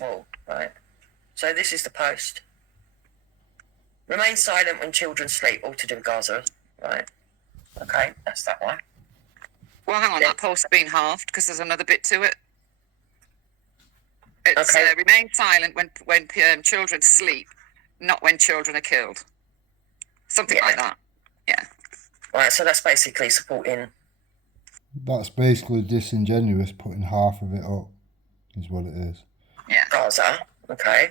Wall, right? So this is the post. Remain silent when children sleep, all to do with Gaza, right? Okay, that's that one. Well, hang on, that post's been halved because there's another bit to it. It's remain silent when children sleep, not when children are killed. Something like that. Yeah. Right, so that's basically supporting. That's basically disingenuous, putting half of it up, is what it is. Yeah. Gaza, okay.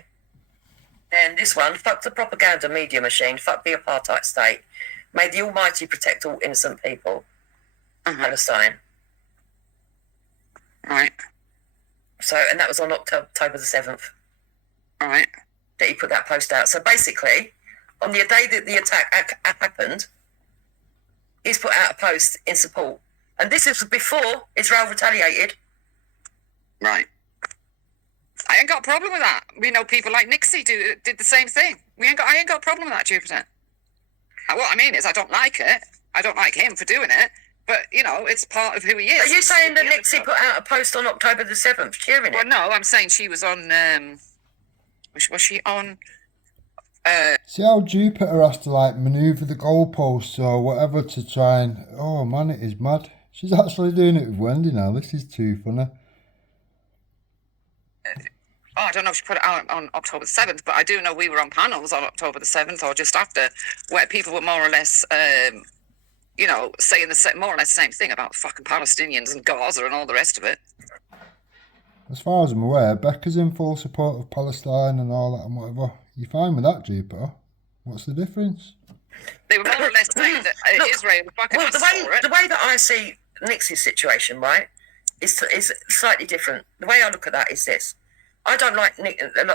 Then this one, fuck the propaganda media machine, fuck the apartheid state. May the Almighty protect all innocent people. Palestine. Right. So, and that was on October the 7th. Right. That he put that post out. So basically, on the day that the attack happened, he's put out a post in support. And this is before Israel retaliated. Right. I ain't got a problem with that. We know people like Nixie did the same thing. I ain't got a problem with that, Jupiter. What I mean is I don't like it. I don't like him for doing it. But, you know, it's part of who he is. Are you saying that Nixie put out a post on October the 7th cheering it? Well, no, I'm saying she was on... was she on... See how Jupiter has to, like, manoeuvre the goalposts or whatever to try and... Oh, man, it is mad. She's actually doing it with Wendy now. This is too funny. I don't know if she put it out on October the 7th, but I do know we were on panels on October the 7th or just after, where people were more or less... you know, saying more or less the same thing about fucking Palestinians and Gaza and all the rest of it. As far as I'm aware, Becca's in full support of Palestine and all that and whatever. You fine with that, Jupiter? What's the difference? They were more or less saying that Israel was fucking the way that I see Nixie's situation, right, is slightly different. The way I look at that is this. I don't like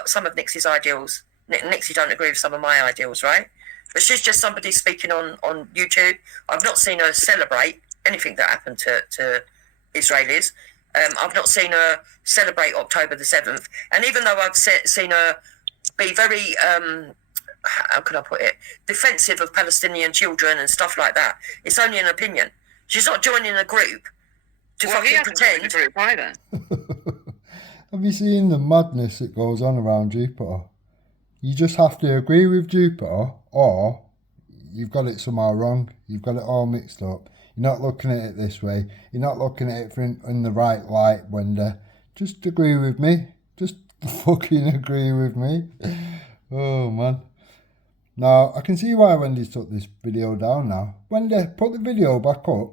some of Nixie's ideals. Nixie don't agree with some of my ideals, right? But she's just somebody speaking on YouTube. I've not seen her celebrate anything that happened to Israelis. I've not seen her celebrate October the 7th. And even though I've seen her be very, how can I put it, defensive of Palestinian children and stuff like that, it's only an opinion. She's not joining a group to fucking pretend. Group either. Have you seen the madness that goes on around Jupiter? You just have to agree with Jupiter, or you've got it somehow wrong. You've got it all mixed up. You're not looking at it this way. You're not looking at it in the right light, Wendy. Just agree with me. Just fucking agree with me. Oh, man. Now, I can see why Wendy's took this video down now. Wendy, put the video back up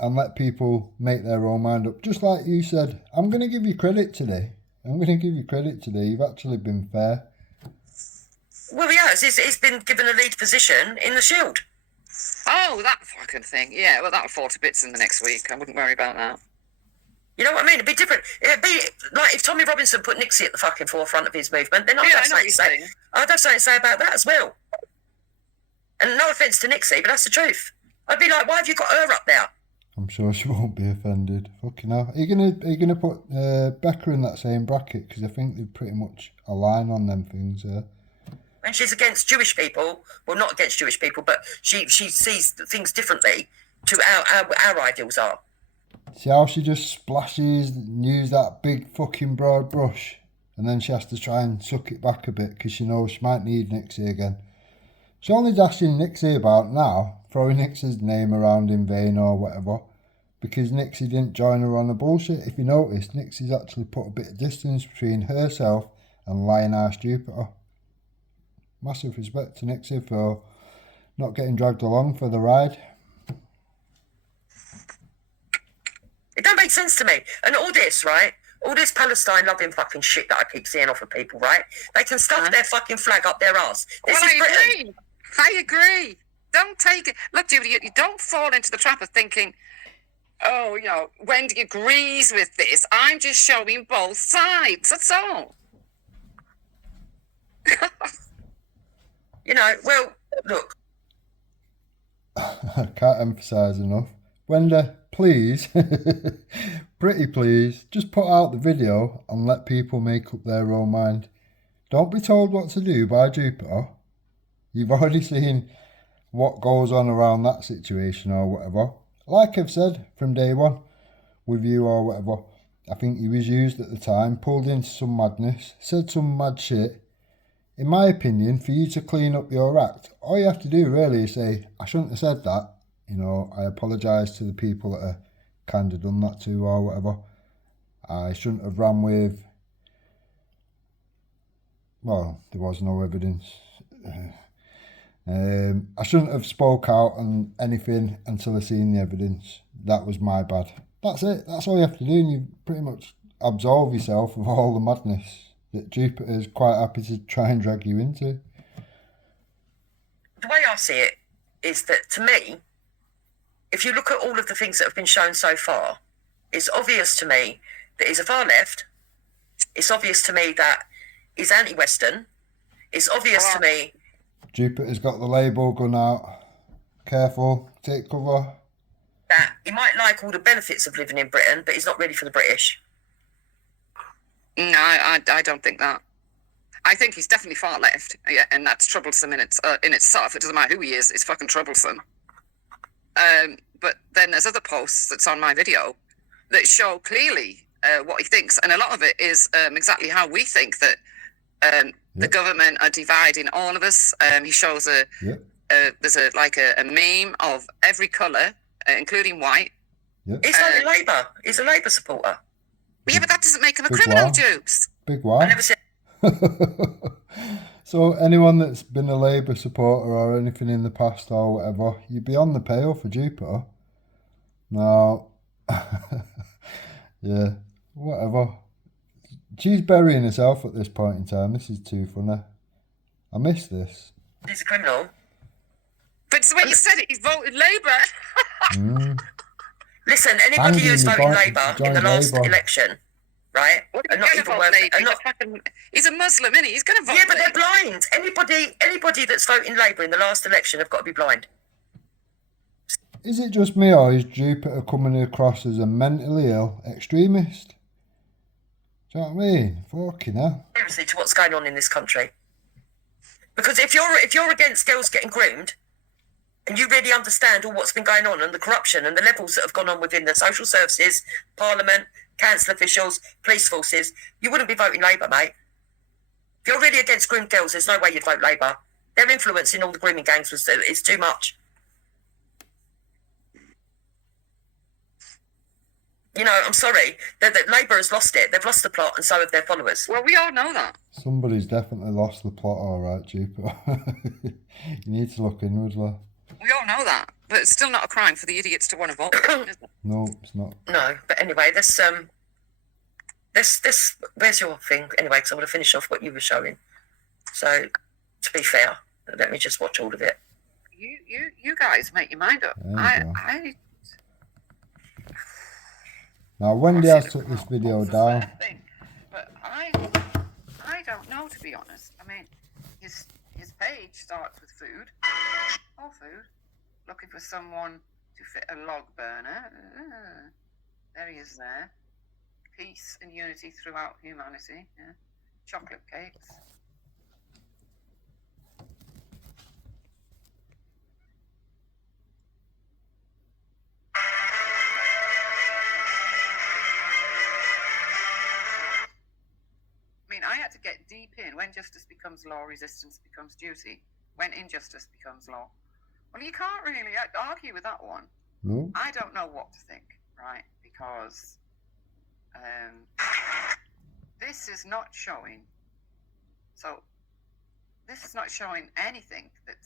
and let people make their own mind up. Just like you said, I'm going to give you credit today. You've actually been fair. Well, yeah, it's been given a lead position in the Shield. Oh, that fucking thing. Yeah, well, that'll fall to bits in the next week. I wouldn't worry about that. You know what I mean? It'd be different. It'd be like if Tommy Robinson put Nixie at the fucking forefront of his movement, then I'd have something to say about that as well. And no offence to Nixie, but that's the truth. I'd be like, why have you got her up there? I'm sure she won't be offended. Fucking hell. Are you gonna put Becca in that same bracket? Because I think they pretty much align on them things. And she's against Jewish people. Well, not against Jewish people, but she sees things differently to our ideals are. See how she just splashes and uses that big fucking broad brush, and then she has to try and suck it back a bit because she knows she might need Nixie again. She's only dashing Nixie about now, throwing Nixie's name around in vain or whatever, because Nixie didn't join her on the bullshit. If you notice, Nixie's actually put a bit of distance between herself and Lion-Ass Jupiter. Massive respect to Nixie for not getting dragged along for the ride. It don't make sense to me. And all this, right? All this Palestine loving fucking shit that I keep seeing off of people, right? They can stuff their fucking flag up their arse. I agree. Don't take it. Look, Judy, you don't fall into the trap of thinking, oh, you know, Wendy agrees with this. I'm just showing both sides. That's all. You know, well, look. I can't emphasise enough. Wendy, please, pretty please, just put out the video and let people make up their own mind. Don't be told what to do by Jupiter. You've already seen what goes on around that situation or whatever. Like I've said from day one with you or whatever, I think he was used at the time, pulled into some madness, said some mad shit. In my opinion, for you to clean up your act, all you have to do really is say, I shouldn't have said that. You know, I apologise to the people that are kind of done that to or whatever. I shouldn't have ran with... Well, there was no evidence. I shouldn't have spoke out on anything until I seen the evidence. That was my bad. That's it. That's all you have to do, and you pretty much absolve yourself of all the madness that Jupiter's quite happy to try and drag you into. The way I see it is that, to me, if you look at all of the things that have been shown so far, it's obvious to me that he's a far left. It's obvious to me that he's anti-Western. It's obvious to me... Jupiter's got the label gun out. Careful, take cover. That he might like all the benefits of living in Britain, but he's not really for the British. No, I don't think that. I think he's definitely far left, yeah, and that's troublesome in itself. It doesn't matter who he is; it's fucking troublesome. But then there's other posts that's on my video that show clearly what he thinks, and a lot of it is exactly how we think that the government are dividing all of us. He shows there's a meme of every colour, including white. He's only Labour. He's a Labour supporter. Yeah, but that doesn't make him a criminal, Jupes. Big wow. I never said... So anyone that's been a Labour supporter or anything in the past or whatever, you'd be on the pale for Jupiter. No. Yeah, whatever. She's burying herself at this point in time. This is too funny. I miss this. He's a criminal. But it's the way you said it, he's voted Labour. Listen, anybody who's voted Labour in the last election, right? And not even he's a Muslim, isn't he? He's going to vote. Yeah, but they're blind. Anybody that's voting Labour in the last election have got to be blind. Is it just me, or is Jupiter coming across as a mentally ill extremist? Do you know what I mean? Fucking hell. Seriously, to what's going on in this country. Because if you're against girls getting groomed, and you really understand all what's been going on and the corruption and the levels that have gone on within the social services, Parliament, council officials, police forces, you wouldn't be voting Labour, mate. If you're really against groomed girls, there's no way you'd vote Labour. Their influence in all the grooming gangs is too much. You know, I'm sorry. Labour has lost it. They've lost the plot, and so have their followers. Well, we all know that. Somebody's definitely lost the plot, all right, Jupiter. You need to look inwards, well. We all know that, but it's still not a crime for the idiots to want to vote, is it? No, it's not. No, but anyway, this where's your thing? Anyway, because I want to finish off what you were showing. So, to be fair, let me just watch all of it. You guys make your mind up. Now, Wendy has took this video down. But I don't know, to be honest. I mean, his page starts with food. All food. Looking for someone to fit a log burner. There he is there. Peace and unity throughout humanity. Yeah. Chocolate cakes. I had to get deep in. When justice becomes law, resistance becomes duty. When injustice becomes law. Well, you can't really argue with that one. No. I don't know what to think, right? Because this is not showing. So this is not showing anything that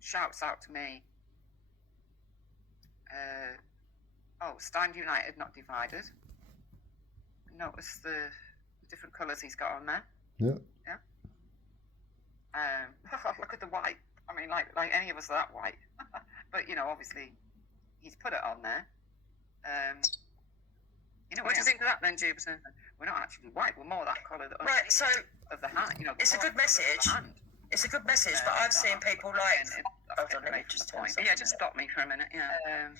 shouts out to me. Stand united, not divided. Notice the different colours he's got on there. Yeah. Yeah. Look at the white. I mean, like any of us are that white. But, you know, obviously, he's put it on there. What do you think of that then, Jupiter? We're not actually white. We're more that colour that right. So of the hand. You know, it's a good message. It's a good message, but I've seen people like. Hold on, let me just tell you. Yeah, just stop me for a minute. Yeah.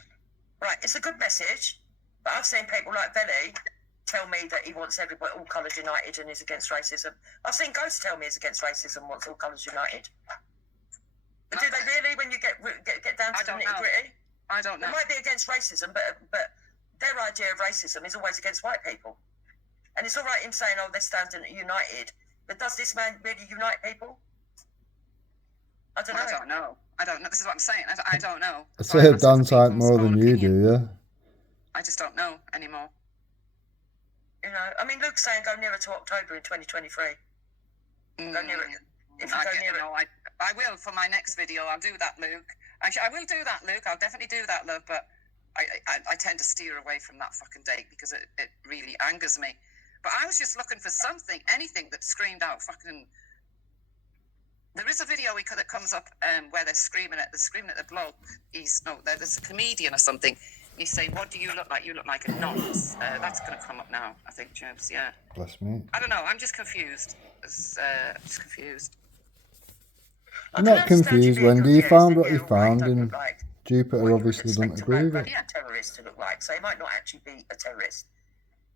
Right, it's a good message, but I've seen people like Belly tell me that he wants everybody, all colours united, and is against racism. I've seen Ghost tell me he's against racism, wants all colours united. But do they really, when you get down to the nitty gritty? I don't know. It might be against racism, but their idea of racism is always against white people. And it's all right him saying, oh, they're standing united. But does this man really unite people? I don't know. I don't know. I don't know. This is what I'm saying. I don't know. I'd So say I'm it asking for dance like people's more own than you opinion. do, yeah. I just don't know anymore. You know, I mean, Luke's saying go nearer to October in 2023. Go nearer. If you go nearer. No, I will for my next video. I'll do that, Luke. Actually, I will do that, Luke. I'll definitely do that, love. But I tend to steer away from that fucking date because it really angers me. But I was just looking for something, anything that screamed out fucking. There is a video that comes up where they're screaming at the bloke. There's a comedian or something. He's saying, "What do you look like? You look like a nonce." That's going to come up now, I think, James. Yeah. Bless me. I don't know. I'm just confused. Just confused. I'm not confused, Wendy. You found what you found, and Jupiter obviously doesn't agree with it. A terrorist to look like, so he might not actually be a terrorist.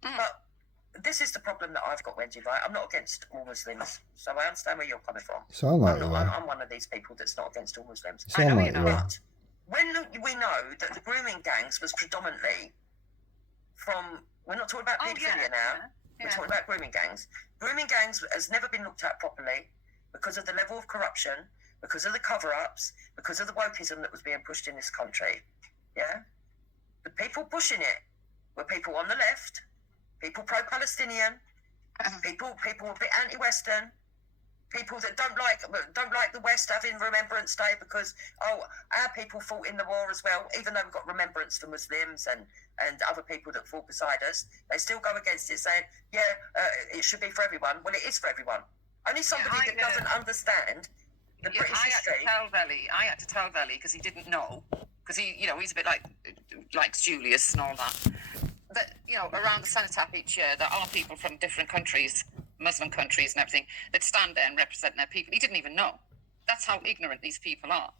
But this is the problem that I've got, Wendy. Right? I'm not against all Muslims, so I understand where you're coming from. You sound like you are. I'm one of these people that's not against all Muslims. You sound like you are. But when we know that the grooming gangs was predominantly from, we're not talking about paedophilia now. We're talking about grooming gangs. Grooming gangs has never been looked at properly because of the level of corruption, because of the cover-ups, because of the wokeism that was being pushed in this country. Yeah? The people pushing it were people on the left, people pro-Palestinian, people a bit anti-Western, people that don't like the West having Remembrance Day because, our people fought in the war as well, even though we've got remembrance for Muslims and other people that fought beside us. They still go against it saying, it should be for everyone. Well, it is for everyone. Only somebody that doesn't understand the British history. I had to tell Velly because he didn't know, because he's a bit like Julius and all that. That around the cenotaph each year there are people from different countries, Muslim countries and everything, that stand there and represent their people. He didn't even know. That's how ignorant these people are.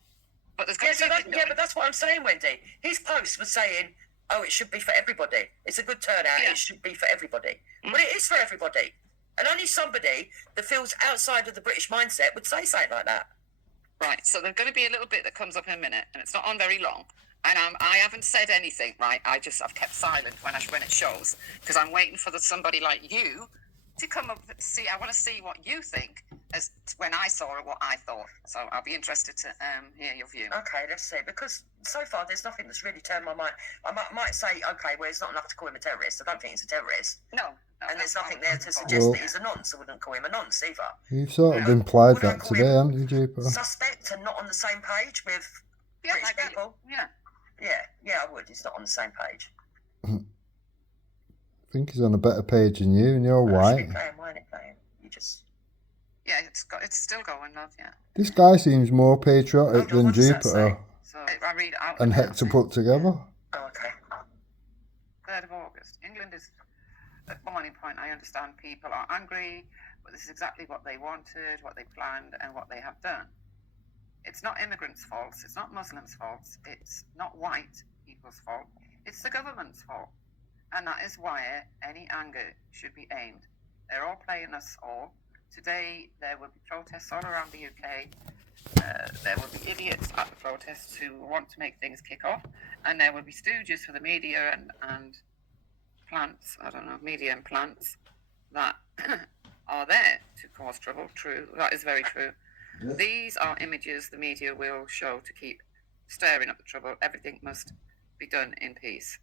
But there's but that's what I'm saying, Wendy. His post was saying, "Oh, it should be for everybody. It's a good turnout. Yeah. It should be for everybody." Well, it is for everybody. And only somebody that feels outside of the British mindset would say something like that. Right, so there's going to be a little bit that comes up in a minute, and it's not on very long. And I haven't said anything, right? I've kept silent when it shows, because I'm waiting for somebody like you to come up and see. I want to see what you think as when I saw it, what I thought. So I'll be interested to hear your view. Okay, let's see. Because so far there's nothing that's really turned my mind. I might say, okay, well, it's not enough to call him a terrorist. I don't think he's a terrorist. No, and there's nothing there to suggest that he's a nonce. I wouldn't call him a nonce either. You've sort of implied that today, haven't you, Jupiter? Suspect and not on the same page with British people. Yeah, I would. He's not on the same page. I think he's on a better page than you, and you're white. Why ain't playing? You just. Yeah, it's still going, love. Yeah. This guy seems more patriotic than Jupiter. So I read it out. And Hector put together. Oh, okay. 3rd of August. England is at boiling point. I understand people are angry, but this is exactly what they wanted, what they planned, and what they have done. It's not immigrants' faults. It's not Muslims' faults. It's not white people's fault. It's the government's fault. And that is why any anger should be aimed. They're all playing us all. Today, there will be protests all around the UK. There will be idiots at the protests who want to make things kick off. And there will be stooges for the media and plants, media and plants that are there to cause trouble. True. That is very true. Yes. These are images the media will show to keep stirring up the trouble. Everything must be done in peace.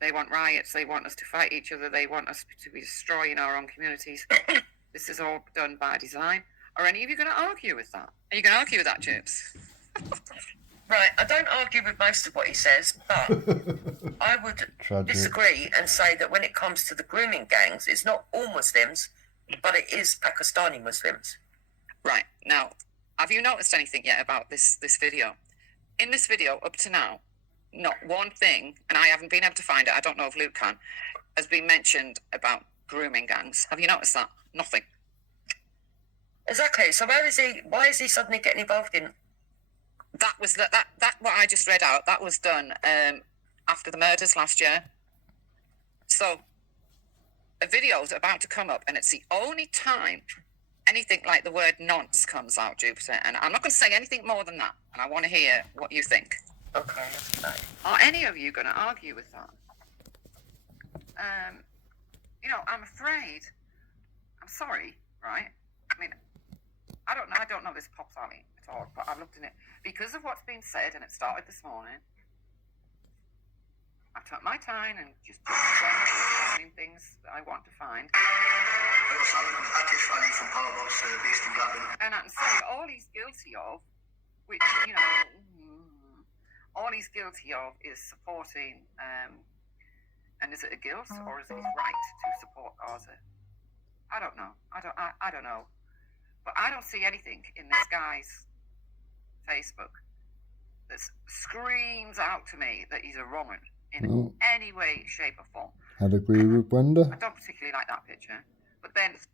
They want riots. They want us to fight each other. They want us to be destroying our own communities. This is all done by design. Are any of you going to argue with that? Are you going to argue with that, Chips? Right, I don't argue with most of what he says, but I would disagree and say that when it comes to the grooming gangs, it's not all Muslims, but it is Pakistani Muslims. Right, now, have you noticed anything yet about this video? In this video, up to now, not one thing, and I haven't been able to find it, I don't know if Luke can, has been mentioned about grooming gangs. Have you noticed that? Nothing. Exactly, so why is he suddenly getting involved in? That was that what I just read out, that was done after the murders last year. So, a video's about to come up, and it's the only time anything like the word nonce comes out, Jupiter. And I'm not going to say anything more than that, and I want to hear what you think. Okay, that's fine. Are any of you going to argue with that? I'm afraid. I'm sorry, right? I mean, I don't know this Pops Alley at all, but I've looked in it because of what's been said, and it started this morning. I've took my time and just finding things that I want to find. And I can say all he's guilty of, which, all he's guilty of is supporting, and is it a guilt or is it his right to support Gaza? I don't know. I don't know. But I don't see anything in this guy's Facebook that screams out to me that he's a Roman in any way, shape or form. I'd agree with Wendy. I don't particularly like that picture. But then, if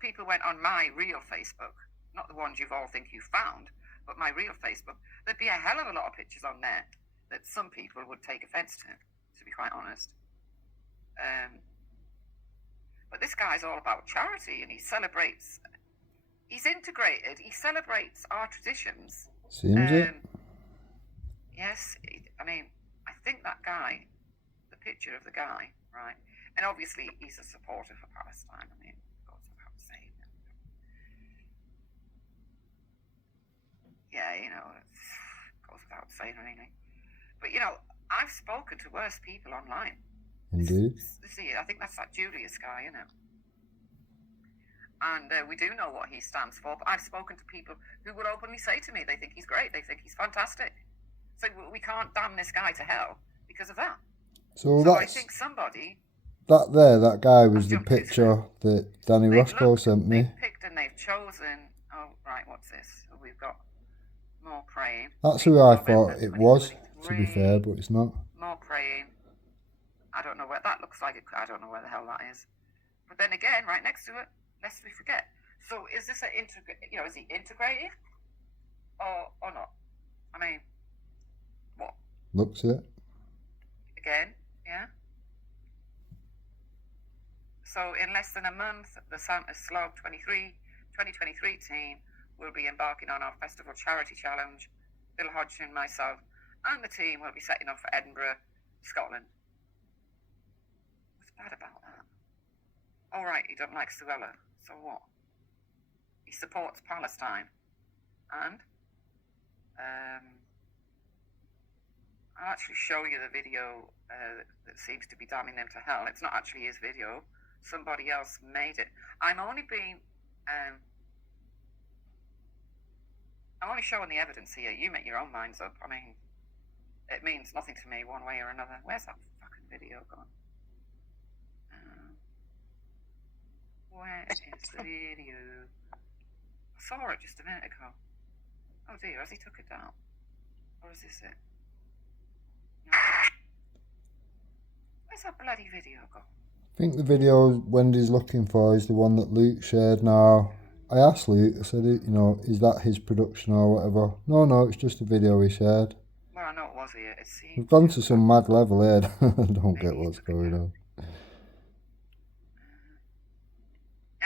people went on my real Facebook, not the ones you've all think you found, but my real Facebook, there'd be a hell of a lot of pictures on there that some people would take offence to be quite honest. But this guy's all about charity, and he's integrated, he celebrates our traditions. Seems it. Yes, I think that guy, the picture of the guy, right, and obviously he's a supporter for Palestine, it goes without saying. Yeah, it goes without saying, really. But, I've spoken to worse people online. Indeed. See, I think that's that Julius guy, And we do know what he stands for, but I've spoken to people who will openly say to me they think he's great, they think he's fantastic. So we can't damn this guy to hell because of that. So I think somebody... That guy was the picture that Danny Roscoe sent me. They've picked and they've chosen... Oh, right, what's this? We've got more praying. That's who I thought it was, to be fair, but it's not. More praying. I don't know where that looks like. I don't know where the hell that is. But then again, right next to it, lest we forget. So is this is he integrated or not? What? Looks it. Again, yeah. So in less than a month, the Santa's Slog 2023 team will be embarking on our festival charity challenge. Bill Hodgson, myself, and the team will be setting off for Edinburgh, Scotland. What's bad about that? All right, he don't like Suella, so what? He supports Palestine, and I'll actually show you the video that seems to be damning them to hell. It's not actually his video. Somebody else made it. I'm only showing the evidence here. You make your own minds up. It means nothing to me one way or another. Where's that fucking video gone? Where is the video? I saw it just a minute ago. Oh dear, has he took it down? Or is this it? No. Where's that bloody video gone? I think the video Wendy's looking for is the one that Luke shared now. I asked Luke, I said, is that his production or whatever? No, it's just a video he shared. Well, I know it was here. We've gone to some mad level here. I don't get what's going on.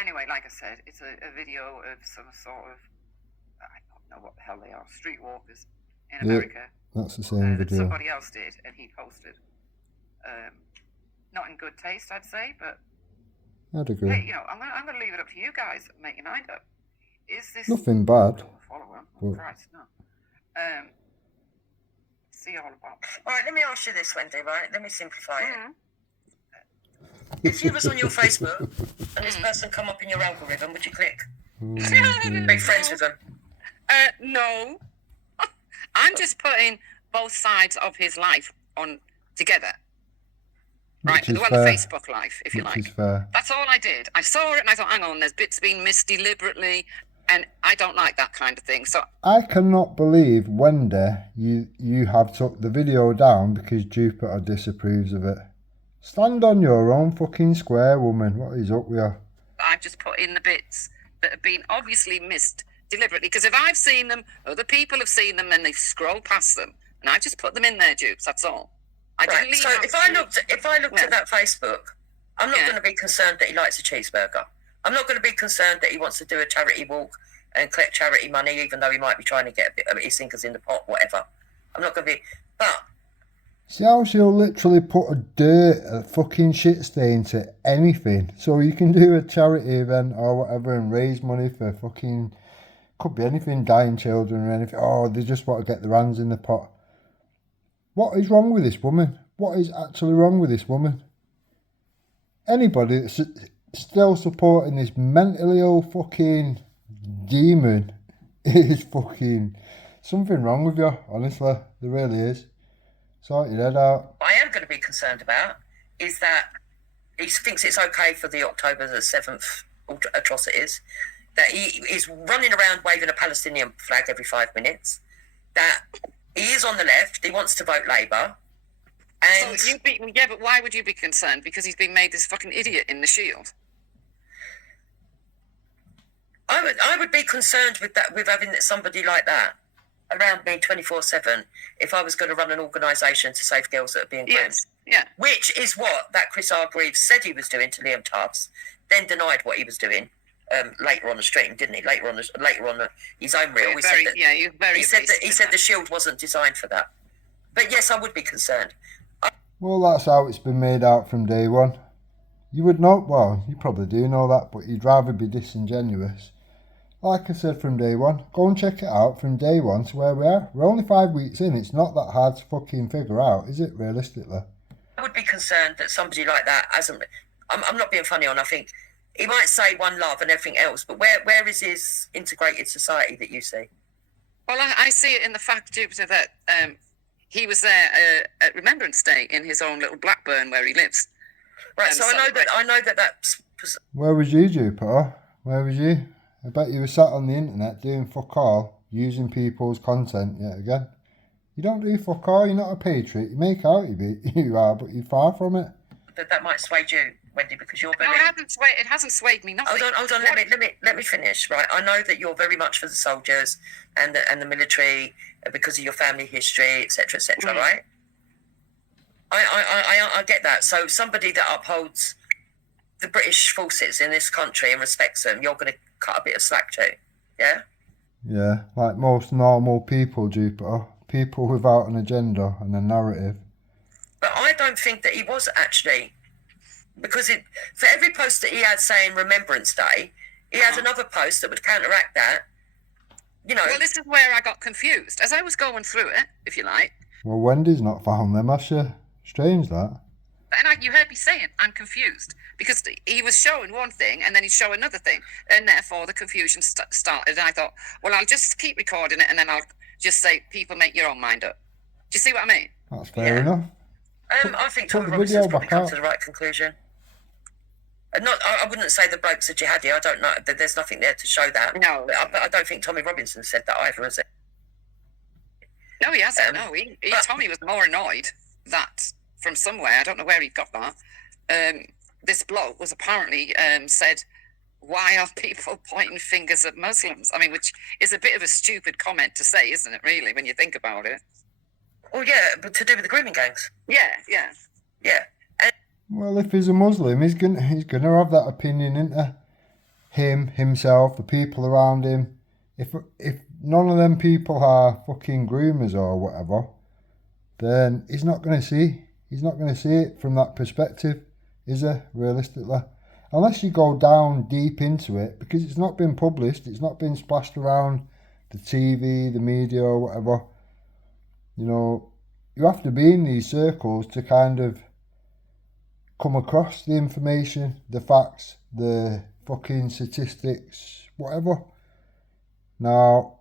Anyway, like I said, it's a video of some sort of, I don't know what the hell they are, streetwalkers in America. That's the same video. That somebody else did, and he posted. Not in good taste, I'd say, but I'd agree. Hey, I'm going to leave it up to you guys and make your mind up. Is this nothing bad? Follower? Oh, Christ, no. See all about. All right, let me ask you this, Wendy. Right, let me simplify it. If you was on your Facebook and this person come up in your algorithm, would you click? Be friends with them? No. I'm just putting both sides of his life on together. Right, the Facebook life, if you like. That's all I did. I saw it and I thought, hang on, there's bits being missed deliberately, and I don't like that kind of thing. So I cannot believe, Wendy, you have took the video down because Jupiter disapproves of it. Stand on your own fucking square, woman. What is up with you? I've just put in the bits that have been obviously missed deliberately, because if I've seen them, other people have seen them, and they've scrolled past them, and I've just put them in there, Dupes. That's all. Right. So if I looked at that Facebook, I'm not going to be concerned that he likes a cheeseburger. I'm not going to be concerned that he wants to do a charity walk and collect charity money, even though he might be trying to get a bit of his fingers in the pot, whatever. I'm not going to be. But See how she'll literally put a fucking shit stain to anything. So you can do a charity event or whatever and raise money for fucking, could be anything, dying children or anything. Oh, they just want to get their hands in the pot. What is wrong with this woman? What is actually wrong with this woman? Anybody that's still supporting this mentally ill fucking demon is fucking something wrong with you, honestly. There really is. Sort your head out. what I am going to be concerned about is that he thinks it's okay for the October the 7th atrocities, that he is running around waving a Palestinian flag every 5 minutes, that he is on the left, he wants to vote Labour. And So but why would you be concerned? Because he's been made this fucking idiot in the Shield. I would be concerned with that, with having somebody like that around me 24/7 if I was going to run an organisation to save girls that are being groomed. Yes, yeah. Which is what that Chris Hargreaves said he was doing to Liam Tubbs, then denied what he was doing later on the stream, didn't he? Later on his own reel, he said that he said the Shield wasn't designed for that. But yes, I would be concerned. Well, that's how it's been made out from day one. You would know, well, you probably do know that, but you'd rather be disingenuous. Like I said from day one, go and check it out from day one to where we are. We're only 5 weeks in. It's not that hard to fucking figure out, is it, realistically? I would be concerned that somebody like that hasn't. I'm not being funny on. I think he might say one love and everything else, but where is his integrated society that you see? Well, I see it in the fact, Jupiter, that he was there at Remembrance Day in his own little Blackburn where he lives. Right. So I know that that's. Where was you, Jupiter? Where was you? I bet you were sat on the internet doing fuck all, using people's content yet again. You don't do fuck all, you're not a patriot. You make out you are, but you're far from it. That might sway you, Wendy, because you're very. No, it hasn't swayed me nothing. Hold on. Let me finish. Right. I know that you're very much for the soldiers and the military because of your family history, etc., etc. Right. I get that. So somebody that upholds the British forces in this country and respects them, you're going to cut a bit of slack to, yeah? Yeah, like most normal people, Jupiter. People without an agenda and a narrative. But I don't think that he was actually, because for every post that he had saying Remembrance Day, he had another post that would counteract that. You know. Well, this is where I got confused. As I was going through it, if you like. Well, Wendy's not found them, has she? Strange that. And you heard me saying, I'm confused. Because he was showing one thing and then he'd show another thing. And therefore the confusion started. And I thought, well, I'll just keep recording it and then I'll just say, people make your own mind up. Do you see what I mean? That's fair enough. I think Tommy Robinson's probably come to the right conclusion. I wouldn't say the bloke's a jihadi. I don't know. There's nothing there to show that. No. But I don't think Tommy Robinson said that either, has it? No, he hasn't. No, Tommy was more annoyed that from somewhere, I don't know where he got that, this bloke was apparently said, why are people pointing fingers at Muslims? I mean, which is a bit of a stupid comment to say, isn't it, really, when you think about it? Well, yeah, but to do with the grooming gangs. Yeah. Well, if he's a Muslim, he's gonna have that opinion, isn't he? Himself, the people around him. If none of them people are fucking groomers or whatever, then he's not going to see it from that perspective, is he, realistically? Unless you go down deep into it, because it's not been published, it's not been splashed around the TV, the media or whatever. You know, you have to be in these circles to kind of come across the information, the facts, the fucking statistics, whatever. Now,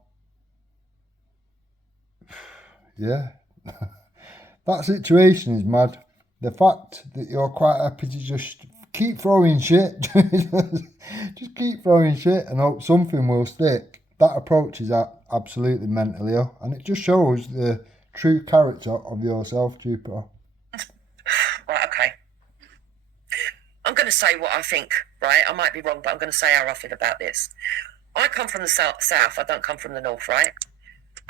yeah, that situation is mad. The fact that you're quite happy to just keep throwing shit, just keep throwing shit and hope something will stick, that approach is absolutely mentally ill, and it just shows the true character of yourself, Jupiter. Right, okay. I'm going to say what I think, right? I might be wrong, but I'm going to say how I feel about this. I come from the south, I don't come from the north, right?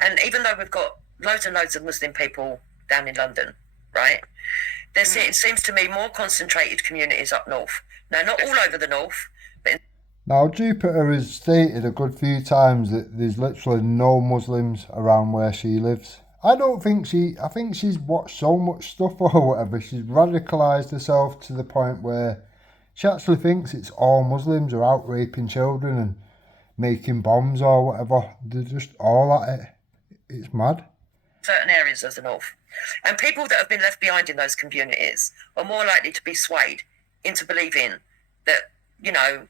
And even though we've got loads and loads of Muslim people down in London, right? It seems to me more concentrated communities up north. Now, not all over the north, but... Now, Jupiter has stated a good few times that there's literally no Muslims around where she lives. I don't think I think she's watched so much stuff or whatever. She's radicalised herself to the point where she actually thinks it's all Muslims are out raping children and making bombs or whatever. They're just all at it. It's mad. Certain areas of the north. And people that have been left behind in those communities are more likely to be swayed into believing that, you know,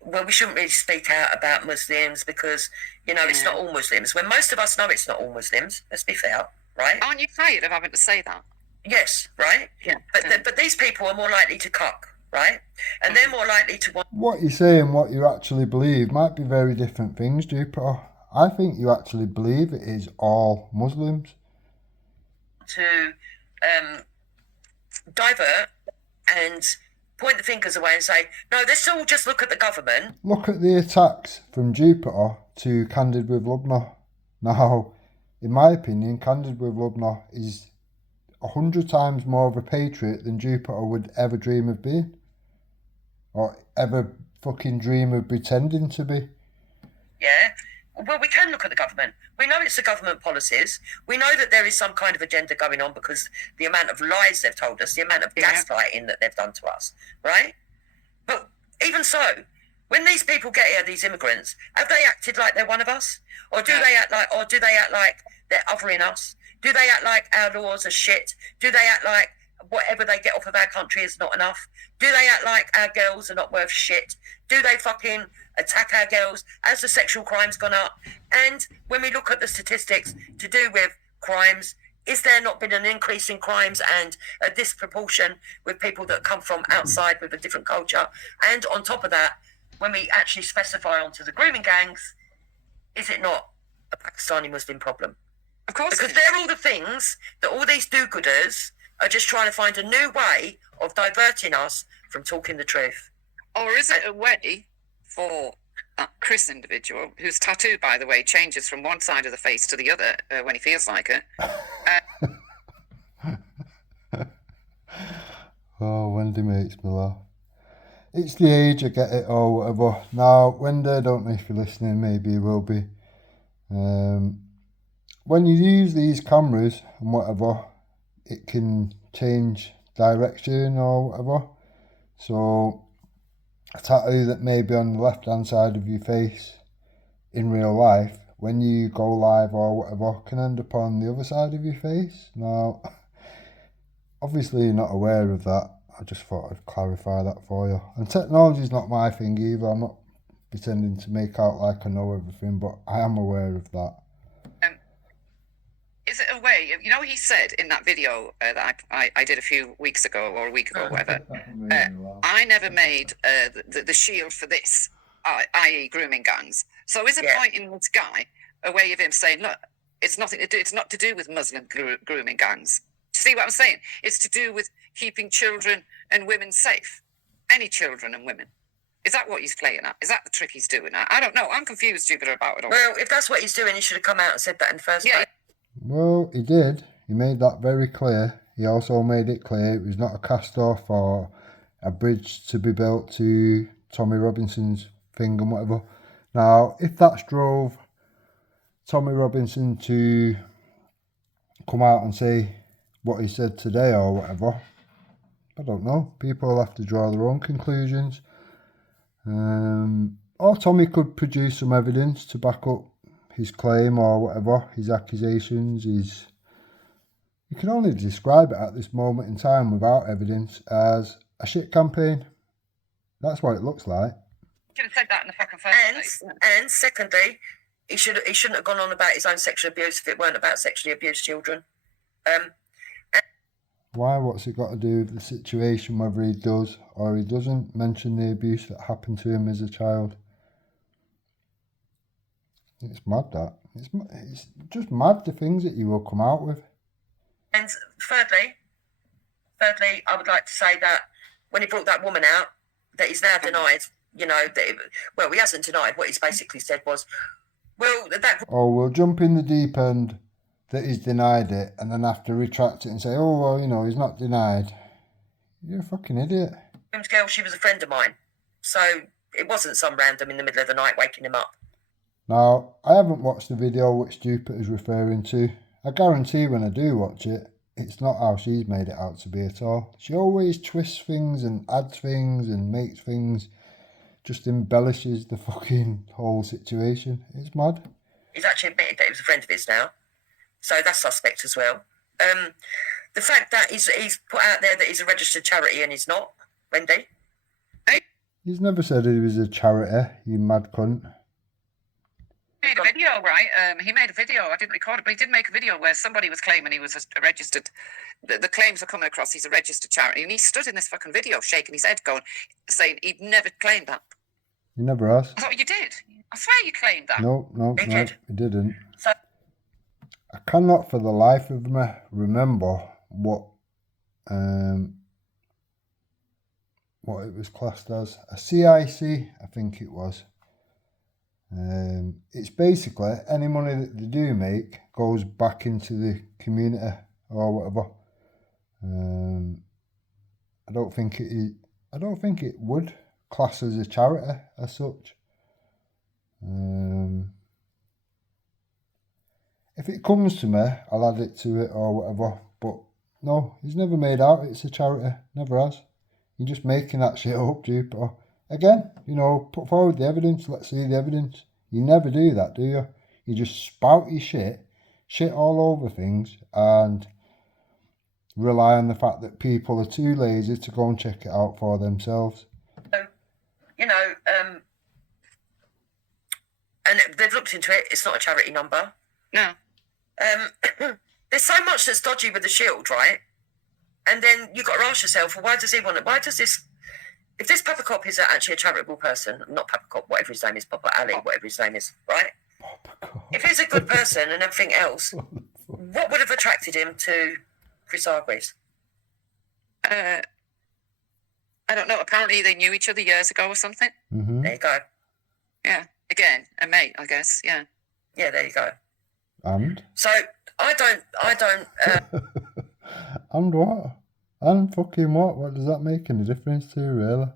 well, we shouldn't really speak out about Muslims because, you know, it's not all Muslims. When most of us know it's not all Muslims, let's be fair, right? Aren't you tired of having to say that? Yes, right? Yeah. But these people are more likely to cock, right? And they're more likely to want What you say and what you actually believe might be very different things, Jupiter. I think you actually believe it is all Muslims. to divert and point the fingers away and say, no, let's all just look at the government. Look at the attacks from Jupiter to Candid with Lubna. Now, in my opinion, Candid with Lubna is 100 times more of a patriot than Jupiter would ever dream of being. Or ever fucking dream of pretending to be. Yeah. Well, we can look at the government. We know it's the government policies. We know that there is some kind of agenda going on because the amount of lies they've told us, the amount of gaslighting that they've done to us, right? But even so, when these people get here, these immigrants, have they acted like they're one of us? Or do they act like they're othering us? Do they act like our laws are shit? Do they act like whatever they get off of our country is not enough? Do they act like our girls are not worth shit? Do they fucking attack our girls as the sexual crimes gone up? And when we look at the statistics to do with crimes, is there not been an increase in crimes and a disproportion with people that come from outside with a different culture? And on top of that, when we actually specify onto the grooming gangs, is it not a Pakistani Muslim problem? Of course. Because they're all the things that all these do-gooders are just trying to find a new way of diverting us from talking the truth. Or is it a way for that Chris individual, whose tattoo, by the way, changes from one side of the face to the other when he feels like it? Oh, Wendy makes me laugh. It's the age, I get it, or whatever. Now, Wendy, I don't know if you're listening, maybe you will be. When you use these cameras and whatever, it can change direction or whatever. So, a tattoo that may be on the left-hand side of your face in real life, when you go live or whatever, can end up on the other side of your face. Now, obviously you're not aware of that. I just thought I'd clarify that for you. And technology's not my thing either. I'm not pretending to make out like I know everything, but I am aware of that. Is it a way, you know, he said in that video that I did a few weeks ago or a week ago or whatever, I never made the shield for this, i.e. grooming gangs. So is it pointing this guy a way of him saying, look, it's not to do with Muslim grooming gangs. See what I'm saying? It's to do with keeping children and women safe. Any children and women. Is that what he's playing at? Is that the trick he's doing? I don't know. I'm confused, Jupiter, about it all. Well, if that's what he's doing, he should have come out and said that in the first place. Well, he did. He made that very clear. He also made it clear it was not a cast-off or a bridge to be built to Tommy Robinson's thing and whatever. Now, if that's drove Tommy Robinson to come out and say what he said today or whatever, I don't know. People will have to draw their own conclusions. Or Tommy could produce some evidence to back up his claim or whatever, his accusations, you can only describe it at this moment in time without evidence as a shit campaign. That's what it looks like. Should have said that in the fucking first place. And secondly, he shouldn't have gone on about his own sexual abuse if it weren't about sexually abused children. Why? What's it got to do with the situation, whether he does or he doesn't mention the abuse that happened to him as a child? It's mad, that. It's just mad, the things that you will come out with. And thirdly, I would like to say that when he brought that woman out, that he's now denied, you know, that he hasn't denied. What he's basically said was, well, that... Oh, we'll jump in the deep end that he's denied it and then have to retract it and say, oh, well, you know, he's not denied. You're a fucking idiot. Girl, she was a friend of mine. So it wasn't some random in the middle of the night waking him up. Now, I haven't watched the video which Jupiter's referring to. I guarantee when I do watch it, it's not how she's made it out to be at all. She always twists things and adds things and makes things, just embellishes the fucking whole situation. It's mad. He's actually admitted that he was a friend of his now. So that's suspect as well. The fact that he's put out there that he's a registered charity and he's not, Wendy. He's never said he was a charity, you mad cunt. He made a video, right? He made a video. I didn't record it, but he did make a video where somebody was claiming he was a registered. The claims were coming across he's a registered charity, and he stood in this fucking video shaking his head, saying he'd never claimed that. He never has. I thought you did. I swear you claimed that. No, He he did. didn't. So I cannot for the life of me remember what it was classed as. A CIC, I think it was. It's basically any money that they do make goes back into the community or whatever. I don't think it would class as a charity as such. If it comes to me, I'll add it to it or whatever. But no, he's never made out it's a charity. Never has. You're just making that shit up, Jupiter. Again, put forward the evidence. Let's see the evidence. You never do that, do you? You just spout your shit all over things, and rely on the fact that people are too lazy to go and check it out for themselves. And they've looked into it. It's not a charity number. No. There's so much that's dodgy with the Shield, right? And then you've got to ask yourself, well, why does this... If this Papa Cop is actually a charitable person, not Papa Cop, whatever his name is, Papa Ali, whatever his name is, right? If he's a good person and everything else, what would have attracted him to Chris Hargreaves? I don't know. Apparently they knew each other years ago or something. Mm-hmm. There you go. Yeah. Again, a mate, I guess. Yeah. Yeah, there you go. And? So I don't. And what? And fucking what? What does that make any difference to you, really?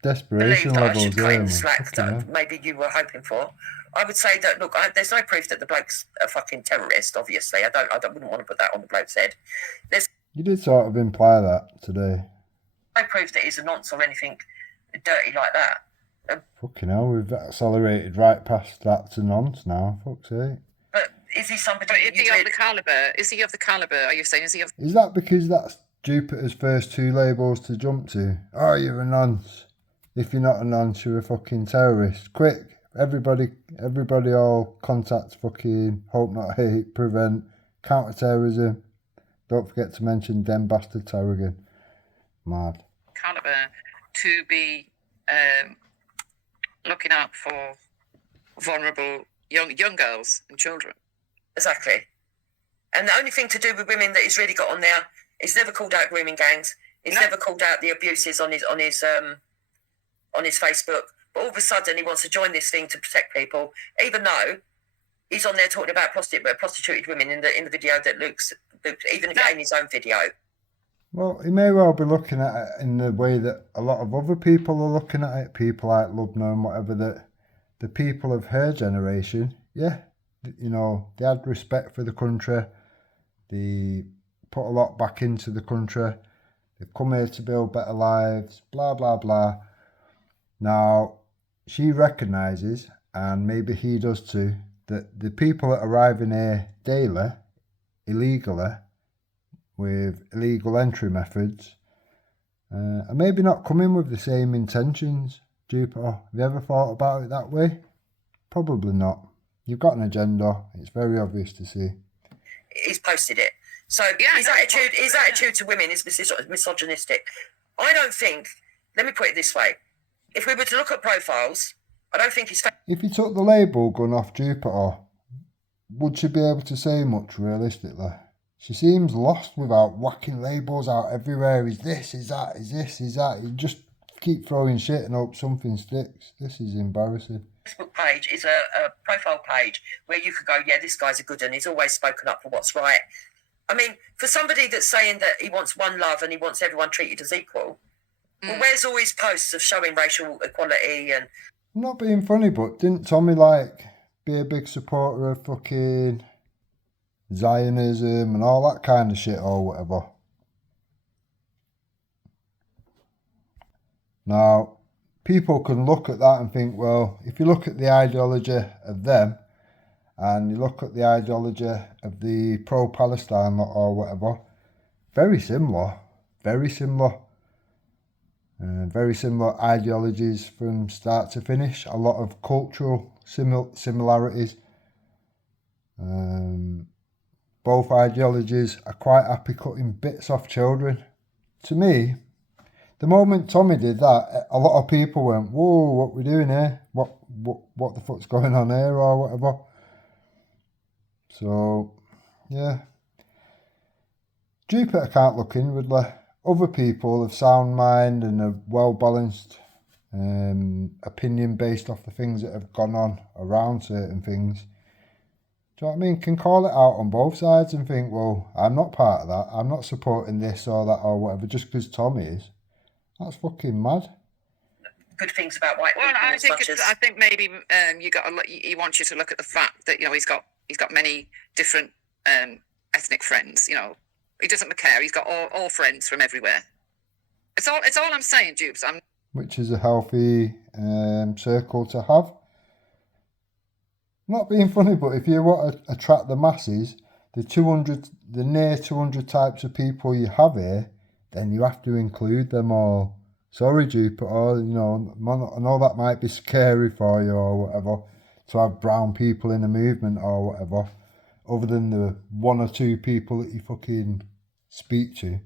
Desperation believe that I levels, should cut in the man. slack Fucking hell. that maybe you were hoping for. I would say that, look, there's no proof that the bloke's a fucking terrorist, obviously. I wouldn't want to put that on the bloke's head. There's You did sort of imply that today. no proof that he's a nonce or anything dirty like that. Fucking hell, we've accelerated right past that to nonce now. Fuck's sake. But is he somebody... But is he of the calibre? Is he of the calibre? Are you saying, is he of... Is that because that's Jupiter's first two labels to jump to? Oh, you're a nonce. If you're not a nonce, you're a fucking terrorist. Quick, everybody all contact fucking Hope Not Hate, prevent, counter-terrorism. Don't forget to mention Dem Bastard Tarragon. Mad. calibre to be looking out for vulnerable young girls and children? Exactly. And the only thing to do with women that he's really got on there, he's never called out grooming gangs. He's never called out the abuses on his Facebook. But all of a sudden, he wants to join this thing to protect people, even though he's on there talking about prostituted women in the video that looks, even if it ain't his own video. Well, he may well be looking at it in the way that a lot of other people are looking at it. People like Lubna and whatever, that the people of her generation, yeah, they had respect for the country. They put a lot back into the country. They've come here to build better lives, blah, blah, blah. Now, she recognises, and maybe he does too, that the people that arrive in here daily, illegally, with illegal entry methods, are maybe not coming with the same intentions. Jupiter, have you ever thought about it that way? Probably not. You've got an agenda. It's very obvious to see. He's posted it. So Yeah, his attitude to women is misogynistic. I don't think, let me put it this way, if we were to look at profiles, I don't think he's... If he took the label gun off Jupiter, would she be able to say much realistically? She seems lost without whacking labels out everywhere. Is this, is that, is this, is that? You just keep throwing shit and hope something sticks. This is embarrassing. Facebook page is a profile page where you could go, yeah, this guy's a good one. He's always spoken up for what's right. I mean, for somebody that's saying that he wants one love and he wants everyone treated as equal, well, where's all his posts of showing racial equality and... I'm not being funny, but didn't Tommy like be a big supporter of fucking Zionism and all that kind of shit or whatever? Now, people can look at that and think, well, if you look at the ideology of them and you look at the ideology of the pro-Palestine lot or whatever, very similar, very similar. Very similar ideologies from start to finish. A lot of cultural similarities. Both ideologies are quite happy cutting bits off children. To me, the moment Tommy did that, a lot of people went, "Whoa, what we doing here? What the fuck's going on here?" or whatever. So, yeah. Jupiter can't look inwardly. Other people of sound mind and a well-balanced opinion based off the things that have gone on around certain things. Do you know what I mean? Can call it out on both sides and think, well, I'm not part of that. I'm not supporting this or that or whatever just because Tommy is. That's fucking mad. Good things about white people. Well, I think maybe he wants you to look at the fact that he's got many different ethnic friends. He doesn't care. He's got all friends from everywhere. It's all I'm saying, Jubes. Which is a healthy circle to have. Not being funny, but if you want to attract the masses, the near 200 types of people you have here, then you have to include them all. Sorry, Jupiter, I know that might be scary for you or whatever, to have brown people in a movement or whatever, other than the one or two people that you fucking speak to.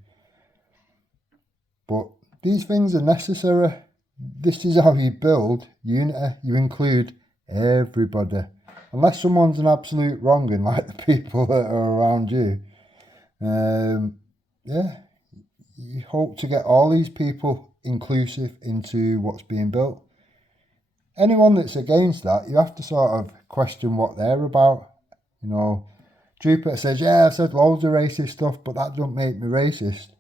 But these things are necessary. This is how you build unity. You include everybody. Unless someone's an absolute wronging, like the people that are around you. You hope to get all these people inclusive into what's being built. Anyone that's against that, you have to sort of question what they're about. Jupiter says, yeah, I've said loads of racist stuff, but that don't make me racist.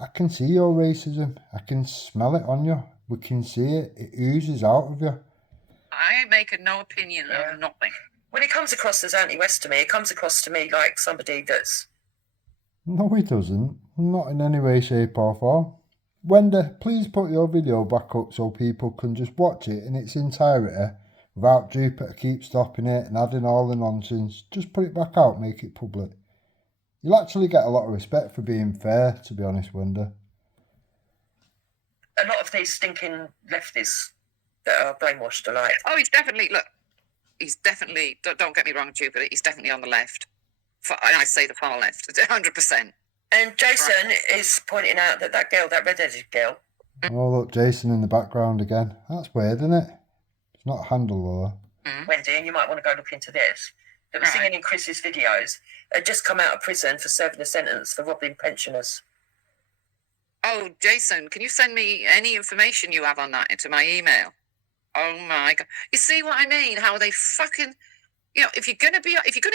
I can see your racism. I can smell it on you. We can see it. It oozes out of you. I ain't making no opinion of nothing. When it comes across as anti-West to me, it comes across to me like somebody that's... No, it doesn't. Not in any way, shape or form. Wendy, please put your video back up so people can just watch it in its entirety without Jupiter keep stopping it and adding all the nonsense. Just put it back out, make it public. You'll actually get a lot of respect for being fair, to be honest, Wendy. A lot of these stinking lefties that are brainwashed are like... Oh, he's definitely, don't get me wrong, Jupiter, he's definitely on the left. I say the far left, 100%. And Jason is pointing out that girl, that red-headed girl... Oh, look, Jason in the background again. That's weird, isn't it? It's not a handle, though. Wendy, and you might want to go look into this. That was singing in Chris's videos, had just come out of prison for serving a sentence for robbing pensioners. Oh, Jason, can you send me any information you have on that into my email? Oh my God! You see what I mean? How they fucking, if you're gonna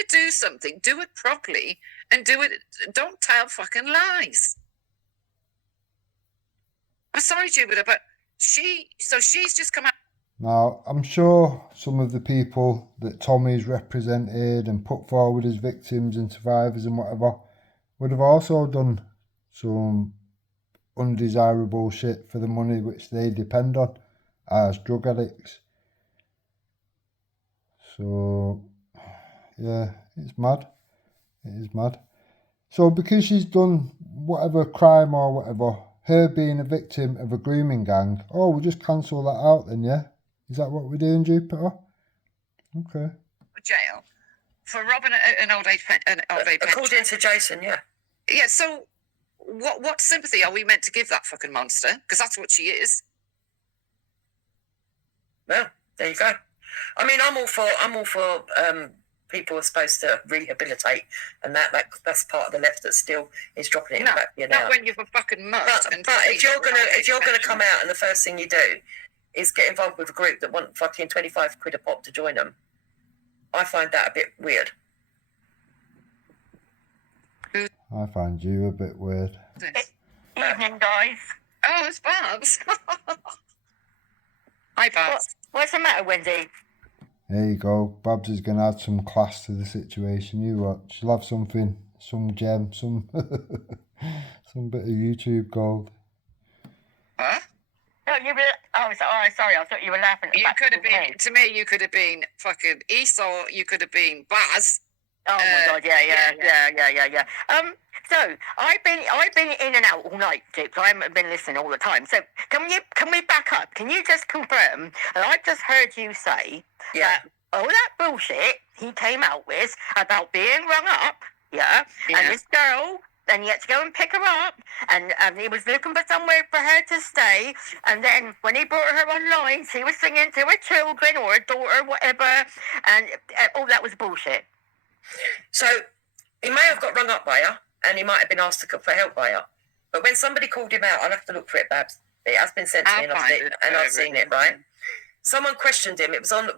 do something, do it properly and do it. Don't tell fucking lies. I'm sorry, Jupiter, but she's just come out. Now, I'm sure some of the people that Tommy's represented and put forward as victims and survivors and whatever would have also done some undesirable shit for the money which they depend on as drug addicts. So, yeah, it's mad. It is mad. So because she's done whatever crime or whatever, her being a victim of a grooming gang, we'll just cancel that out then, yeah? Is that what we're doing, Jupiter? Okay. Jail for robbing an old age pension. According to Jason, yeah. Yeah, so what sympathy are we meant to give that fucking monster? Because that's what she is. Well, there you go. I mean, I'm all for people are supposed to rehabilitate, and that's part of the left that still is dropping it in the back of your not when you've a fucking mutt. But if you're gonna come out and the first thing you do is get involved with a group that want fucking 25 quid a pop to join them, I find that a bit weird. I find you a bit weird. Evening, guys. Oh, it's Babs. Hi, Babs. What's the matter, Wendy? There you go. Babs is going to add some class to the situation. You watch. She'll have something, some gem, some some bit of YouTube gold. Huh? No, you were. Oh, sorry. I thought you were laughing. At You that could have little been, thing. to me, you could have been fucking Esau, you could have been Baz. Oh my God! Yeah. So I've been in and out all night, Dick. I haven't been listening all the time. So can we back up? Can you just confirm? And I just heard you say that all that bullshit he came out with about being rung up, and this girl. Then he had to go and pick her up, and he was looking for somewhere for her to stay. And then when he brought her online, she was singing to her children or her daughter, whatever, and all that was bullshit. So he may have got rung up by her, and he might have been asked to for help by her. But when somebody called him out, I'll have to look for it, Babs. It has been sent to me, and I've seen it, right? Someone questioned him. It was on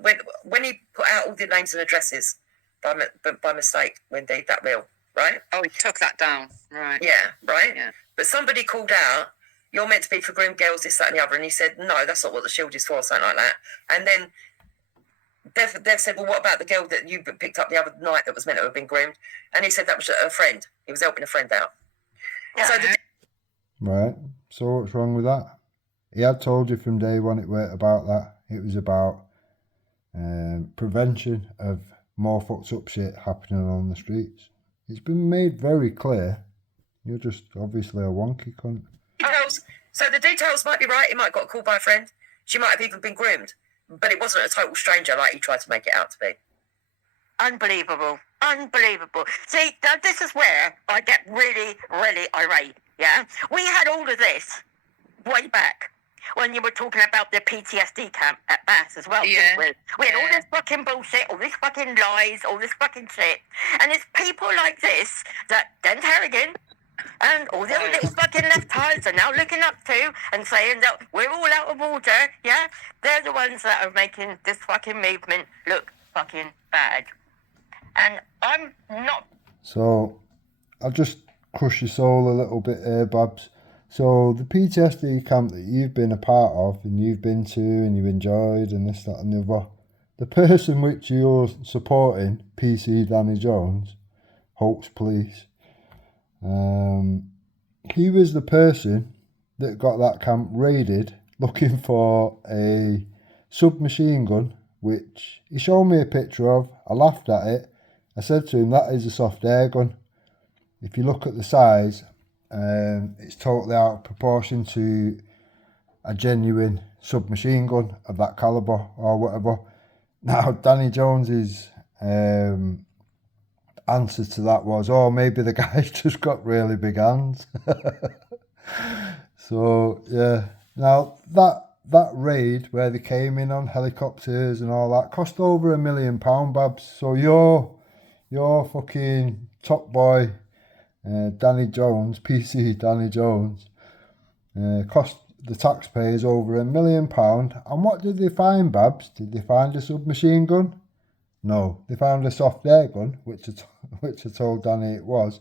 when he put out all the names and addresses by mistake, Wendy, that real, right? Oh, he took that down, right. Yeah, right? Yeah. But somebody called out, you're meant to be for groomed girls, this, that, and the other. And he said, no, that's not what the shield is for, something like that. And then they've said, well, what about the girl that you picked up the other night that was meant to have been groomed? And he said that was a friend. He was helping a friend out. Yeah. So Right. So what's wrong with that? He had told you from day one it weren't about that. It was about prevention of more fucked up shit happening on the streets. It's been made very clear. You're just obviously a wonky cunt. So the details might be right. He might have got a call by a friend. She might have even been groomed. But it wasn't a total stranger like he tried to make it out to be. Unbelievable. See, now this is where I get really, really irate, yeah? We had all of this way back when you were talking about the PTSD camp at Bath as well. Yeah. We had all this fucking bullshit, all this fucking lies, all this fucking shit. And it's people like this that Dent Harrigan and all the other little fucking leftards are now looking up to and saying that we're all out of order, yeah? They're the ones that are making this fucking movement look fucking bad. And I'm not... So, I'll just crush your soul a little bit here, Babs. So, the PTSD camp that you've been a part of and you've been to and you enjoyed and this, that and the other, the person which you're supporting, PC Danny Jones, Hoax Police, he was the person that got that camp raided looking for a submachine gun, which he showed me a picture of. I laughed at it. I said to him, that is a soft air gun. If you look at the size, it's totally out of proportion to a genuine submachine gun of that caliber or whatever. Now, Danny Jones's answer to that was, oh, maybe the guy's just got really big hands. So, yeah. Now, that raid where they came in on helicopters and all that cost over £1 million, Babs. So your fucking top boy, Danny Jones, PC Danny Jones, cost the taxpayers over £1 million. And what did they find, Babs? Did they find a submachine gun? No, they found a soft air gun, which I told Danny it was,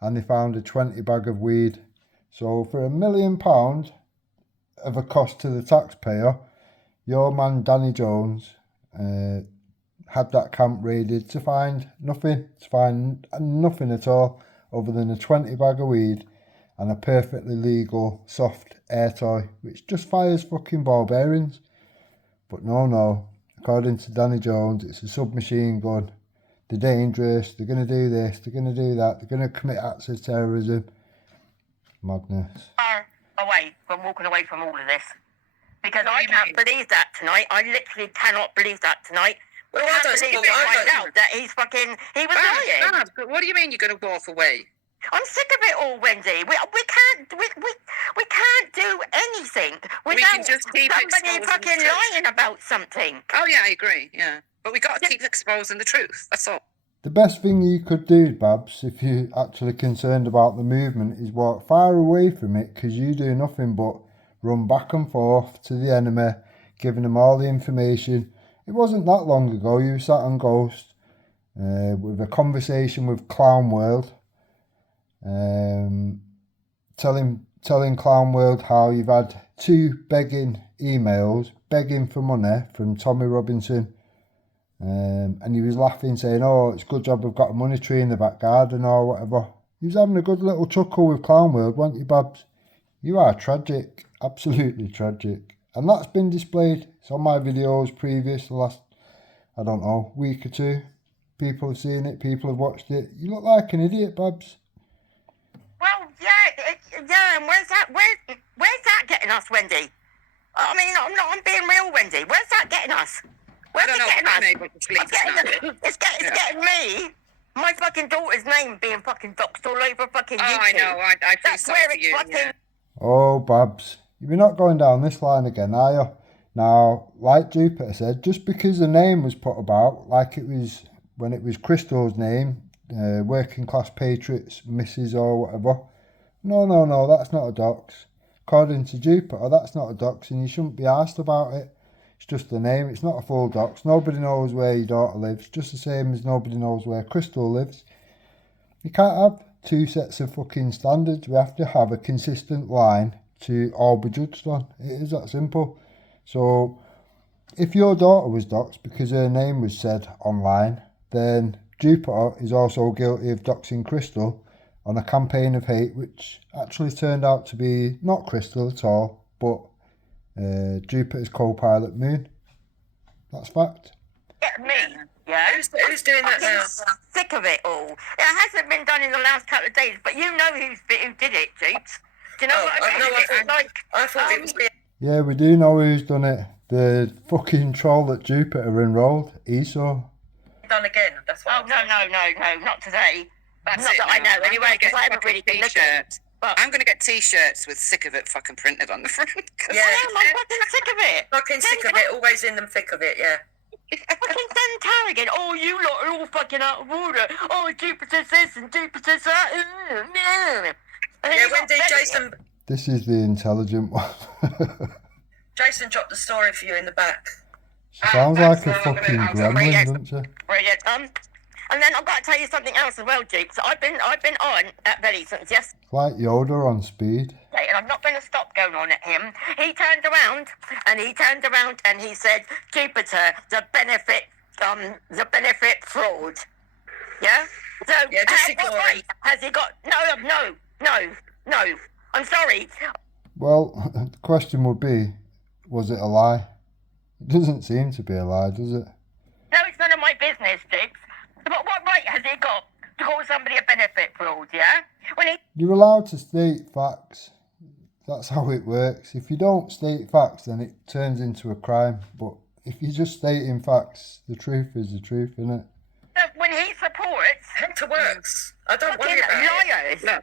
and they found a 20 bag of weed. So for £1 million of a cost to the taxpayer, your man Danny Jones had that camp raided to find nothing at all other than a 20 bag of weed and a perfectly legal soft air toy, which just fires fucking ball bearings. But no, according to Danny Jones, it's a submachine gun. They're dangerous, they're going to do this, they're going to do that, they're going to commit acts of terrorism. Madness. Far away from walking away from all of this. Because I can't believe that tonight. I literally cannot believe that tonight. Well, I don't believe that he was lying. But what do you mean you're going to walk away? I'm sick of it all, Wendy. We can't do anything without can just keep somebody fucking lying about something. Oh yeah, I agree. Yeah, but we got to keep exposing the truth. That's all. The best thing you could do, Babs, if you're actually concerned about the movement, is walk far away from it, because you do nothing but run back and forth to the enemy, giving them all the information. It wasn't that long ago you sat on Ghost with a conversation with Clown World, telling telling Clown World how you've had 2 begging emails, begging for money from Tommy Robinson. And he was laughing, saying, oh, it's a good job we've got a money tree in the back garden or whatever. He was having a good little chuckle with Clown World, weren't you, Babs? You are tragic, absolutely tragic. And that's been displayed. It's on my videos previous, the last, I don't know, week or 2. People have seen it, people have watched it. You look like an idiot, Babs. Well, yeah, and where's that getting us, Wendy? I mean, I'm being real, Wendy. Where's that getting us? Where's I don't it know. getting I'm us? able to sleep. It's getting me. My fucking daughter's name being fucking doxed all over fucking YouTube. Oh, I know. I feel That's sorry where for it's you. fucking... Yeah. Oh, Babs, you're not going down this line again, are you? Now, like Jupiter said, just because the name was put about, like it was when it was Crystal's name, Working Class Patriots, Mrs. or whatever. No, that's not a dox. According to Jupiter, that's not a dox, and you shouldn't be asked about it. It's just a name, it's not a full dox. Nobody knows where your daughter lives, just the same as nobody knows where Crystal lives. You can't have 2 sets of fucking standards. We have to have a consistent line to all be judged on. It is that simple. So, if your daughter was doxed because her name was said online, then Jupiter is also guilty of doxing Crystal on a campaign of hate, which actually turned out to be not Crystal at all, but Jupiter's co-pilot Moon. That's fact. Get me. Yeah. Who's doing that now? Sick of it all. It hasn't been done in the last couple of days, but you know who did it, Jeeps. Do you know what I mean? I thought it was being... Yeah, we do know who's done it. The fucking troll that Jupiter enrolled, Esau. Done again. That's what. Oh no, not today. That's not it that I now. know anyway, because I haven't really been looking. But I'm going to get T-shirts with "sick of it" fucking printed on the front. Yeah, I'm fucking sick of it. Fucking sick of it. Always in them thick of it. Yeah. Fucking send Tara again. Oh, you lot are all fucking out of order. Oh, Jupiter's this and Jupiter's that. Yeah, Wendy, Jason. This is the intelligent one. Jason dropped the story for you in the back. She sounds like a fucking gremlin, doesn't she? Brilliant. And then I've got to tell you something else as well, Jukes. I've been on at Betty since yesterday. It's like Yoda on speed. And I'm not going to stop going on at him. He turned around and he said, Jupiter, the benefit fraud. Yeah? So, yeah, just ignore right has he got? No. I'm sorry. Well, the question would be, was it a lie? It doesn't seem to be a lie, does it? No, it's none of my business, Jukes. But what right has he got to call somebody a benefit fraud, yeah? You're allowed to state facts. That's how it works. If you don't state facts, then it turns into a crime. But if you're just stating facts, the truth is the truth, isn't it? When he supports... Hector works. I don't worry about it. Liars.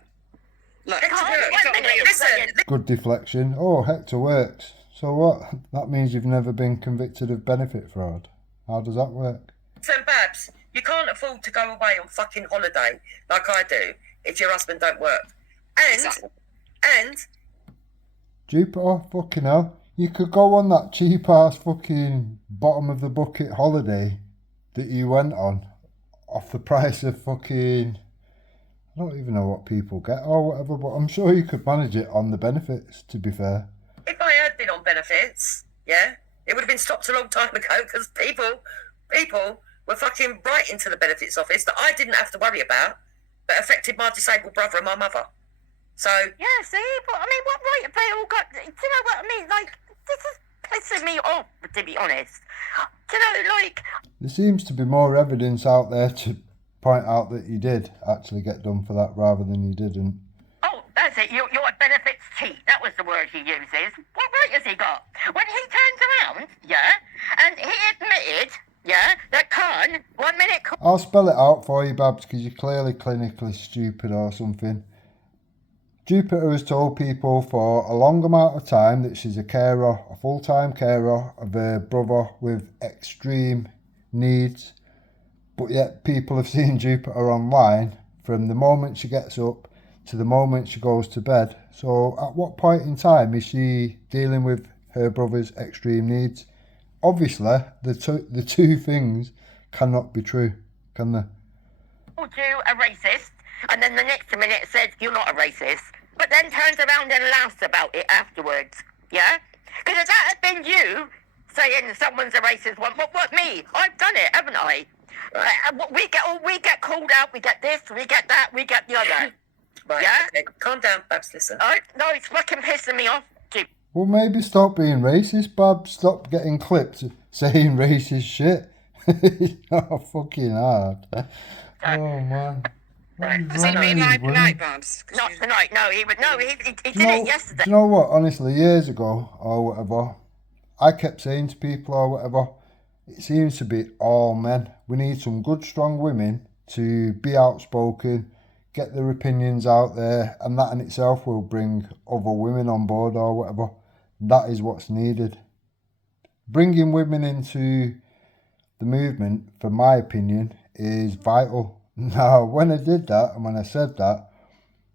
Look, Hector works. Listen. Good deflection. Oh, Hector works. So what? That means you've never been convicted of benefit fraud. How does that work? Listen, Babs, you can't afford to go away on fucking holiday like I do if your husband don't work. And Jupiter, fucking hell. You could go on that cheap ass fucking bottom of the bucket holiday that you went on off the price of fucking, I don't even know what people get or whatever, but I'm sure you could manage it on the benefits, to be fair. if I had been on benefits, yeah, it would have been stopped a long time ago because people were fucking right into the benefits office that I didn't have to worry about, but affected my disabled brother and my mother. So yeah, see, but I mean, what right have they all got? Do you know what I mean? Like, this is pissing me off, to be honest. Do you know, like, there seems to be more evidence out there to point out that you did actually get done for that rather than you didn't. oh, that's it. Your benefits cheat. That was the word he uses. What right has he got? When he turns around, yeah, and he admitted, yeah, that Khan 1 minute. I'll spell it out for you, Babs, because you're clearly clinically stupid or something. Jupiter has told people for a long amount of time that she's a carer, a full-time carer of her brother with extreme needs. But yet people have seen Jupiter online from the moment she gets up to the moment she goes to bed. So at what point in time is she dealing with her brother's extreme needs? Obviously, the two things cannot be true, can they? Called you a racist, and then the next minute said you're not a racist. but then turns around and laughs about it afterwards. Yeah? Because if that had been you saying someone's a racist one, what me? I've done it, haven't I? We get called out, we get this, we get that, we get the other. Right, Yeah? okay, calm down, Babs, listen. No, it's fucking pissing me off. Well, maybe stop being racist, Babs. Stop getting clips saying racist shit. It's not fucking hard. Oh, man. Has he been like tonight, Babs? Not tonight, no, he did it yesterday. Do you know what? Honestly, years ago or whatever, I kept saying to people or whatever, it seems to be all men. We need some good, strong women to be outspoken, get their opinions out there, and that in itself will bring other women on board or whatever. That is what's needed. Bringing women into the movement, for my opinion, is vital. Now, when I did that and when I said that,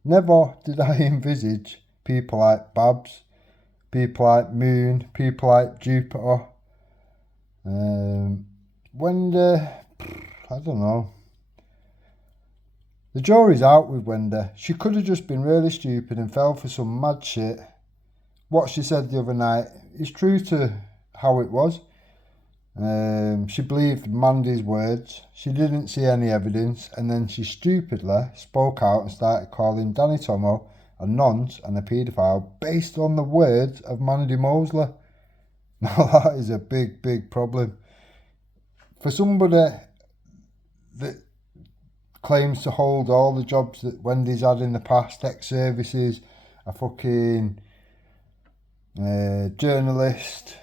never did I envisage people like Babs, people like Moon, people like Jupiter. Wendy, I don't know. The jury's out with Wendy. She could have just been really stupid and fell for some mad shit. What she said the other night is true to how it was. She believed Mandy's words. She didn't see any evidence, and then she stupidly spoke out and started calling Danny Tomo a nonce and a paedophile based on the words of Mandy Mosley. Now that is a big, big problem. For somebody that claims to hold all the jobs that Wendy's had in the past, ex-services, a fucking journalist,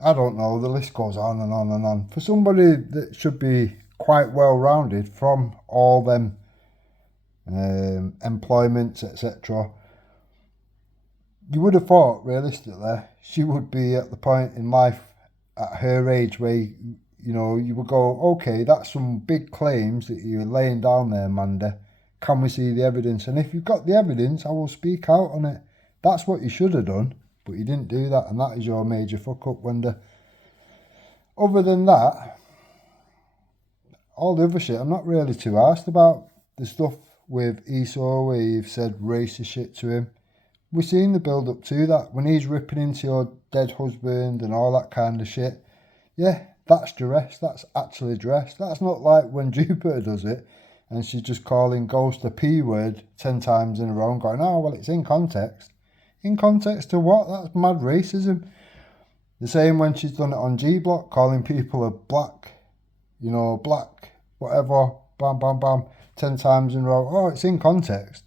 I don't know, the list goes on and on and on. For somebody that should be quite well rounded from all them employments, etc., you would have thought realistically she would be at the point in life at her age where you would go, okay, that's some big claims that you're laying down there, Amanda. Can we see the evidence? And if you've got the evidence, I will speak out on it. That's what you should have done. But you didn't do that, and that is your major fuck up, Wendy. Other than that, all the other shit, I'm not really too arsed about. The stuff with Esau where you've said racist shit to him. We're seeing the build up to that. When he's ripping into your dead husband and all that kind of shit. Yeah, that's duress. That's actually duress. That's not like when Jupiter does it and she's just calling Ghost a P word 10 times in a row and going, oh, well, it's in context. In context to what? That's mad racism. The same when she's done it on G Block, calling people a black, black, whatever, bam, bam, bam, 10 times in a row. Oh, it's in context.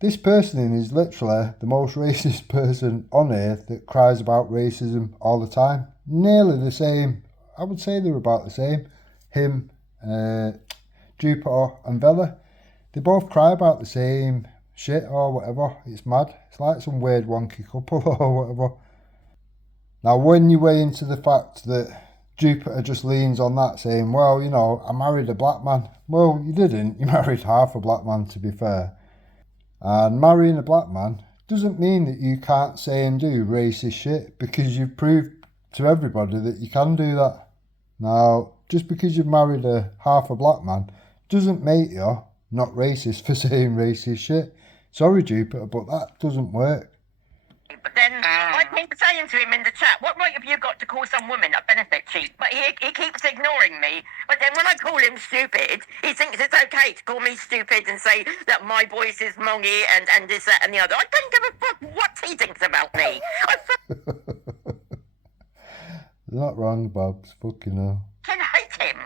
This person is literally the most racist person on earth that cries about racism all the time. Nearly the same. I would say they're about the same. Him, Jupiter and Vela. They both cry about the same shit or whatever. It's mad. It's like some weird wonky couple or whatever. Now, when you weigh into the fact that Jupiter just leans on that saying, well, I married a black man. Well, you didn't. You married half a black man, to be fair. And marrying a black man doesn't mean that you can't say and do racist shit, because you've proved to everybody that you can do that. Now, just because you've married a half a black man doesn't make you not racist for saying racist shit. Sorry, Jupiter, but that doesn't work. But then I keep saying to him in the chat, what right have you got to call some woman a benefit cheat? But he keeps ignoring me. But then when I call him stupid, he thinks it's okay to call me stupid and say that my voice is mongy and this, that and the other. I don't give a fuck what he thinks about me. Not wrong, Babs. Fucking hell. I hate him.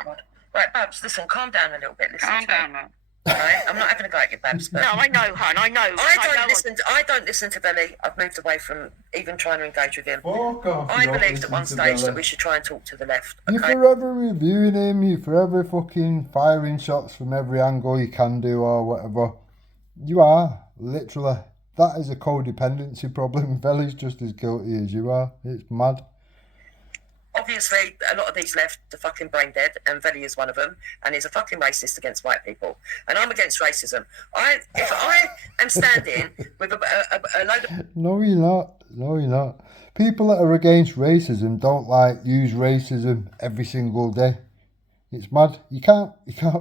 Right, Babs, listen, calm down a little bit. Calm down, man. Right? I'm not having a go at you, Babs. But No, I know, hon. I know. I don't listen to Belly. I've moved away from even trying to engage with him. Fuck off. I believed at one stage that we should try and talk to the left. You're Okay? forever reviewing him. You're forever fucking firing shots from every angle you can do or whatever. You are, literally. That is a codependency problem. Belly's just as guilty as you are. It's mad. Obviously, a lot of these left are fucking brain dead, and Veli is one of them, and he's a fucking racist against white people. And I'm against racism. If I am standing with a load of... No, you're not. No, you're not. People that are against racism don't use racism every single day. It's mad. You can't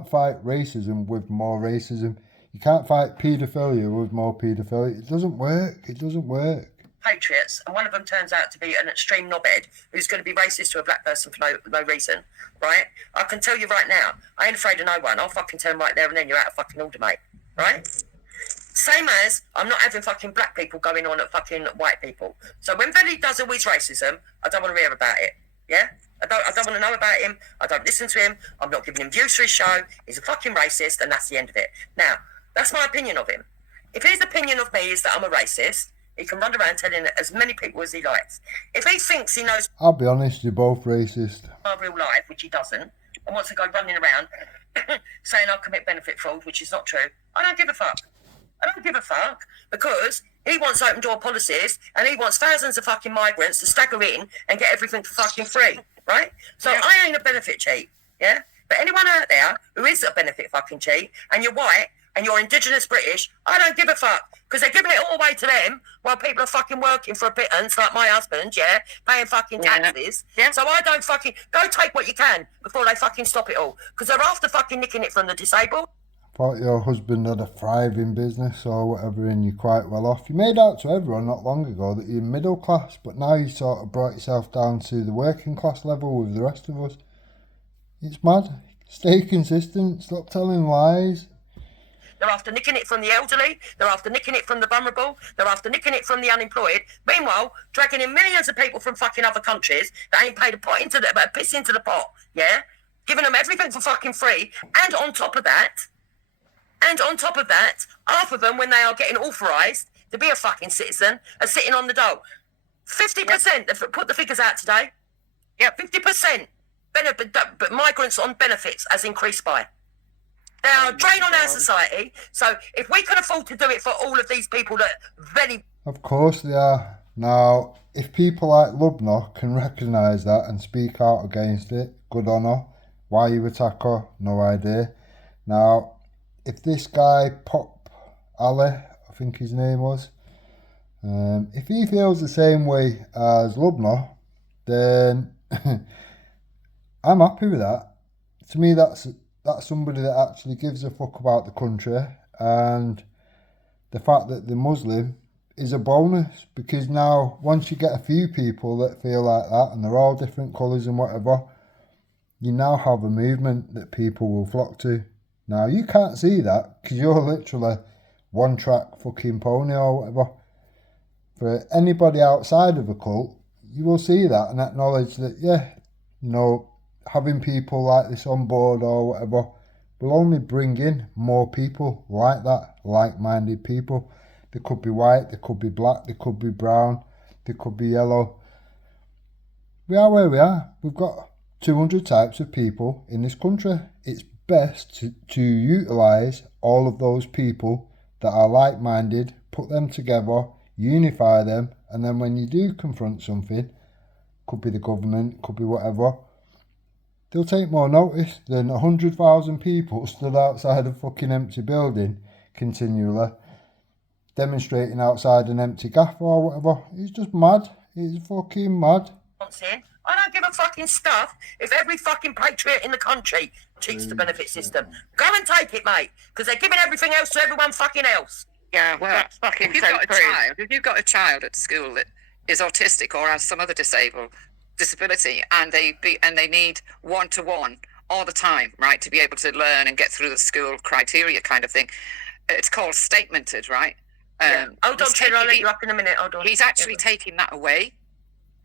fight racism with more racism. You can't fight paedophilia with more paedophilia. It doesn't work. It doesn't work. Patriots, and one of them turns out to be an extreme knobhead who's going to be racist to a black person for no reason, right? I can tell you right now, I ain't afraid of no one. I'll fucking tell them right there and then you're out of fucking order, mate, right? Same as I'm not having fucking black people going on at fucking white people. So when Wendy does all his racism, I don't want to hear about it, yeah? I don't want to know about him. I don't listen to him. I'm not giving him views for his show. He's a fucking racist, and that's the end of it. Now, that's my opinion of him. If his opinion of me is that I'm a racist, he can run around telling as many people as he likes. If he thinks he knows I'll be honest, you're both racist. my real life, which he doesn't, and wants to go running around saying I'll commit benefit fraud, which is not true, I don't give a fuck. I don't give a fuck because he wants open door policies and he wants thousands of fucking migrants to stagger in and get everything for fucking free, right? So Yeah. I ain't a benefit cheat, yeah? But anyone out there who is a benefit fucking cheat and you're white and you're indigenous British, I don't give a fuck because they're giving it all away to them while people are fucking working for a pittance like my husband, yeah, paying fucking taxes. Yeah. So I don't fucking, go take what you can before they fucking stop it all because they're after fucking nicking it from the disabled. Thought your husband had a thriving business or whatever and you're quite well off. You made out to everyone not long ago that you're middle class, but now you sort of brought yourself down to the working class level with the rest of us. It's mad. Stay consistent. Stop telling lies. They're after nicking it from the elderly. They're after nicking it from the vulnerable. They're after nicking it from the unemployed. Meanwhile, dragging in millions of people from fucking other countries that ain't paid a piss into the pot, yeah? Giving them everything for fucking free. And on top of that, half of them, when they are getting authorised to be a fucking citizen, are sitting on the dole. 50%, they've put the figures out today. Yeah, 50% but migrants on benefits has increased by. They are a drain on our society. So if we can afford to do it for all of these people that very... Of course they are. Now, if people like Lubna can recognise that and speak out against it, good on her. Why you attack her, no idea. Now, if this guy, Pop Ali, I think his name was, if he feels the same way as Lubna, then I'm happy with that. To me, that's somebody that actually gives a fuck about the country, and the fact that they're Muslim is a bonus, because now once you get a few people that feel like that and they're all different colours and whatever, you now have a movement that people will flock to. Now you can't see that because you're literally one track fucking pony or whatever. For anybody outside of a cult, you will see that and acknowledge that, yeah, you know, having people like this on board or whatever will only bring in more people like that, like-minded people. They could be white, they could be black, they could be brown, they could be yellow. We are where we are. We've got 200 types of people in this country. It's best to utilise all of those people that are like-minded, put them together, unify them, and then when you do confront something, could be the government, could be whatever, they'll take more notice than 100,000 people stood outside a fucking empty building continually, demonstrating outside an empty gaff or whatever. It's just mad. It's fucking mad. I don't give a fucking stuff if every fucking patriot in the country cheats the benefit system. Go and take it, mate, because they're giving everything else to everyone fucking else. Yeah, Well, that's fucking if you've so got true. if you've got a child at school that is autistic or has some other disability, and they need one-to-one all the time, right, to be able to learn and get through the school criteria kind of thing. It's called statemented, right? Hold on, Taylor, I'll let you up in a minute. Hold on. He's actually taking that away.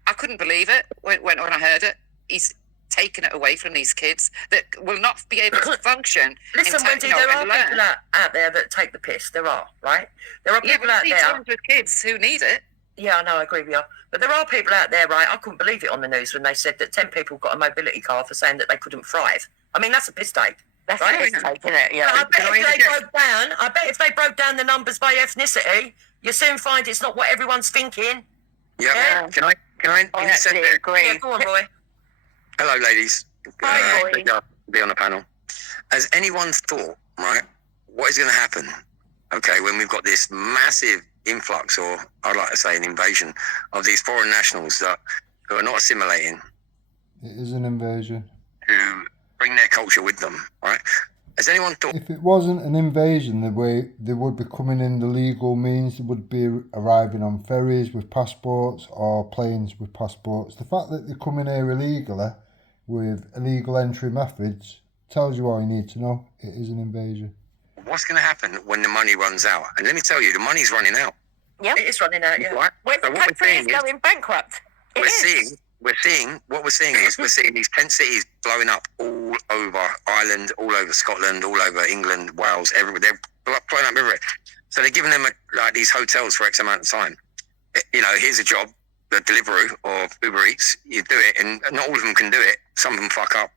I couldn't believe it when I heard it. He's taken it away from these kids that will not be able to function. Listen, Wendy, there are people out there that take the piss. There are, right? There are people out there. Times with kids who need it. Yeah, I know, I agree with you. But there are people out there, right? I couldn't believe it on the news when they said that 10 people got a mobility card for saying that they couldn't thrive. I mean, that's a piss take. That's right? a piss take, isn't it? Yeah. But I bet if they broke down the numbers by ethnicity, you soon find it's not what everyone's thinking. Yeah. Can I I insert actually there? agree. Yeah, go on, Roy. Hello, ladies. Hi, Roy. Pleasure to be on the panel. Has anyone thought, right, what is going to happen, okay, when we've got this massive influx, or I'd like to say an invasion, of these foreign nationals who are not assimilating, It is an invasion. who bring their culture with them, right? Has anyone thought? If it wasn't an invasion, the way they would be coming in the legal means, they would be arriving on ferries with passports or planes with passports. The fact that they come in here illegally with illegal entry methods tells you all you need to know. It is an invasion. What's going to happen when the money runs out? And let me tell you, the money's running out. Yep. It is running out, yeah. Right? When So the what we're country is seeing is, going bankrupt. we're seeing these tent cities blowing up all over Ireland, all over Scotland, all over England, Wales, everywhere. They're blowing up everywhere. So they're giving them like these hotels for X amount of time. You know, here's a job, the Deliveroo or Uber Eats. You do it, and not all of them can do it. Some of them fuck up.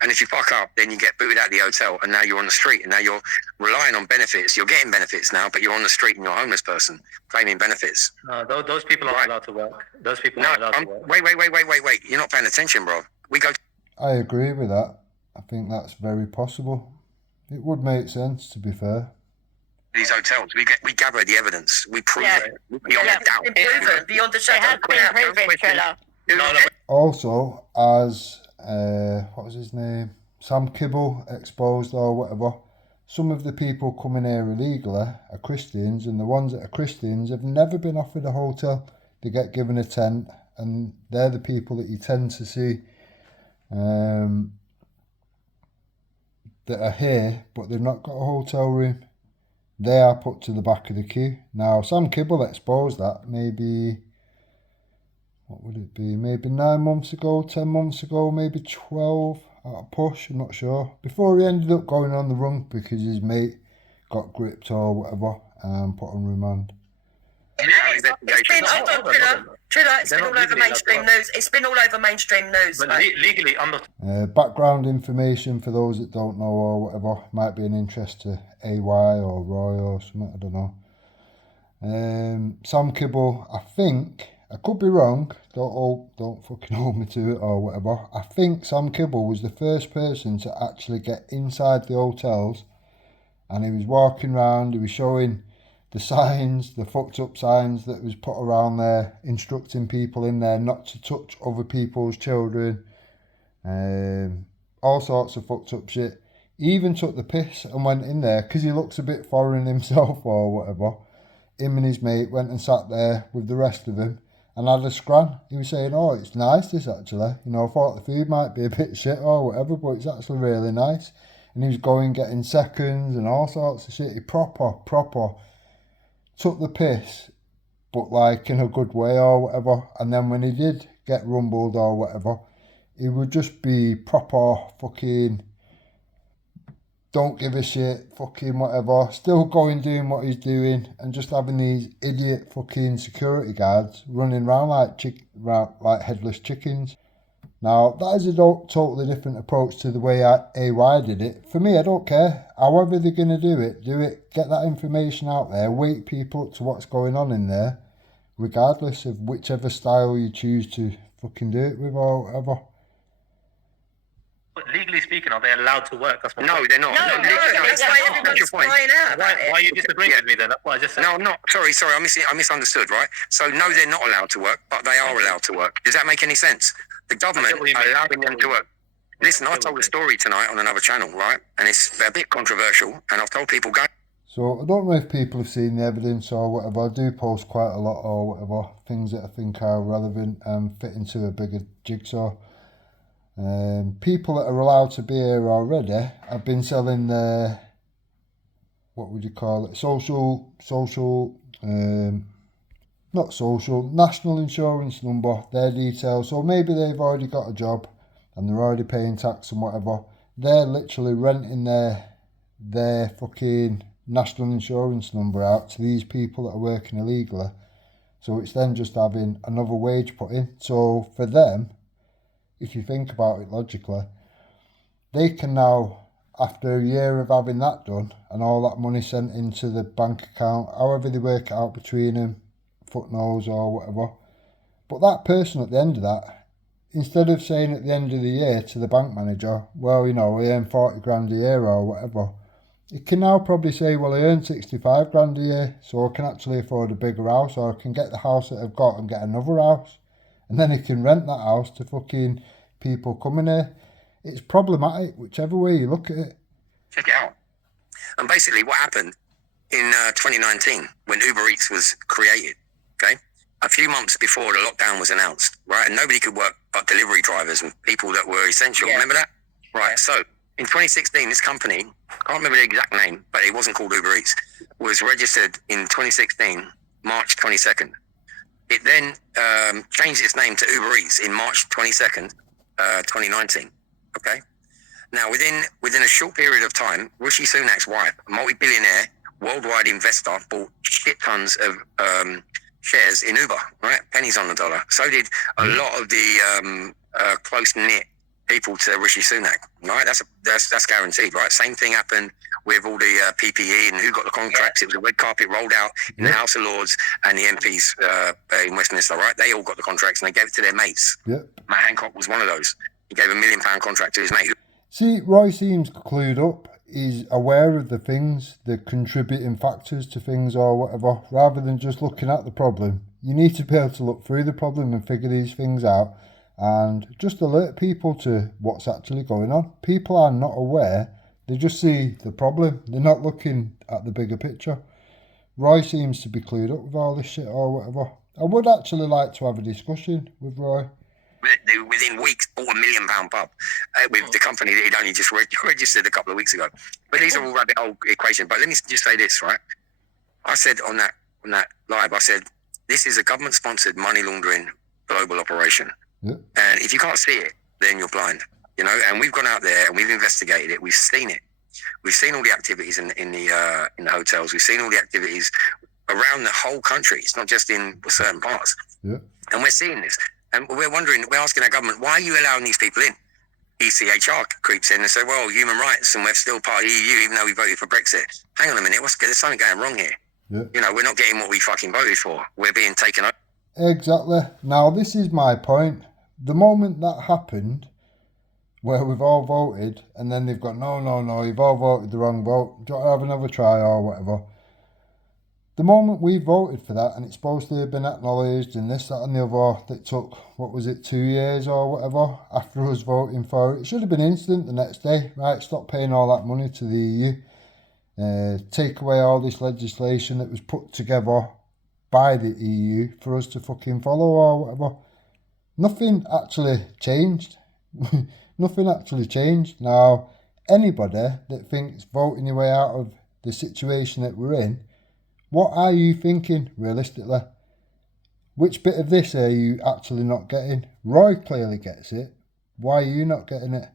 And if you fuck up, then you get booted out of the hotel, and now you're on the street, and now you're relying on benefits. You're getting benefits now, but you're on the street and you're a homeless person claiming benefits. No, those people aren't allowed to work. Those people No, aren't allowed to work. wait. You're not paying attention, bro. We go to I agree with that. I think that's very possible. It would make sense, to be fair. these hotels. We gather the evidence. We prove Yeah. it. Beyond a doubt. It's been proven beyond a It shadow has of a been doubt. proven, Triller. No, no, Also, as what was his name? Sam Kibble exposed or whatever. Some of the people coming here illegally are Christians, and the ones that are Christians have never been offered a hotel. They get given a tent, and they're the people that you tend to see that are here, but they've not got a hotel room. They are put to the back of the queue. Now, Sam Kibble exposed that maybe, what would it be? Maybe 9 months ago, 10 months ago, maybe 12 at a push, I'm not sure. Before he ended up going on the run because his mate got gripped or whatever and put on remand. It's been, hold on, Triller, it's been all over mainstream news. It's been all over mainstream news. but mate. legally, I'm not. Background information for those that don't know or whatever might be an interest to AY or Roy or something, I don't know. Sam Kibble, I think, I could be wrong, don't fucking hold me to it or whatever. I think Sam Kibble was the first person to actually get inside the hotels, and he was walking around, he was showing the signs, the fucked up signs that was put around there, instructing people in there not to touch other people's children, all sorts of fucked up shit. He even took the piss and went in there because he looks a bit foreign himself or whatever. Him and his mate went and sat there with the rest of them and had a scran. He was saying, oh, it's nice this actually. You know, I thought the food might be a bit shit or whatever, but it's actually really nice. And he was going getting seconds and all sorts of shit. He proper took the piss, but like in a good way or whatever. And then when he did get rumbled or whatever, he would just be proper fucking don't give a shit, fucking whatever, still going doing what he's doing, and just having these idiot fucking security guards running around like headless chickens. Now, that is a totally different approach to the way AY did it. For me, I don't care. However they're going to do it, get that information out there, wake people up to what's going on in there, regardless of whichever style you choose to fucking do it with or whatever. But legally speaking, are they allowed to work? That's my No, point. they're not. No, That's why everyone's crying out about Why are it. you disagreeing with me then? That's what I just said. No, I'm not. Sorry, I misunderstood, right? So, no, they're not allowed to work, but they are allowed to work. Does that make any sense? The government what you are mean. allowing them to work. Listen, I told a story tonight on another channel, right? And it's a bit controversial, and I've told people, go. So I don't know if people have seen the evidence or whatever. I do post quite a lot or whatever, things that I think are relevant and fit into a bigger jigsaw. People that are allowed to be here already have been selling their, what would you call it, national insurance number, their details. So maybe they've already got a job and they're already paying tax and whatever. They're literally renting their fucking national insurance number out to these people that are working illegally. So it's then just having another wage put in. So for them, if you think about it logically, they can now, after a year of having that done and all that money sent into the bank account, however they work it out between them, footnotes or whatever, but that person at the end of that, instead of saying at the end of the year to the bank manager, well, you know, I earn 40 grand a year or whatever, it can now probably say, well, I earn 65 grand a year, so I can actually afford a bigger house, or I can get the house that I've got and get another house. And then he can rent that house to fucking people coming here. It's problematic, whichever way you look at it. Check it out. And basically what happened in 2019 when Uber Eats was created, okay? A few months before the lockdown was announced, right? And nobody could work but delivery drivers and people that were essential. Yeah. Remember that? Right. Yeah. So in 2016, this company, I can't remember the exact name, but it wasn't called Uber Eats, was registered in 2016, March 22nd. It then changed its name to Uber Eats in March 22nd, 2019. Okay. Now, within a short period of time, Rishi Sunak's wife, a multi-billionaire, worldwide investor, bought shit tons of shares in Uber, right? Pennies on the dollar. So did a lot of the close-knit people to Rishi Sunak, right? That's guaranteed, right? Same thing happened with all the PPE and who got the contracts. It was a red carpet rolled out in the House of Lords and the MPs in Westminster, right? They all got the contracts and they gave it to their mates. Yep. Matt Hancock was one of those. He gave £1 million contract to his mate. See, Roy seems clued up. He's aware of the things, the contributing factors to things or whatever, rather than just looking at the problem. You need to be able to look through the problem and figure these things out and just alert people to what's actually going on. People are not aware. They just see the problem. They're not looking at the bigger picture. Roy seems to be clued up with all this shit or whatever. I would actually like to have a discussion with Roy. Within weeks, bought £1 million pub with the company that he'd only just registered a couple of weeks ago. But these are all rabbit hole equations. But let me just say this, right? I said on that live, I said, this is a government-sponsored money laundering global operation. Yep. And if you can't see it, then you're blind, you know? And we've gone out there and we've investigated it. We've seen it. We've seen all the activities in the hotels. We've seen all the activities around the whole country. It's not just in certain parts. Yep. And we're seeing this. And we're asking our government, why are you allowing these people in? ECHR creeps in and say, well, human rights, and we're still part of the EU, even though we voted for Brexit. Hang on a minute, there's something going wrong here. Yeah. You know, we're not getting what we fucking voted for. We're being taken over. Exactly. Now, this is my point. The moment that happened, where we've all voted, and then they've got, no, you've all voted the wrong vote, do you want to have another try or whatever? The moment we voted for that, and it's supposed to have been acknowledged, and this, that, and the other, that took, 2 years or whatever, after us voting for it, it should have been instant the next day, right? Stop paying all that money to the EU. Take away all this legislation that was put together by the EU for us to fucking follow or whatever. Nothing actually changed. Nothing actually changed. Now, anybody that thinks voting your way out of the situation that we're in, what are you thinking realistically? Which bit of this are you actually not getting? Roy clearly gets it. Why are you not getting it?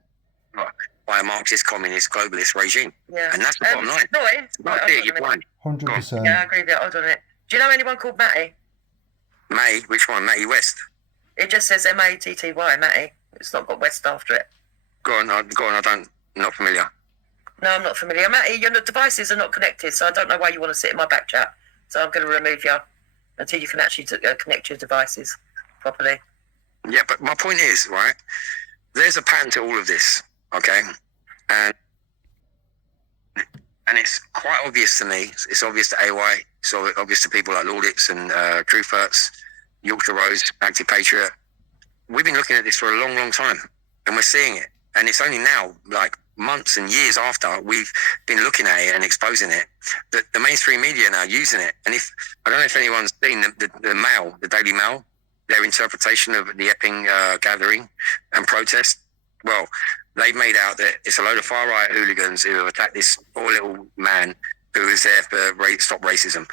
By a Marxist, communist, globalist regime. Yeah. And that's the bottom line. Roy, Not it, you're blind. 100%. yeah, I agree with you. Hold on a minute. Do you know anyone called Matty? Matty, which one? Matty West. It just says M-A-T-T-Y, Matty. It's not got West after it. Go on, not familiar. No, I'm not familiar. Matty, your devices are not connected, so I don't know why you want to sit in my back chat. So I'm going to remove you until you can actually connect your devices properly. Yeah, but my point is, right, there's a pattern to all of this, okay? And it's quite obvious to me. It's obvious to AY. It's obvious to people like Laudits and Truth Hurts, Yorkshire Rose, Active Patriot. We've been looking at this for a long, long time, and we're seeing it. And it's only now, like months and years after we've been looking at it and exposing it, that the mainstream media are now using it. And I don't know if anyone's seen the Mail, the Daily Mail, their interpretation of the Epping gathering and protest. Well, they've made out that it's a load of far-right hooligans who have attacked this poor little man who was there for stop racism.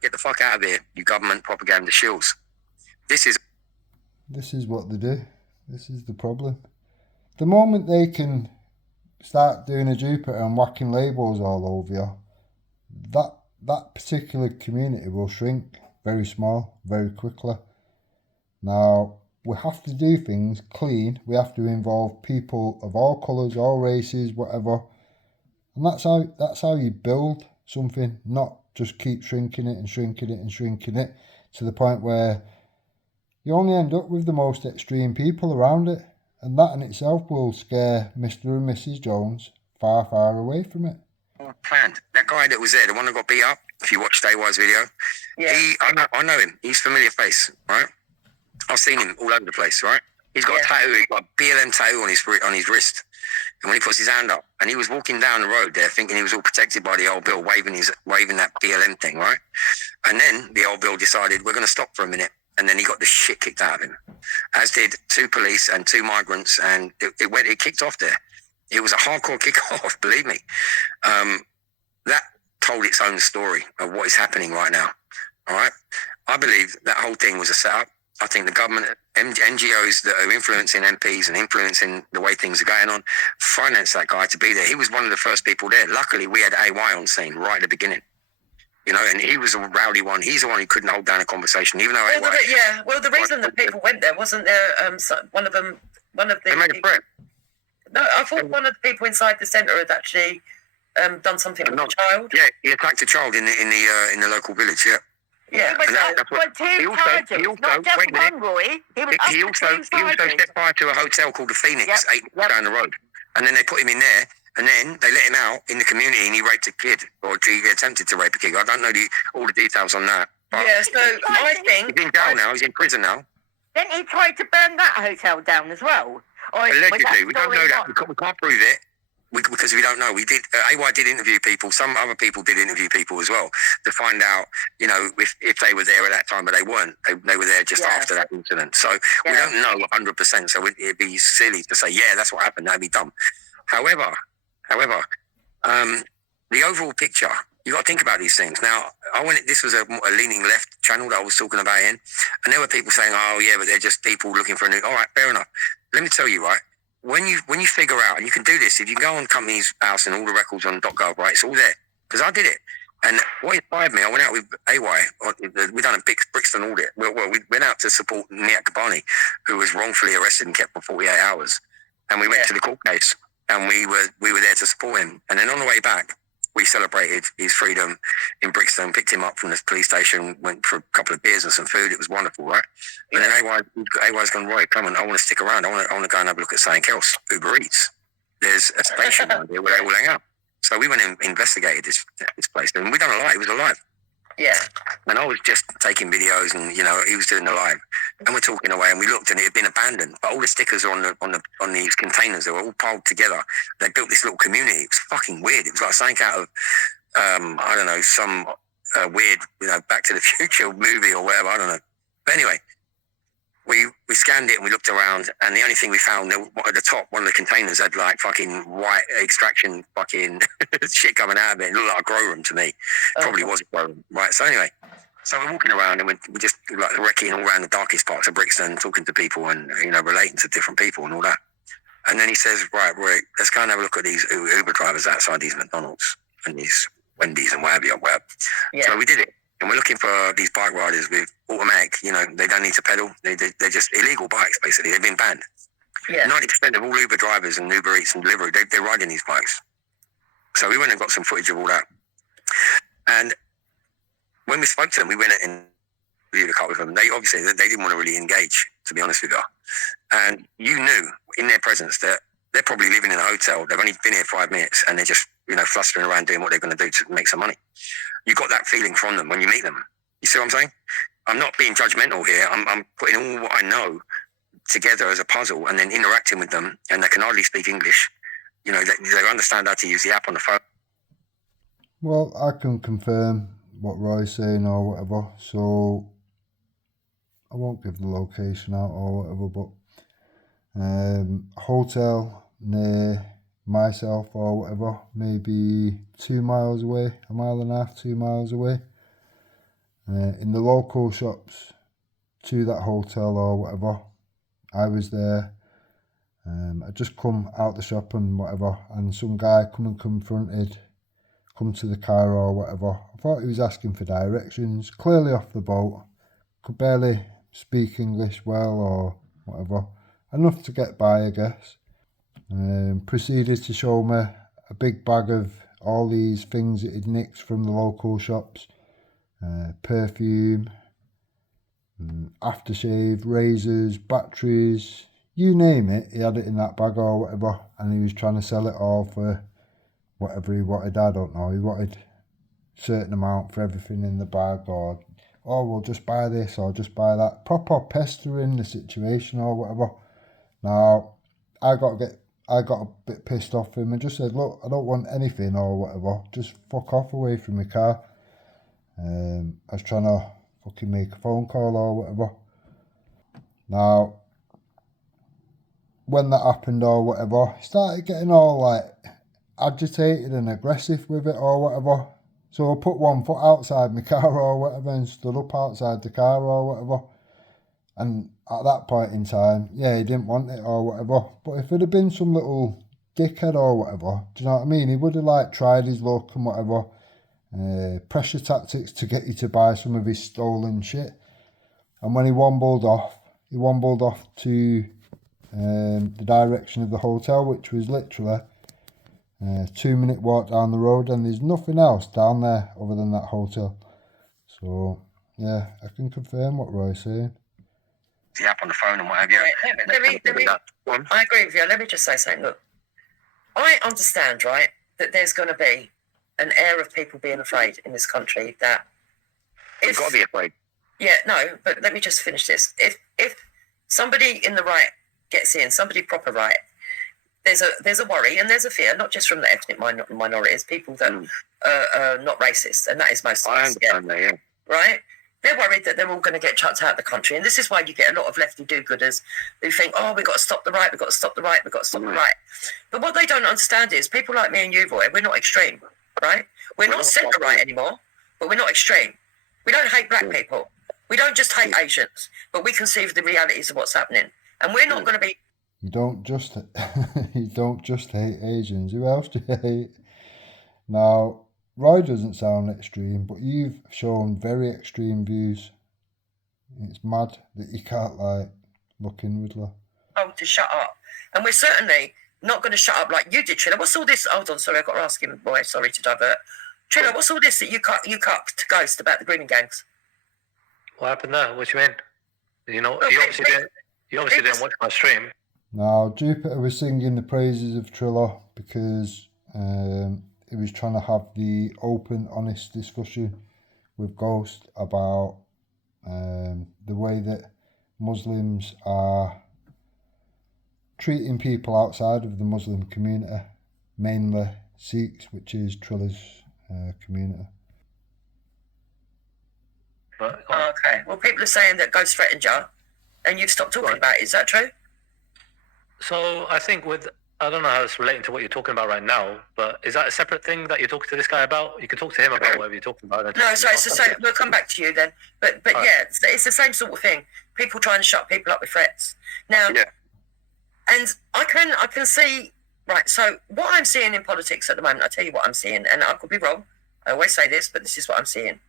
Get the fuck out of here, you government propaganda shills. This is what they do. This is the problem. The moment they can start doing a Jupiter and whacking labels all over you, that particular community will shrink very small, very quickly. Now, we have to do things clean. We have to involve people of all colours, all races, whatever. And that's how you build something, not just keep shrinking it and shrinking it and shrinking it to the point where you only end up with the most extreme people around it. And that in itself will scare Mr. and Mrs. Jones far, far away from it. Planned. That guy that was there, the one that got beat up, if you watched AY's video, Yeah. I know him. He's a familiar face, right? I've seen him all over the place, right? He's got a tattoo, he's got a BLM tattoo on his wrist. And when he puts his hand up, and he was walking down the road there thinking he was all protected by the old Bill, waving that BLM thing, right? And then the old Bill decided, we're going to stop for a minute. And then he got the shit kicked out of him, as did 2 police and 2 migrants. And it kicked off there. It was a hardcore kick-off, believe me. That told its own story of what is happening right now. All right? I believe that whole thing was a setup. I think the government, NGOs that are influencing MPs and influencing the way things are going on, financed that guy to be there. He was one of the first people there. Luckily, we had AY on scene right at the beginning. You know, and he was a rowdy one. He's the one who couldn't hold down a conversation, even though AY... Well, the reason that people went there, wasn't there one of the... They made a threat. No, I thought one of the people inside the centre had actually done something with a child. Yeah, he attacked a child in the local village, yeah. Yeah, He also set fire to a hotel called the Phoenix, 8 miles down the road, and then they put him in there, and then they let him out in the community, and he raped a kid, or he attempted to rape a kid. I don't know all the details on that. But yeah, so I think he's in jail now. He's in prison now. Then he tried to burn that hotel down as well. Allegedly, we don't know that. We can't prove it. Because we don't know. We did. AY did interview people. Some other people did interview people as well to find out, you know, if they were there at that time, but they weren't. They were there just after that incident. So we don't know 100%. So it'd be silly to say, yeah, that's what happened. That'd be dumb. However, the overall picture, you got to think about these things. Now, this was a leaning left channel that I was talking about in, and there were people saying, oh yeah, but they're just people looking for a new. All right, fair enough. Let me tell you, right. When you figure out, and you can do this, if you go on Company's House and all the records on .gov, right, it's all there. Because I did it. And what inspired me, I went out with AY. We done a big Brixton audit. Well, we went out to support Niat Kabani, who was wrongfully arrested and kept for 48 hours. And we went to the court case, and we were there to support him. And then on the way back, we celebrated his freedom in Brixton, picked him up from the police station, went for a couple of beers and some food. It was wonderful, right? And then AY's gone, right, come on, I want to stick around. I want to go and have a look at something else. Uber Eats. There's a station around here where they all hang out. So we went and investigated this place. And we done a live. It was a live. Yeah. And I was just taking videos, and you know, he was doing the live, and we're talking away, and we looked, and it had been abandoned. But all the stickers are on these containers. They were all piled together. They built this little community. It was fucking weird. It was like something out of I don't know, some weird, you know, Back to the Future movie or whatever. I don't know. But anyway, we scanned it and we looked around, and the only thing we found at the top, one of the containers had like fucking white extraction fucking shit coming out of it. It looked like a grow room to me. Probably was a grow room, right? So anyway, so we're walking around, and we're just like wrecking all around the darkest parts of Brixton, talking to people, and you know, relating to different people and all that. And then he says, right, let's go and have a look at these Uber drivers outside these McDonald's and these Wendy's and whatever. Yeah. So we did it. And we're looking for these bike riders with automatic, you know, they don't need to pedal. They're just illegal bikes, basically. They've been banned. Yeah. 90% of all Uber drivers and Uber Eats and delivery, they're riding these bikes. So we went and got some footage of all that. And when we spoke to them, we went and reviewed a couple of them. They obviously, they didn't want to really engage, to be honest with you. And you knew in their presence that they're probably living in a hotel. They've only been here 5 minutes, and they're just, you know, flustering around doing what they're going to do to make some money. You got that feeling from them when you meet them. You see what I'm saying? I'm not being judgmental here. I'm putting all what I know together as a puzzle, and then interacting with them, and they can hardly speak English. You know, they understand how to use the app on the phone. Well, I can confirm what Roy's saying or whatever, so I won't give the location out or whatever, but hotel near myself or whatever, maybe 2 miles away, 1.5 miles, 2 miles away. In the local shops to that hotel or whatever, I was there. I just come out the shop and whatever, and some guy come to the car or whatever. I thought he was asking for directions, clearly off the boat, could barely speak English well or whatever, enough to get by, I guess. Proceeded to show me a big bag of all these things that he'd nicked from the local shops. Perfume, aftershave, razors, batteries, you name it, he had it in that bag or whatever, and he was trying to sell it all for whatever he wanted. I don't know, he wanted a certain amount for everything in the bag, or we'll just buy this or just buy that. Proper pestering the situation or whatever. Now, I got to get I got a bit pissed off him and just said, look, I don't want anything or whatever. Just fuck off away from my car. I was trying to fucking make a phone call or whatever. Now, when that happened or whatever, he started getting all like agitated and aggressive with it or whatever. So I put one foot outside my car or whatever and stood up outside the car or whatever. And at that point in time, yeah, he didn't want it or whatever. But if it had been some little dickhead or whatever, do you know what I mean? He would have like tried his luck and whatever. Pressure tactics to get you to buy some of his stolen shit. And when he wombled off to the direction of the hotel, which was literally a 2-minute walk down the road, and there's nothing else down there other than that hotel. So, yeah, I can confirm what Roy's saying. The app on the phone and what have you. I agree with you. Let me just say something. Look, I understand, right, that there's going to be an air of people being afraid in this country that... You've got to be afraid. Yeah, no, but let me just finish this. If somebody in the right gets in, somebody proper right, there's a worry and there's a fear, not just from the ethnic minorities, people that are not racist, and that is most of us. I understand that, yeah. Right? They're worried that they're all going to get chucked out of the country, and this is why you get a lot of lefty do-gooders who think, oh, we've got to stop the right, we've got to stop the right, we've got to stop the right. But what they don't understand is people like me and you, Roy, we're not extreme, right? We're not centre-right anymore, but we're not extreme. We don't hate black people. We don't just hate Asians, but we can see the realities of what's happening. And we're not going to be... You don't just hate Asians. Who else do you hate? Now, Roy doesn't sound extreme, but you've shown very extreme views. It's mad that you can't, like, look inwardly. Oh, to shut up. And we're certainly not going to shut up like you did, Trilla. What's all this? Hold on, sorry, I've got to ask him, Roy, sorry to divert. Trilla, what's all this that you cut to Ghost about the grooming gangs? What happened there? What do you mean? You know, you obviously didn't watch my stream. Now, Jupiter was singing the praises of Triller because he was trying to have the open, honest discussion with Ghost about the way that Muslims are treating people outside of the Muslim community, mainly Sikhs, which is Triller's community. But, Okay. Well, people are saying that Ghost threatened you, and you've stopped talking about it. Is that true? So I think I don't know how it's relating to what you're talking about right now, but is that a separate thing that you're talking to this guy about? You can talk to him about whatever you're talking about. No, sorry, it's the same. We'll come back to you then. But Right. yeah, it's the same sort of thing. People trying to shut people up with threats. Now, and I can see, right, so what I'm seeing in politics at the moment, I'll tell you what I'm seeing, and I could be wrong. I always say this, but this is what I'm seeing.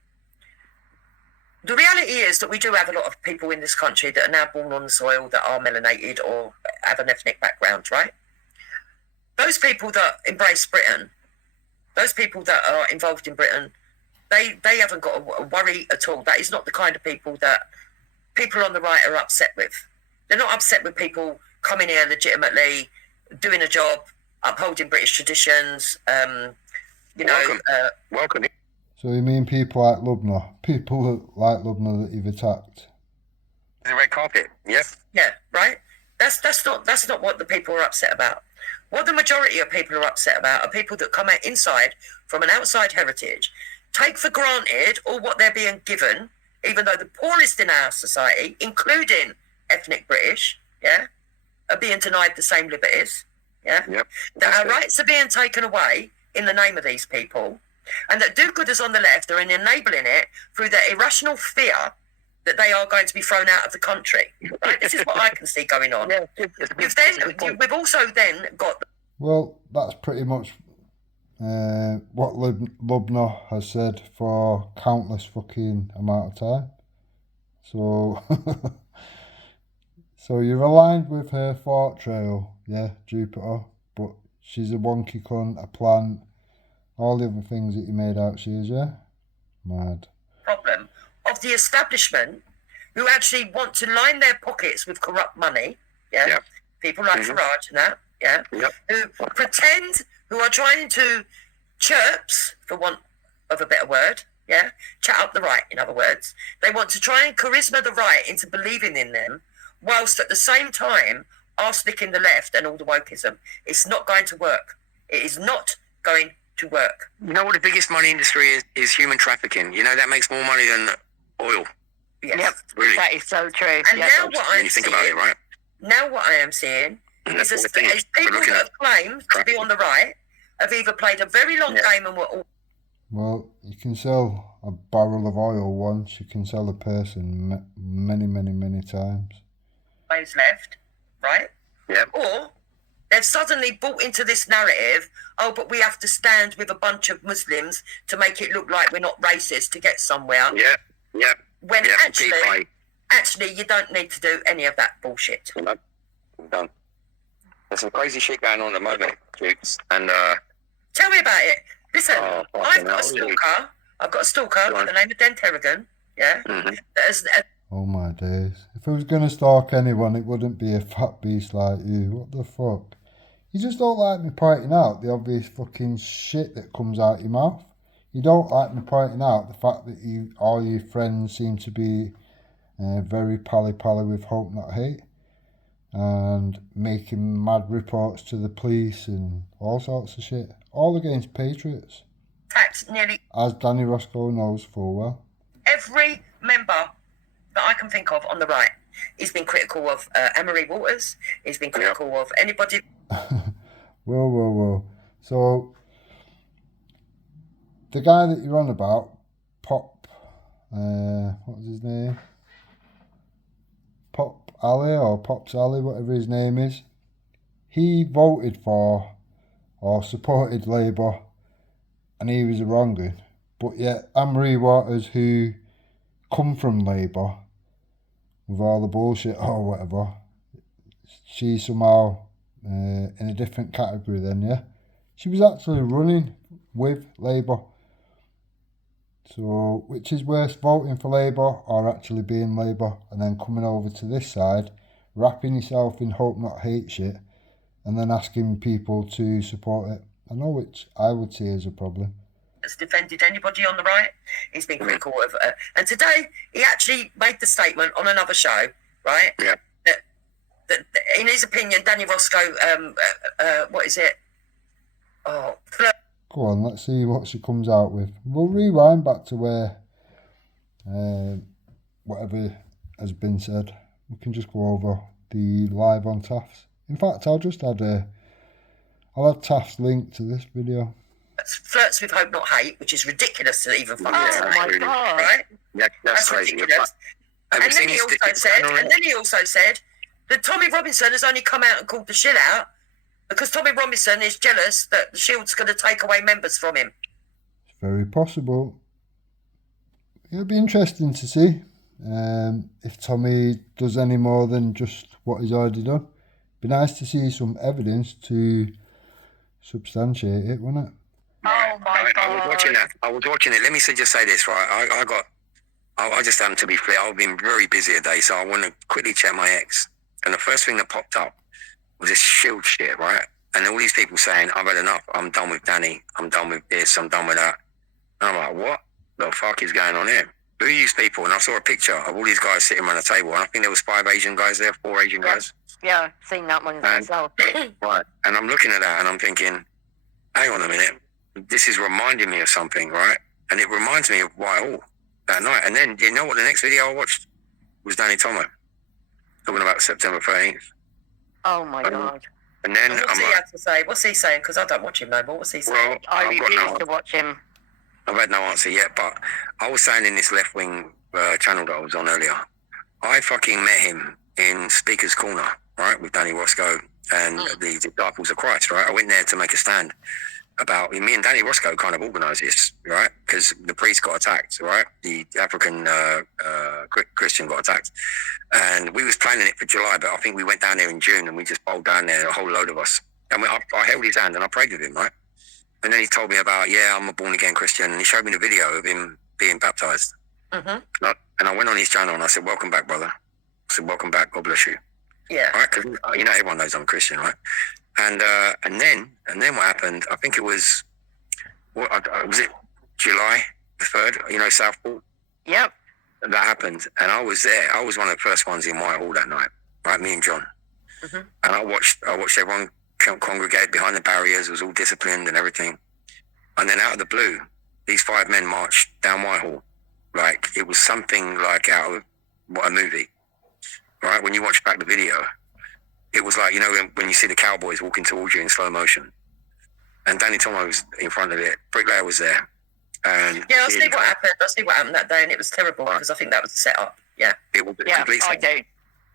The reality is that we do have a lot of people in this country that are now born on the soil that are melanated or have an ethnic background, right? Those people that embrace Britain, those people that are involved in Britain, they haven't got a worry at all. That is not the kind of people that people on the right are upset with. They're not upset with people coming here legitimately, doing a job, upholding British traditions, Welcome. So you mean people like Lubna? People like Lubna that you've attacked? The red carpet, yeah. Yeah, right? That's not what the people are upset about. What the majority of people are upset about are people that come out inside from an outside heritage, take for granted all what they're being given, even though the poorest in our society, including ethnic British, yeah, are being denied the same liberties, yeah? Yep. That our rights are being taken away in the name of these people, and that do-gooders on the left are enabling it through their irrational fear that they are going to be thrown out of the country. Right? This is what I can see going on. We've also then got... Well, that's pretty much what Lubna has said for countless fucking amount of time. So, so you're aligned with her thought trail, yeah, Jupiter, but she's a wonky cunt, a plant, all the other things that you made out she is, yeah? Mad. Problem of the establishment who actually want to line their pockets with corrupt money, yeah? Yep. People like Farage and that, yeah? Yep. Who pretend, who are trying to chirps, for want of a better word, yeah? Chat up the right, in other words. They want to try and charisma the right into believing in them, whilst at the same time arsenic in the left and all the wokeism. It's not going to work. It is not going to work. You know what the biggest money industry is human trafficking. You know that makes more money than oil. Yes. Yep, Really. that is so true. And now what When I'm you think seeing, about it, right? now what I am seeing is That's the thing. people We're looking that at have claimed to be on the right have either played a very long game and were Well, you can sell a barrel of oil once. You can sell a person many, many, many times. always left, right? Yeah. Or they've suddenly bought into this narrative, oh, but we have to stand with a bunch of Muslims to make it look like we're not racist to get somewhere. Yeah. Yeah. When Yeah. actually, you don't need to do any of that bullshit. I'm done. There's some crazy shit going on at the moment, Dukes. And Tell me about it. Listen, Oh, I've fucking got a hell, stalker. I've got a stalker Go by on. the name of Den Terrigan. Yeah. mhm. That has, Oh my days. If I was going to stalk anyone, it wouldn't be a fat beast like you. What the fuck? You just don't like me pointing out the obvious fucking shit that comes out your mouth. You don't like me pointing out the fact that all your friends seem to be very pally-pally with hope not hate. And making mad reports to the police and all sorts of shit. All against patriots. attacked nearly As Danny Roscoe knows full well. every member that I can think of on the right. He's been critical of Anne-Marie Waters. He's been critical of anybody. Whoa. So, the guy that you're on about, Pop, what was his name? Pop Ali or Pops Ali, whatever his name is. He voted for or supported Labour and he was a wrong'un. But yet, Anne-Marie Waters, who come from Labour, with all the bullshit or whatever, she's somehow in a different category then, yeah? She was actually running with Labour. So, which is worse, voting for Labour or actually being Labour and then coming over to this side, wrapping yourself in hope not hate shit and then asking people to support it? I know which I would see as a problem. Has defended anybody on the right. He's been critical of, and today he actually made the statement on another show, right? Yeah. That in his opinion, Danny Roscoe, what is it? Oh, Go on, let's see what she comes out with. We'll rewind back to where whatever has been said. We can just go over the live on Taft's. In fact, I'll add Taft's link to this video. flirts with hope not hate, which is ridiculous to even fucking Yeah, say, that's really- right? Yeah, that's crazy. ridiculous. Have you And then seen he his also sticky said, banner? and then he also said that Tommy Robinson has only come out and called the shit out because Tommy Robinson is jealous that the Shield's going to take away members from him. It's very possible. It'll be interesting to see if Tommy does any more than just what he's already done. Be nice to see some evidence to substantiate it, wouldn't it? Oh my I was watching that. I was watching it. Let me just say this, right? I just happened to be free. I've been very busy today, so I want to quickly check my ex. And the first thing that popped up was this Shield shit, right? And all these people saying, I've had enough. I'm done with Danny. I'm done with this. I'm done with that. And I'm like, what the fuck is going on here? Who are these people? And I saw a picture of all these guys sitting around the table. And I think there was 5 Asian guys there, 4 Asian guys. Yeah, seen that one myself. Right. And I'm looking at that and I'm thinking, hang on a minute. This is reminding me of something, right? And it reminds me of Whitehall that night. And then, you know what the next video I watched was Danny Tomo talking about September 13th. Oh my god. And then And what's I'm he like, had to say? What's he saying? Because I don't watch him no more. What's he saying? well, I I've got refuse no, to watch him. I've had no answer yet, but I was saying in this left-wing channel that I was on earlier, I fucking met him in Speaker's Corner, right, with Danny Roscoe and the Disciples of Christ, right? I went there to make a stand about, me and Danny Roscoe kind of organised this, right? Because the priest got attacked, right? The African Christian got attacked. And we was planning it for July, but I think we went down there in June and we just bowled down there, a whole load of us. And I held his hand and I prayed with him, right? And then he told me about, I'm a born-again Christian. And he showed me the video of him being baptised. Mm-hmm. And I went on his channel and I said, welcome back, brother. I said, welcome back. God bless you. Yeah. Right? Because, everyone knows I'm Christian, right? And then what happened, I think it was, was it July the 3rd, Southport? Yep. That happened. And I was there. I was one of the first ones in Whitehall that night, right? Me and John. Mhm. And I watched everyone congregate behind the barriers. It was all disciplined and everything. And then out of the blue, these 5 men marched down Whitehall. Like, it was something like out of a movie, right? When you watch back the video, it was like, you know, when you see the cowboys walking towards you in slow motion. And Danny Tomo was in front of it. Bricklayer was there. And Yeah, I see what happened. I see what happened that day, and it was terrible because I think that was set up. Yeah. It was Yeah, complete I do.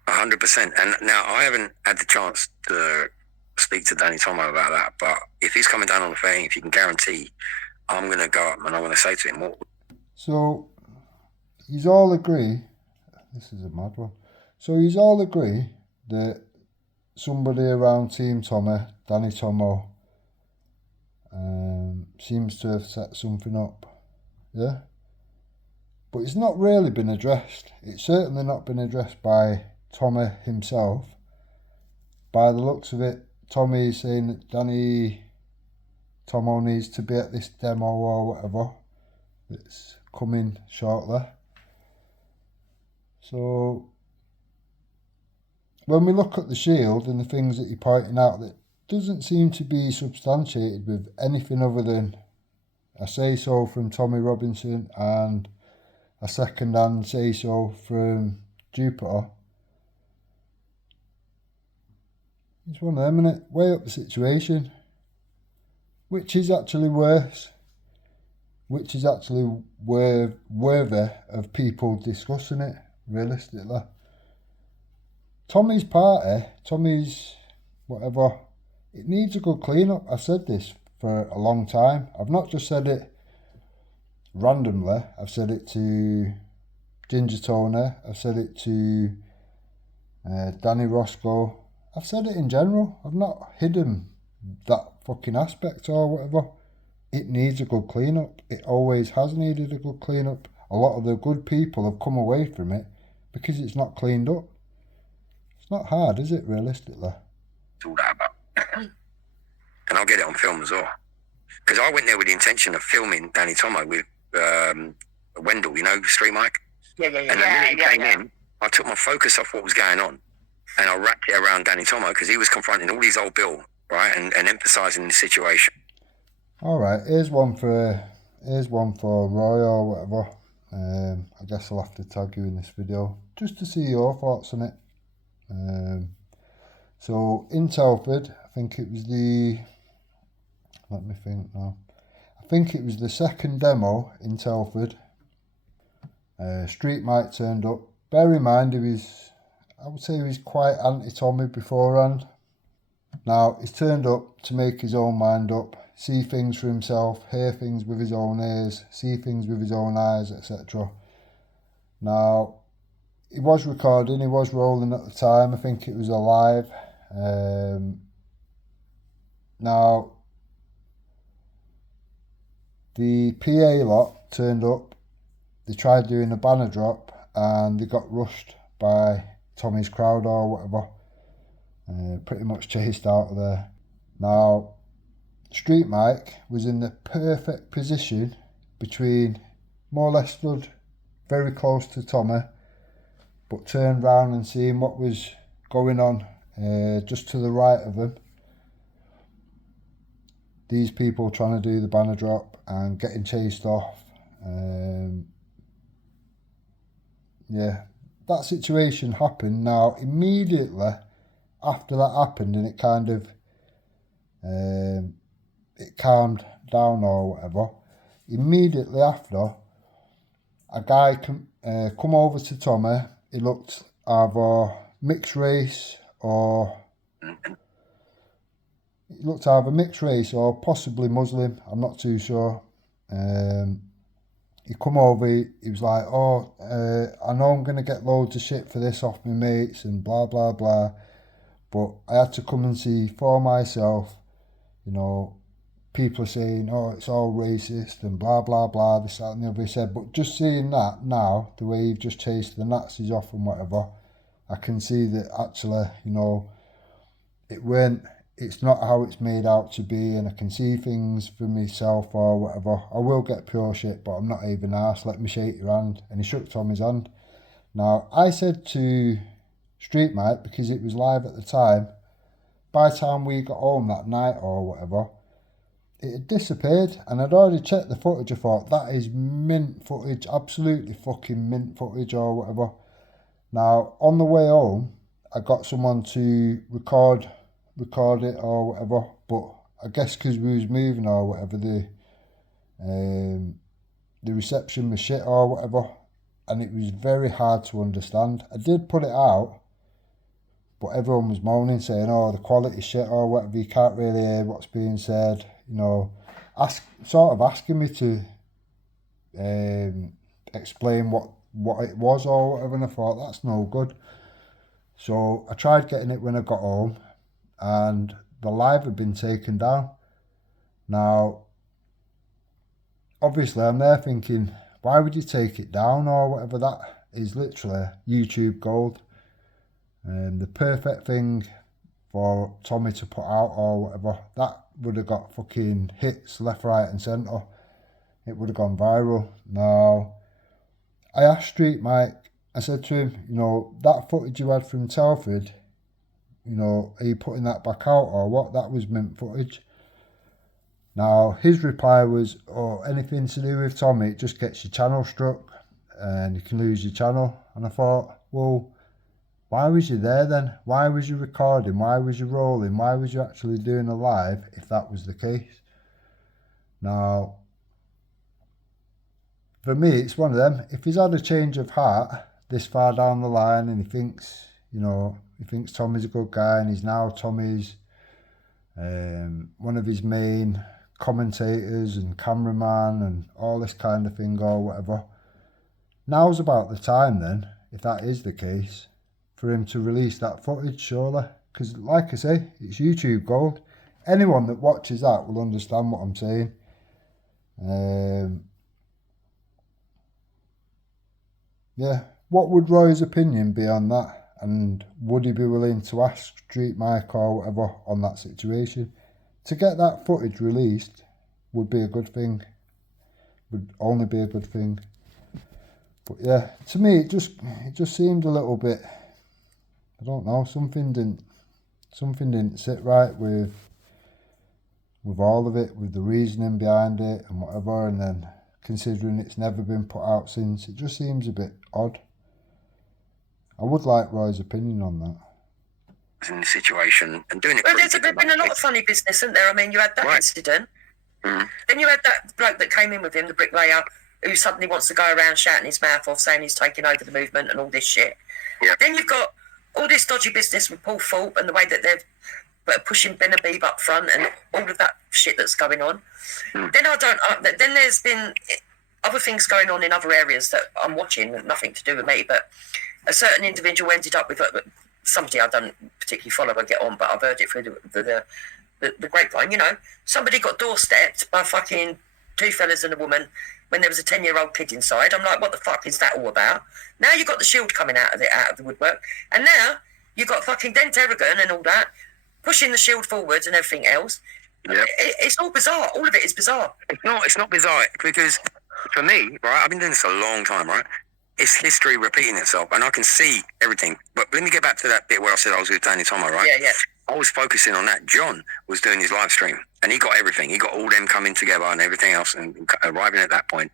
100%. And now I haven't had the chance to speak to Danny Tomo about that, but if he's coming down on the 13th, you can guarantee I'm going to go up and I'm going to say to him, what? So, you all agree, this is a mad one, so you all agree that somebody around Team Tommy, Danny Tomo, seems to have set something up, yeah? But it's not really been addressed. It's certainly not been addressed by Tommy himself. By the looks of it, Tommy is saying that Danny Tomo needs to be at this demo or whatever that's coming shortly. So when we look at the Shield and the things that you're pointing out, that doesn't seem to be substantiated with anything other than a say-so from Tommy Robinson and a second-hand say-so from Jupiter. It's one of them, innit? Weigh up the situation. Which is actually worse? Which is actually worthy of people discussing it, realistically? Tommy's party, Tommy's whatever, it needs a good clean-up. I've said this for a long time. I've not just said it randomly. I've said it to Ginger Tony. I've said it to Danny Roscoe. I've said it in general. I've not hidden that fucking aspect or whatever. It needs a good clean-up. It always has needed a good clean-up. A lot of the good people have come away from it because it's not cleaned up. It's not hard, is it, realistically? It's all that about. And I'll get it on film as well. Because I went there with the intention of filming Danny Tomo with Wendell, you know, Street Mike. Yeah. And the minute he came in, I took my focus off what was going on and I wrapped it around Danny Tomo because he was confronting all these old Bill, right, and emphasising the situation. All right, here's one for Roy or whatever. I guess I'll have to tag you in this video just to see your thoughts on it. So in Telford, I think it was the second demo in Telford. Street Mike turned up. Bear in mind, I would say he was quite anti-Tommy beforehand. Now, he's turned up to make his own mind up, see things for himself, hear things with his own ears, see things with his own eyes, etc. Now, he was recording, he was rolling at the time, I think it was a live. Now, the PA lot turned up, they tried doing a banner drop and they got rushed by Tommy's crowd or whatever. Pretty much chased out of there. Now, Street Mike was in the perfect position between, more or less stood very close to Tommy, but turned round and seeing what was going on just to the right of him. These people trying to do the banner drop and getting chased off. Yeah, that situation happened. Now, immediately after that happened and it kind of it calmed down or whatever, immediately after, a guy come over to Tommy. He looked either mixed race or possibly Muslim. I'm not too sure. He come over, he was like, I know I'm going to get loads of shit for this off my mates and blah, blah, blah. But I had to come and see for myself, you know, people are saying, it's all racist and blah, blah, blah, this, that and the other. He said, but just seeing that now, the way you've just chased the Nazis off and whatever, I can see that actually, you know, it's not how it's made out to be, and I can see things for myself or whatever. I will get pure shit, but I'm not even arsed. Let me shake your hand. And he shook Tommy's hand. Now, I said to Street Mike, because it was live at the time. By the time we got home that night or whatever, it had disappeared, and I'd already checked the footage. I thought, that is mint footage, absolutely fucking mint footage or whatever. Now, on the way home, I got someone to record it or whatever, but I guess because we was moving or whatever, the reception was shit or whatever, and it was very hard to understand. I did put it out, but everyone was moaning, saying, oh, the quality shit or whatever, you can't really hear what's being said, you know, asking me to explain what it was or whatever, and I thought, that's no good. So I tried getting it when I got home, and the live had been taken down. Now, obviously I'm there thinking, why would you take it down or whatever? That is literally YouTube gold. The perfect thing for Tommy to put out or whatever. That would have got fucking hits left, right and centre. It would have gone viral. Now, I asked Street Mike, I said to him, you know, that footage you had from Telford, you know, are you putting that back out or what? That was mint footage. Now, his reply was, oh, anything to do with Tommy, it just gets your channel struck and you can lose your channel. And I thought, well, why was you there then? Why was you recording? Why was you rolling? Why was you actually doing a live if that was the case? Now, for me, it's one of them. If he's had a change of heart this far down the line and he thinks, you know, he thinks Tommy's a good guy and he's now Tommy's one of his main commentators and cameraman and all this kind of thing or whatever, now's about the time then, if that is the case, for him to release that footage, surely. Because like I say, it's YouTube gold. Anyone that watches that will understand what I'm saying. Yeah, what would Roy's opinion be on that? And would he be willing to ask Street Mike or whatever on that situation? To get that footage released would be a good thing. Would only be a good thing. But yeah, to me it just seemed a little bit, I don't know, something didn't sit right with all of it, with the reasoning behind it and whatever, and then considering it's never been put out since, it just seems a bit odd. I would like Roy's opinion on that. In the situation and doing it. Well, there's been a lot of funny business, isn't there? I mean, you had that incident. Mm. Then you had that bloke that came in with him, the bricklayer, who suddenly wants to go around shouting his mouth off, saying he's taking over the movement and all this shit. Yep. Then you've got all this dodgy business with Paul Thorpe and the way that they're pushing Ben Habib up front and all of that shit that's going on. Mm. Then there's been other things going on in other areas that I'm watching, nothing to do with me, but a certain individual ended up with somebody I don't particularly follow or get on, but I've heard it through the grapevine. You know, somebody got doorstepped by fucking two fellas and a woman when there was a 10-year-old kid inside. I'm like, what the fuck is that all about? Now you've got the Shield coming out of the woodwork, and now you've got fucking Dent Errigan and all that pushing the Shield forwards and everything else. Yep. It's all bizarre. All of it is bizarre. It's not bizarre, because for me, right, I've been doing this a long time, right? It's history repeating itself, and I can see everything. But let me get back to that bit where I said I was with Danny Tomo, right? Yeah. I was focusing on that. John was doing his live stream, and he got everything. He got all them coming together and everything else, and arriving at that point.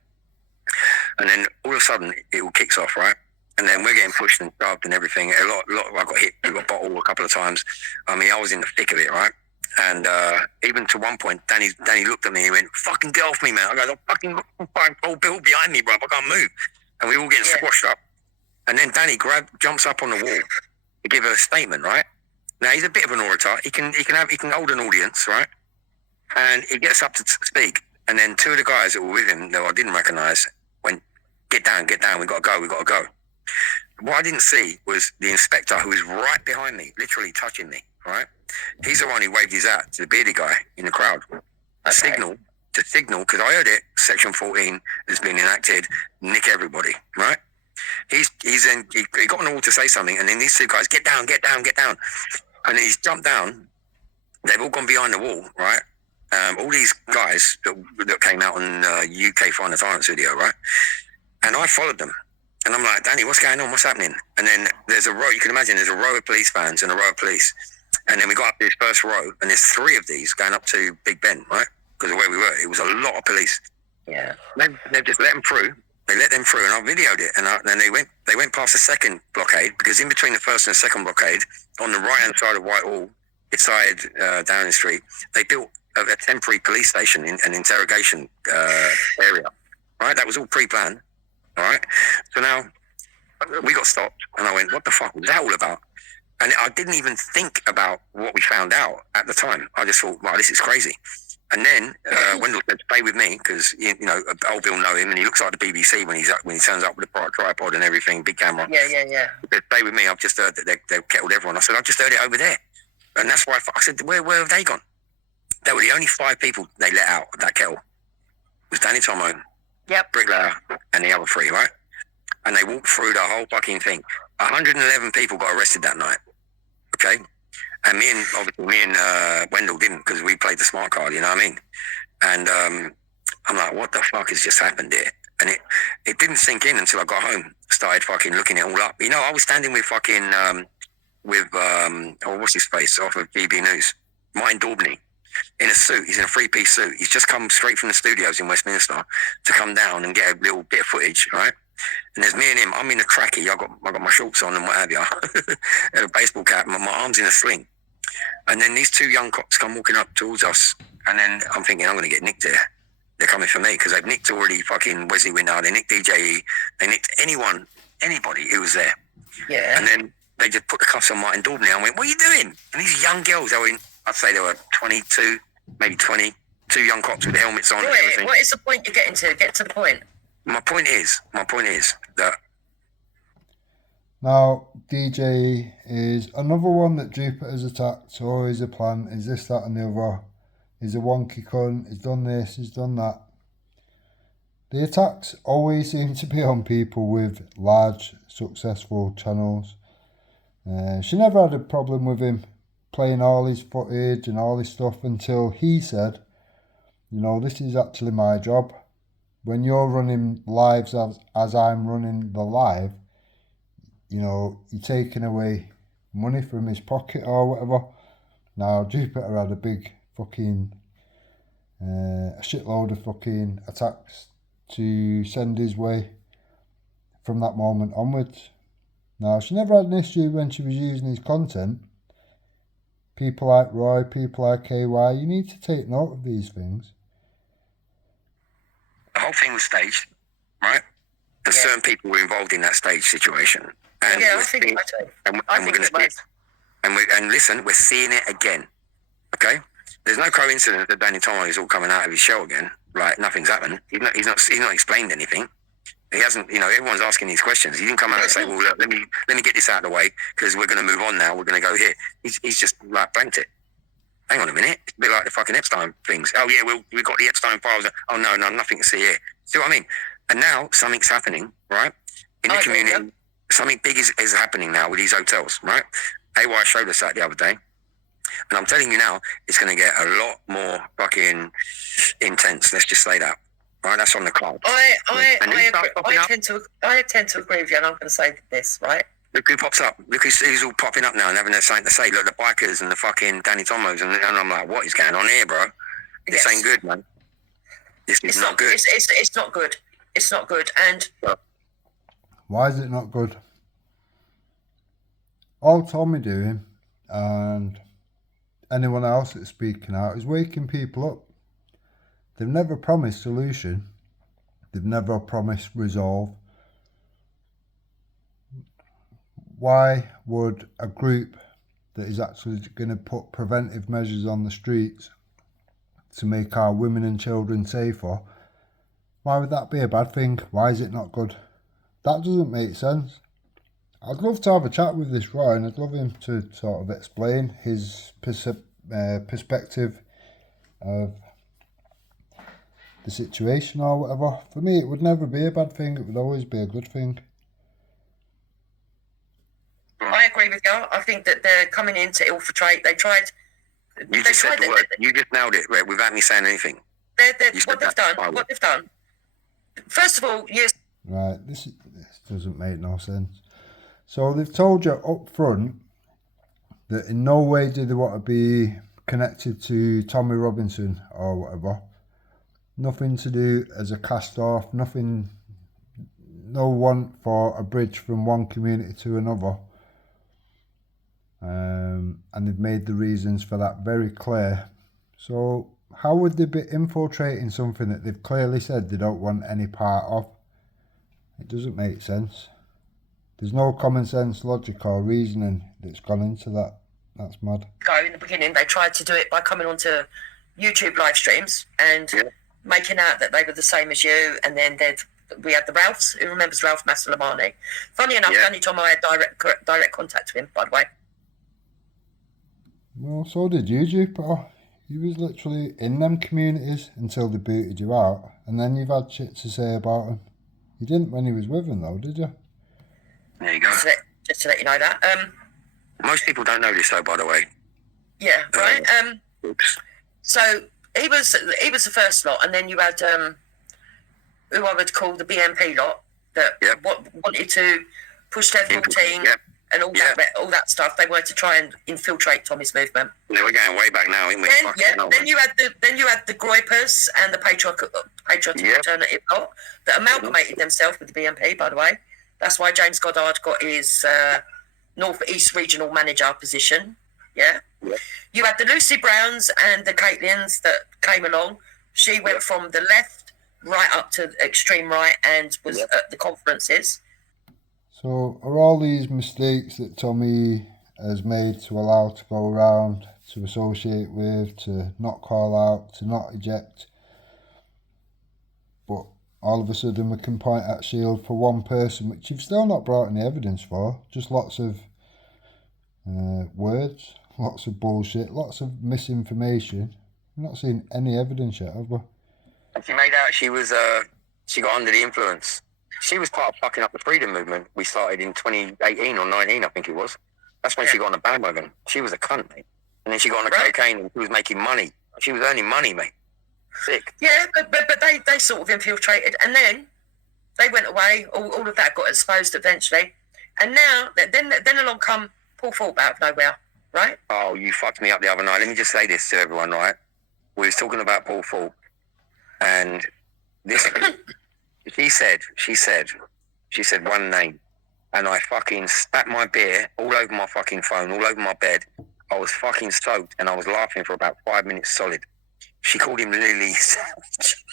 And then all of a sudden, it all kicks off, right? And then we're getting pushed and shoved and everything. A lot. I got hit. We got bottled a couple of times. I mean, I was in the thick of it, right? And even to one point, Danny looked at me and he went, "Fucking get off me, man!" I go, "Fucking old Bill behind me, bro. I can't move." And we all getting squashed up. And then Danny jumps up on the wall to give a statement, right? Now he's a bit of an orator. He can hold an audience, right? And he gets up to speak. And then two of the guys that were with him, that I didn't recognise, went, "Get down, we gotta go." What I didn't see was the inspector, who was right behind me, literally touching me, right? He's the one who waved his hat to the bearded guy in the crowd. To signal, because I heard it, Section 14 has been enacted, nick everybody, right? He got an order to say something, and then these two guys, get down. And then he's jumped down. They've all gone behind the wall, right? All these guys that came out on UK Final Violence video, right? And I followed them. And I'm like, Danny, what's going on? What's happening? And then there's a row, you can imagine there's a row of police vans and a row of police. And then we got up to this first row, and there's 3 of these going up to Big Ben, right? Because of where we were. It was a lot of police. Yeah. They've just let them through. They let them through, and I videoed it. And then they went past the second blockade, because in between the first and the second blockade, on the right-hand side of Whitehall, beside Downing Street, they built a temporary police station, an interrogation area, right? That was all pre-planned, all right? So now we got stopped, and I went, what the fuck was that all about? And I didn't even think about what we found out at the time. I just thought, wow, this is crazy. And then Wendell said, stay with me, because, you know, old Bill know him, and he looks like the BBC when he turns up with a tripod and everything, big camera. Yeah. He said, stay with me, I've just heard that they've kettled everyone. I said, I've just heard it over there. And that's why I said, where have they gone? They were the only 5 people they let out of that kettle. It was Danny Tomo, Bricklayer, and the other 3, right? And they walked through the whole fucking thing. 111 people got arrested that night, okay? And me and Wendell didn't, because we played the smart card, you know what I mean? And I'm like, what the fuck has just happened here? And it didn't sink in until I got home, started fucking looking it all up. You know, I was standing with fucking, what's his face, off of GB News, Martin Daubney, in a suit. He's in a 3-piece suit. He's just come straight from the studios in Westminster to come down and get a little bit of footage, right? And there's me and him. I'm in a trackie. I got my shorts on and what have you, and a baseball cap. My arm's in a sling. And then these 2 young cops come walking up towards us. And then I'm thinking, I'm going to get nicked here. They're coming for me, because they've nicked already fucking Wesley Winner. They nicked DJE. They nicked anybody who was there. Yeah. And then they just put the cuffs on Martin Daubney. I went, what are you doing? And these young girls, I'd say they were 22, maybe 20, 2 young cops with helmets on and everything. What is the point you're getting to? Get to the point. My point is that... Now, DJ is another one that Jupiter's attacked. Oh, he's a plant, is this, that and the other. He's a wonky cunt, he's done this, he's done that. The attacks always seem to be on people with large, successful channels. She never had a problem with him playing all his footage and all his stuff until he said, you know, this is actually my job. When you're running lives as I'm running the live, you know, you're taking away money from his pocket or whatever. Now, Jupiter had a big fucking, a shitload of fucking attacks to send his way from that moment onwards. Now, she never had an issue when she was using his content. People like Roy, people like KY, you need to take note of these things. The whole thing was staged, right? And certain people were involved in that stage situation. And I think it was. And listen, we're seeing it again. Okay? There's no coincidence that Danny Tomo is all coming out of his shell again. Like nothing's happened. He's not explained anything. He hasn't, you know, everyone's asking these questions. He didn't come out and say, well, look, let me get this out of the way, because we're going to move on now. We're going to go here. He's just like blanked it. Hang on a minute. It's a bit like the fucking Epstein things. Oh yeah, we got the Epstein files. Oh no, nothing to see here. See what I mean? And now something's happening, right? In the community, something big is happening now with these hotels, right? AY showed us that the other day. And I'm telling you now, it's going to get a lot more fucking intense. Let's just say that. Right, that's on the card. I tend to agree with you, and I'm going to say this, right? Look who pops up. Look who's all popping up now and having something to say. Look, the bikers and the fucking Danny Tomos, and I'm like, what is going on here, bro? This ain't good, man. This is not good. It's not good. It's not good. And why is it not good? All Tommy doing, and anyone else that's speaking out, is waking people up. They've never promised solution. They've never promised resolve. Why would a group that is actually going to put preventive measures on the streets to make our women and children safer, why would that be a bad thing? Why is it not good? That doesn't make sense. I'd love to have a chat with this Roy, and I'd love him to sort of explain his perspective of the situation or whatever. For me, it would never be a bad thing. It would always be a good thing. I agree with you. I think that they're coming in to infiltrate. They tried. You just said the word. You just nailed it, Red, without me saying anything. What they've done. First of all, yes. Right. This Doesn't make no sense. So they've told you up front that in no way do they want to be connected to Tommy Robinson or whatever. Nothing to do as a cast off, nothing, no want for a bridge from one community to another. And they've made the reasons for that very clear. So how would they be infiltrating something that they've clearly said they don't want any part of? It doesn't make sense. There's no common sense, logic or reasoning that's gone into that. That's mad. In the beginning, they tried to do it by coming onto YouTube live streams and making out that they were the same as you. And then we had the Ralphs. Who remembers Ralph Massalamani? Funny enough, only time I had direct contact with him, by the way. Well, so did you, Jupiter. You was literally in them communities until they booted you out, and then you've had shit to say about him. You didn't when he was with him, though, did you? There you go. Just to let you know that. Most people don't know this, though, by the way. Yeah, right. Oops. So he was the first lot, and then you had who I would call the BNP lot that wanted to push their 14 and all that stuff. They wanted to try and infiltrate Tommy's movement. Yeah, we're going way back now, aren't we? Then you had the Groypers and the Patriotic Alternative lot that amalgamated themselves with the BNP. By the way, that's why James Goddard got his North East Regional Manager position. Yeah. You had the Lucy Browns and the Caitlins that came along. She went from the left right up to the extreme right and was at the conferences. So are all these mistakes that Tommy has made to allow to go around, to associate with, to not call out, to not eject, but all of a sudden we can point at Shield for one person, which you've still not brought any evidence for, just lots of words, lots of bullshit, lots of misinformation. We've not seen any evidence yet, have we? She made out she got under the influence. She was part of fucking up the freedom movement we started in 2018 or 19, I think it was. That's when she got on the bandwagon. She was a cunt, mate. And then she got on the cocaine and she was making money. She was earning money, mate. Sick. Yeah, but they sort of infiltrated, and then they went away. All of that got exposed eventually, and now then along come Paul Thorpe out of nowhere, right? Oh, you fucked me up the other night. Let me just say this to everyone, right? We was talking about Paul Thorpe, and this. She said one name, and I fucking spat my beer all over my fucking phone, all over my bed. I was fucking soaked, and I was laughing for about 5 minutes solid. She called him Lily Savage.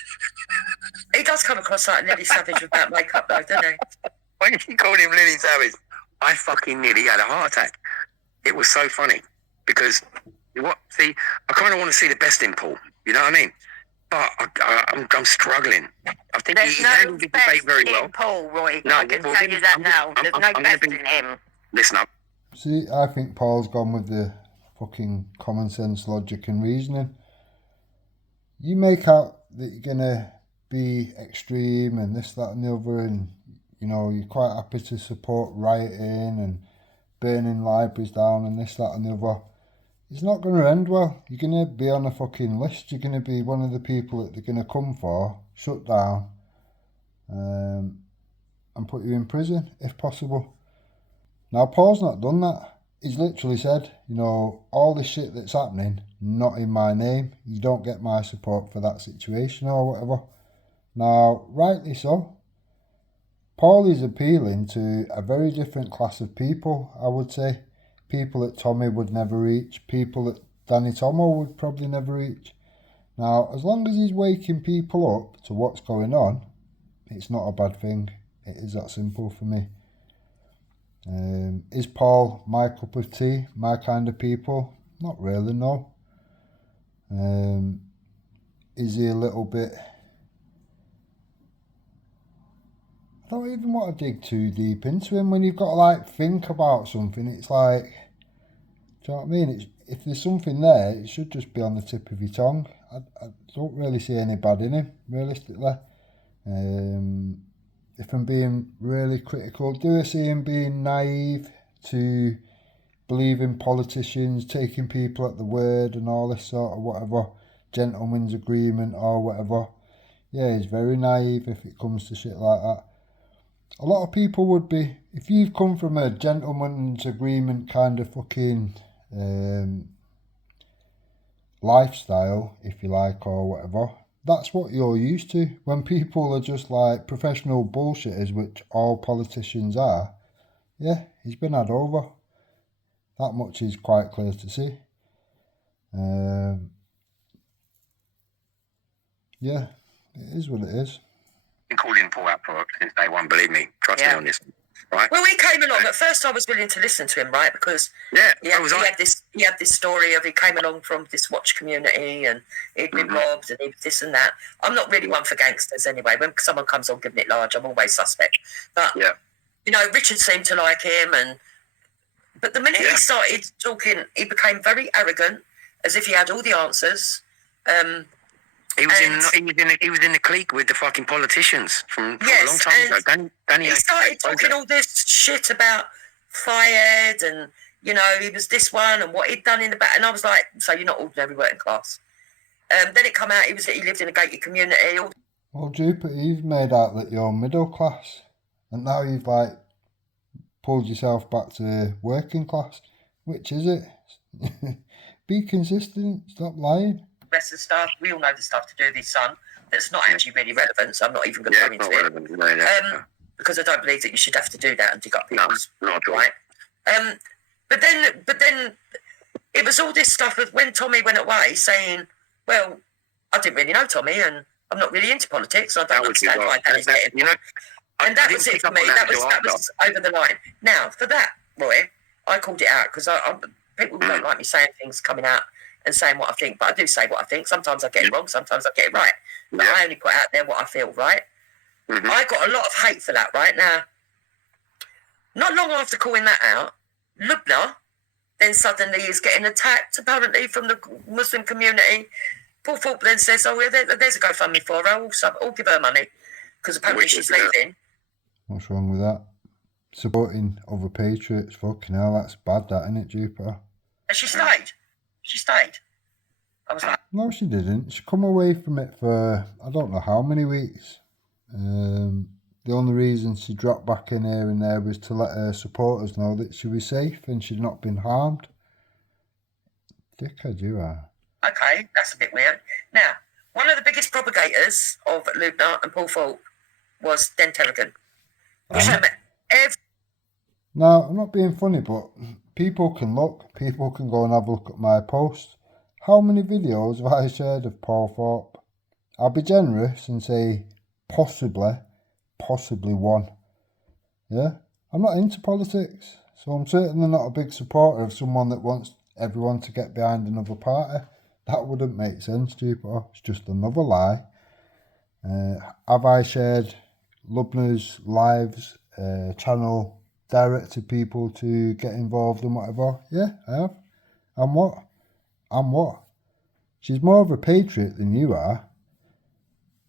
He does come across like Lily Savage with that makeup, though, doesn't he? When she called him Lily Savage, I fucking nearly had a heart attack. It was so funny because I kind of want to see the best in Paul. You know what I mean? But I'm struggling. I think There's he no handled the debate best very in well. Paul, Roy. No, I can well, tell you that now. There's no I'm best gonna in him. Listen up. See, I think Paul's gone with the fucking common sense, logic and reasoning. You make out that you're going to be extreme and this, that and the other, and, you know, you're quite happy to support rioting and burning libraries down and this, that and the other. It's not going to end well. You're going to be on a fucking list. You're going to be one of the people that they're going to come for, shut down, and put you in prison, if possible. Now, Paul's not done that. He's literally said, you know, all this shit that's happening, not in my name. You don't get my support for that situation or whatever. Now, rightly so. Paul is appealing to a very different class of people, I would say. People that Tommy would never reach. People that Danny Tomo would probably never reach. Now, as long as he's waking people up to what's going on, it's not a bad thing. It is that simple for me. Is Paul my cup of tea? My kind of people? Not really, no. Is he a little bit... I don't even want to dig too deep into him. When you've got to like think about something, it's like, do you know what I mean? If there's something there, it should just be on the tip of your tongue. I don't really see any bad in him, realistically. If I'm being really critical, do I see him being naive to believing politicians, taking people at the word and all this sort of whatever, gentleman's agreement or whatever? Yeah, he's very naive if it comes to shit like that. A lot of people would be, if you've come from a gentleman's agreement kind of fucking lifestyle, if you like, or whatever, that's what you're used to. When people are just like professional bullshitters, which all politicians are, yeah, he's been had over. That much is quite clear to see. Yeah, it is what it is. Been calling Paul out for since day one. Believe me, trust me on this. Right. Well, he came along. At first, I was willing to listen to him, right? Because he had this story of he came along from this watch community and he'd been robbed and he this and that. I'm not really one for gangsters anyway. When someone comes on giving it large, I'm always suspect. But you know, Richard seemed to like him, but the minute he started talking, he became very arrogant, as if he had all the answers. He was in the clique with the fucking politicians from a long time ago. He started talking all this shit about fired and, you know, he was this one and what he'd done in the back. And I was like, so you're not ordinary working class. Then it come out he lived in a gated community. Well, Jupiter, you've made out that you're middle class, and now you've like pulled yourself back to working class. Which is it? Be consistent. Stop lying. Rest of the stuff, we all know the stuff to do with his son that's not actually really relevant, so I'm not even going to go into it. Because I don't believe that you should have to do that and dig up people's right. But then it was all this stuff of when Tommy went away saying, well, I didn't really know Tommy and I'm not really into politics, so I don't understand why that is getting. And that was it for me. That was over the line. Now, for that, Roy, I called it out because people don't like me saying things coming out and saying what I think, but I do say what I think. Sometimes I get it wrong, sometimes I get it right. But I only put out there what I feel, right? I got a lot of hate for that, right? Now, not long after calling that out, Lubna then suddenly is getting attacked, apparently, from the Muslim community. Paul Thorpe then says, oh, yeah, there's a GoFundMe for her. I'll give her money, because apparently she's leaving. What's wrong with that? Supporting other patriots, fucking hell, that's bad, that, isn't it, Jupiter? And she stayed. She stayed. I was like... No, she didn't. She come away from it for, I don't know how many weeks. The only reason she dropped back in here and there was to let her supporters know that she was safe and she'd not been harmed. Dickhead you are. Okay, that's a bit weird. Now, one of the biggest propagators of Lubna and Paul Thorpe was Den Terrigan. Now, I'm not being funny, but people can go and have a look at my post. How many videos have I shared of Paul Thorpe? I'll be generous and say possibly one. Yeah? I'm not into politics, so I'm certainly not a big supporter of someone that wants everyone to get behind another party. That wouldn't make sense, Jupiter. It's just another lie. Have I shared Lubna's lives, channel, directed people to get involved and whatever? Yeah, I have. And what? She's more of a patriot than you are.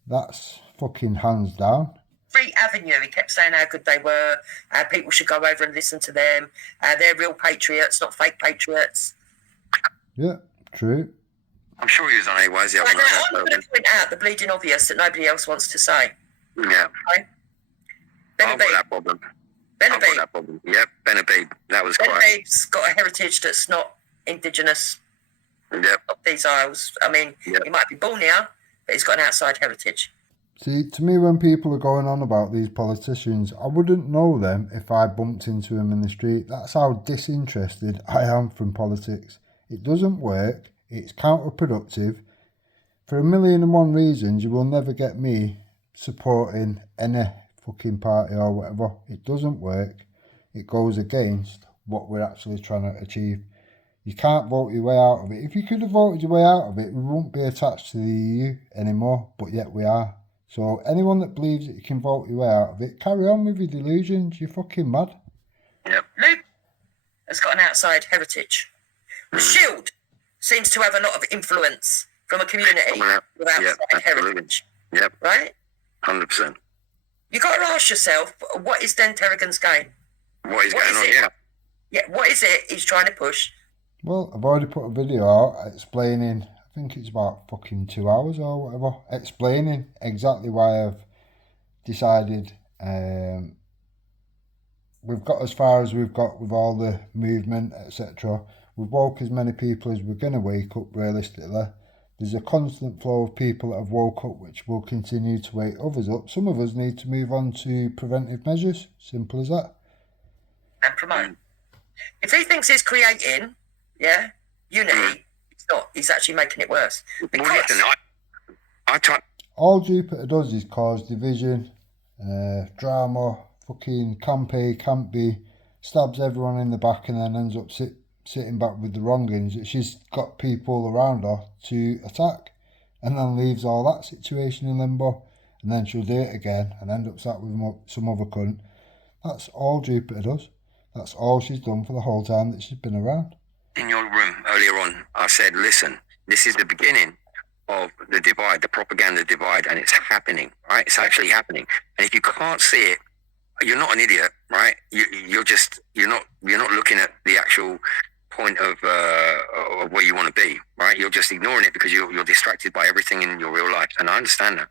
That's fucking hands down. Free Avenue, he kept saying how good they were, how people should go over and listen to them, they're real patriots, not fake patriots. Yeah, true. I'm sure he was on AYZ. Right, now, I'm going to point out the bleeding obvious that nobody else wants to say. Yeah. Okay? I've got that problem. Yep, Benabeeb. That was quite... Benabeeb's got a heritage that's not indigenous of these isles. I mean, he might be born here, but he's got an outside heritage. See, to me, when people are going on about these politicians, I wouldn't know them if I bumped into them in the street. That's how disinterested I am from politics. It doesn't work. It's counterproductive. For 1,000,001 reasons, you will never get me supporting any fucking party or whatever. It doesn't work. It goes against what we're actually trying to achieve. You can't vote your way out of it. If you could have voted your way out of it, we wouldn't be attached to the EU anymore, but yet we are. So anyone that believes that you can vote your way out of it, carry on with your delusions. You're fucking mad. Yep. Luke has got an outside heritage. The Shield seems to have a lot of influence from a community with outside heritage. Yep. Right? 100%. You got to ask yourself, what is Den Terrigan's game? What is going on? Yeah, what is it he's trying to push? Well, I've already put a video out explaining, I think it's about fucking 2 hours or whatever, explaining exactly why I've decided we've got as far as we've got with all the movement, etc. We've woke as many people as we're going to wake up realistically. There's a constant flow of people that have woke up which will continue to wake others up. Some of us need to move on to preventive measures. Simple as that. And promote. If he thinks he's creating, unity, it's not. He's actually making it worse. Because Well, listen, I try. All Jupiter does is cause division, drama, fucking can't be, stabs everyone in the back and then ends up sitting back with the wrongings that she's got people around her to attack, and then leaves all that situation in limbo, and then she'll do it again and end up sat with some other cunt. That's all Jupiter does. That's all she's done for the whole time that she's been around. In your room earlier on, I said, listen, this is the beginning of the divide, the propaganda divide, and it's happening, right? It's actually happening. And if you can't see it, you're not an idiot, right? You're not looking at the actual point of where you want to be, right? You're just ignoring it because you're distracted by everything in your real life, and I understand that.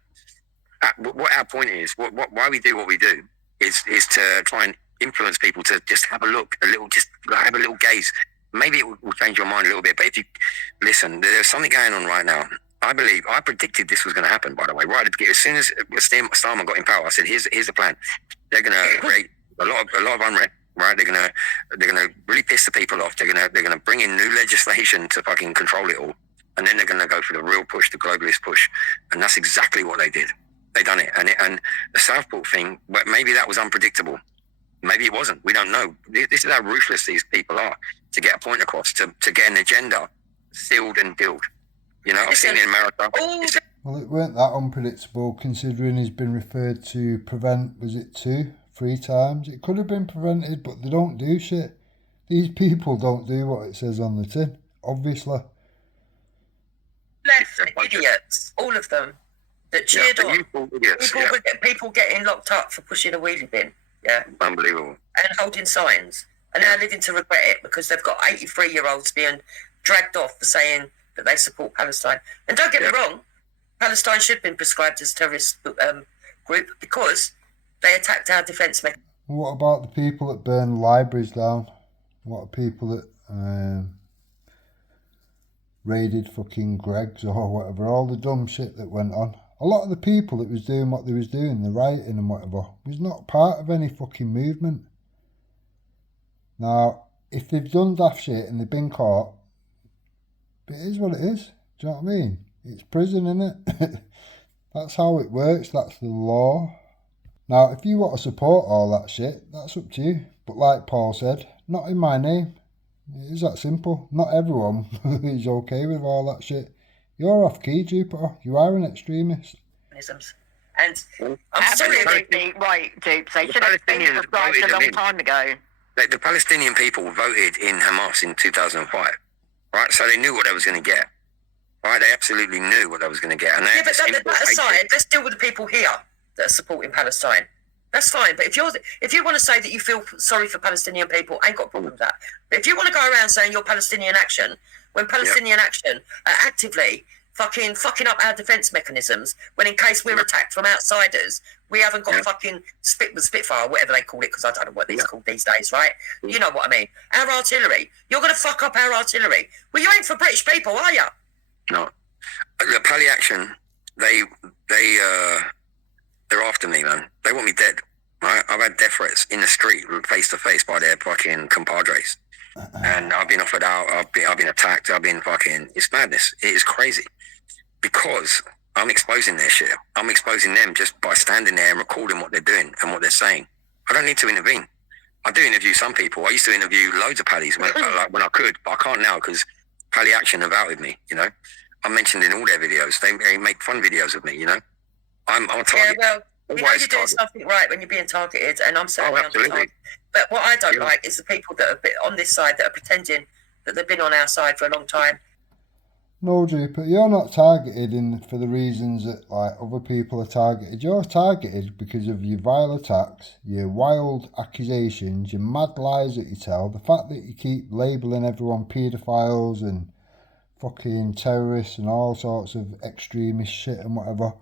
What our point is, why we do what we do, is to try and influence people to just have a look, have a little gaze. Maybe it will change your mind a little bit, but if you listen, there's something going on right now. I predicted this was going to happen, by the way, right at the beginning. As soon as Starmer got in power, I said, here's the plan. They're going to create a lot of unrest, right? They're gonna really piss the people off. They're gonna bring in new legislation to fucking control it all, and then they're gonna go for the real push, the globalist push, and that's exactly what they did. They done it, and the Southport thing. But maybe that was unpredictable. Maybe it wasn't. We don't know. This is how ruthless these people are to get a point across, to get an agenda sealed and built. You know, I've seen it in America. Well, it weren't that unpredictable considering he's been referred to prevent, was it 3 times? It could have been prevented, but they don't do shit. These people don't do what it says on the tin, obviously. Idiots, all of them, that cheered on. Idiots, People getting locked up for pushing a wheelie bin, unbelievable. and holding signs, and now living to regret it because they've got 83-year-olds being dragged off for saying that they support Palestine. And don't get me wrong, Palestine should have been prescribed as a terrorist group because they attacked our defence mechanism. What about the people that burn libraries down? What are people that raided fucking Greg's or whatever? All the dumb shit that went on. A lot of the people that was doing what they was doing, the rioting and whatever, was not part of any fucking movement. Now, if they've done daft shit and they've been caught, it is what it is. Do you know what I mean? It's prison, innit? That's how it works. That's the law. Now, if you want to support all that shit, that's up to you. But like Paul said, not in my name. It is that simple. Not everyone is okay with all that shit. You're off key, Jupiter. You are an extremist. And I'm sorry. Absolutely right, Dupes. They should have been prescribed a long time ago. The Palestinian people voted in Hamas in 2005, right? So they knew what they was going to get, right? They absolutely knew what they was going to get. And but that aside, let's deal with the people here that are supporting Palestine. That's fine. But if you want to say that you feel sorry for Palestinian people, I ain't got a problem with that. But if you want to go around saying you're Palestinian Action, when Palestinian Action are actively fucking up our defence mechanisms, when in case we're attacked from outsiders, we haven't got fucking Spitfire, or whatever they call it, because I don't know what it's called these days, right? You know what I mean. Our artillery. You're going to fuck up our artillery. Well, you ain't for British people, are you? No. The Pally Action, they're after me, man. They want me dead, right? I've had death threats in the street, face to face by their fucking compadres. And I've been offered out, I've been attacked, it's madness. It is crazy. Because I'm exposing their shit. I'm exposing them just by standing there and recording what they're doing and what they're saying. I don't need to intervene. I do interview some people. I used to interview loads of Pallies when I could, but I can't now because Pally Action have outed me, you know? I'm mentioned in all their videos. They make fun videos of me, you know? I'm a target. Yeah, well, you know you're doing something right when you're being targeted, and I'm certainly on the target. But what I don't like is the people that are on this side that are pretending that they've been on our side for a long time. No, Jupiter, you're not targeted for the reasons that like other people are targeted. You're targeted because of your vile attacks, your wild accusations, your mad lies that you tell, the fact that you keep labelling everyone paedophiles and fucking terrorists and all sorts of extremist shit and whatever.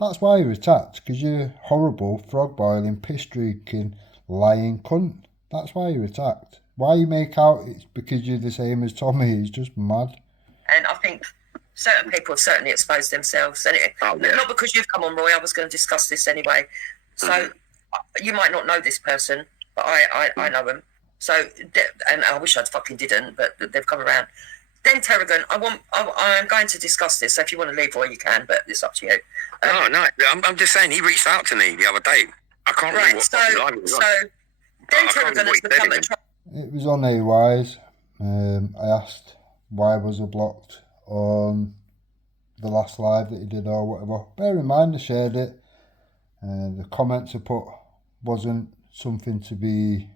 That's why you're attacked, because you're horrible, frog boiling, piss drinking, lying cunt. That's why you're attacked. Why you make out it's because you're the same as Tommy is just mad. And I think certain people have certainly exposed themselves. And not because you've come on, Roy, I was going to discuss this anyway. So you might not know this person, but I know him. So, and I wish I fucking didn't, but they've come around. Den Terragon, I'm going to discuss this. So if you want to leave, Roy, you can, but it's up to you. No, I'm just saying he reaced out to me the other day. I can't remember what fucking live it was on. So Den Terragon has become a It was on AY's. I asked why was I blocked on the last live that he did or whatever. Bear in mind I shared it. The comments I put wasn't something to be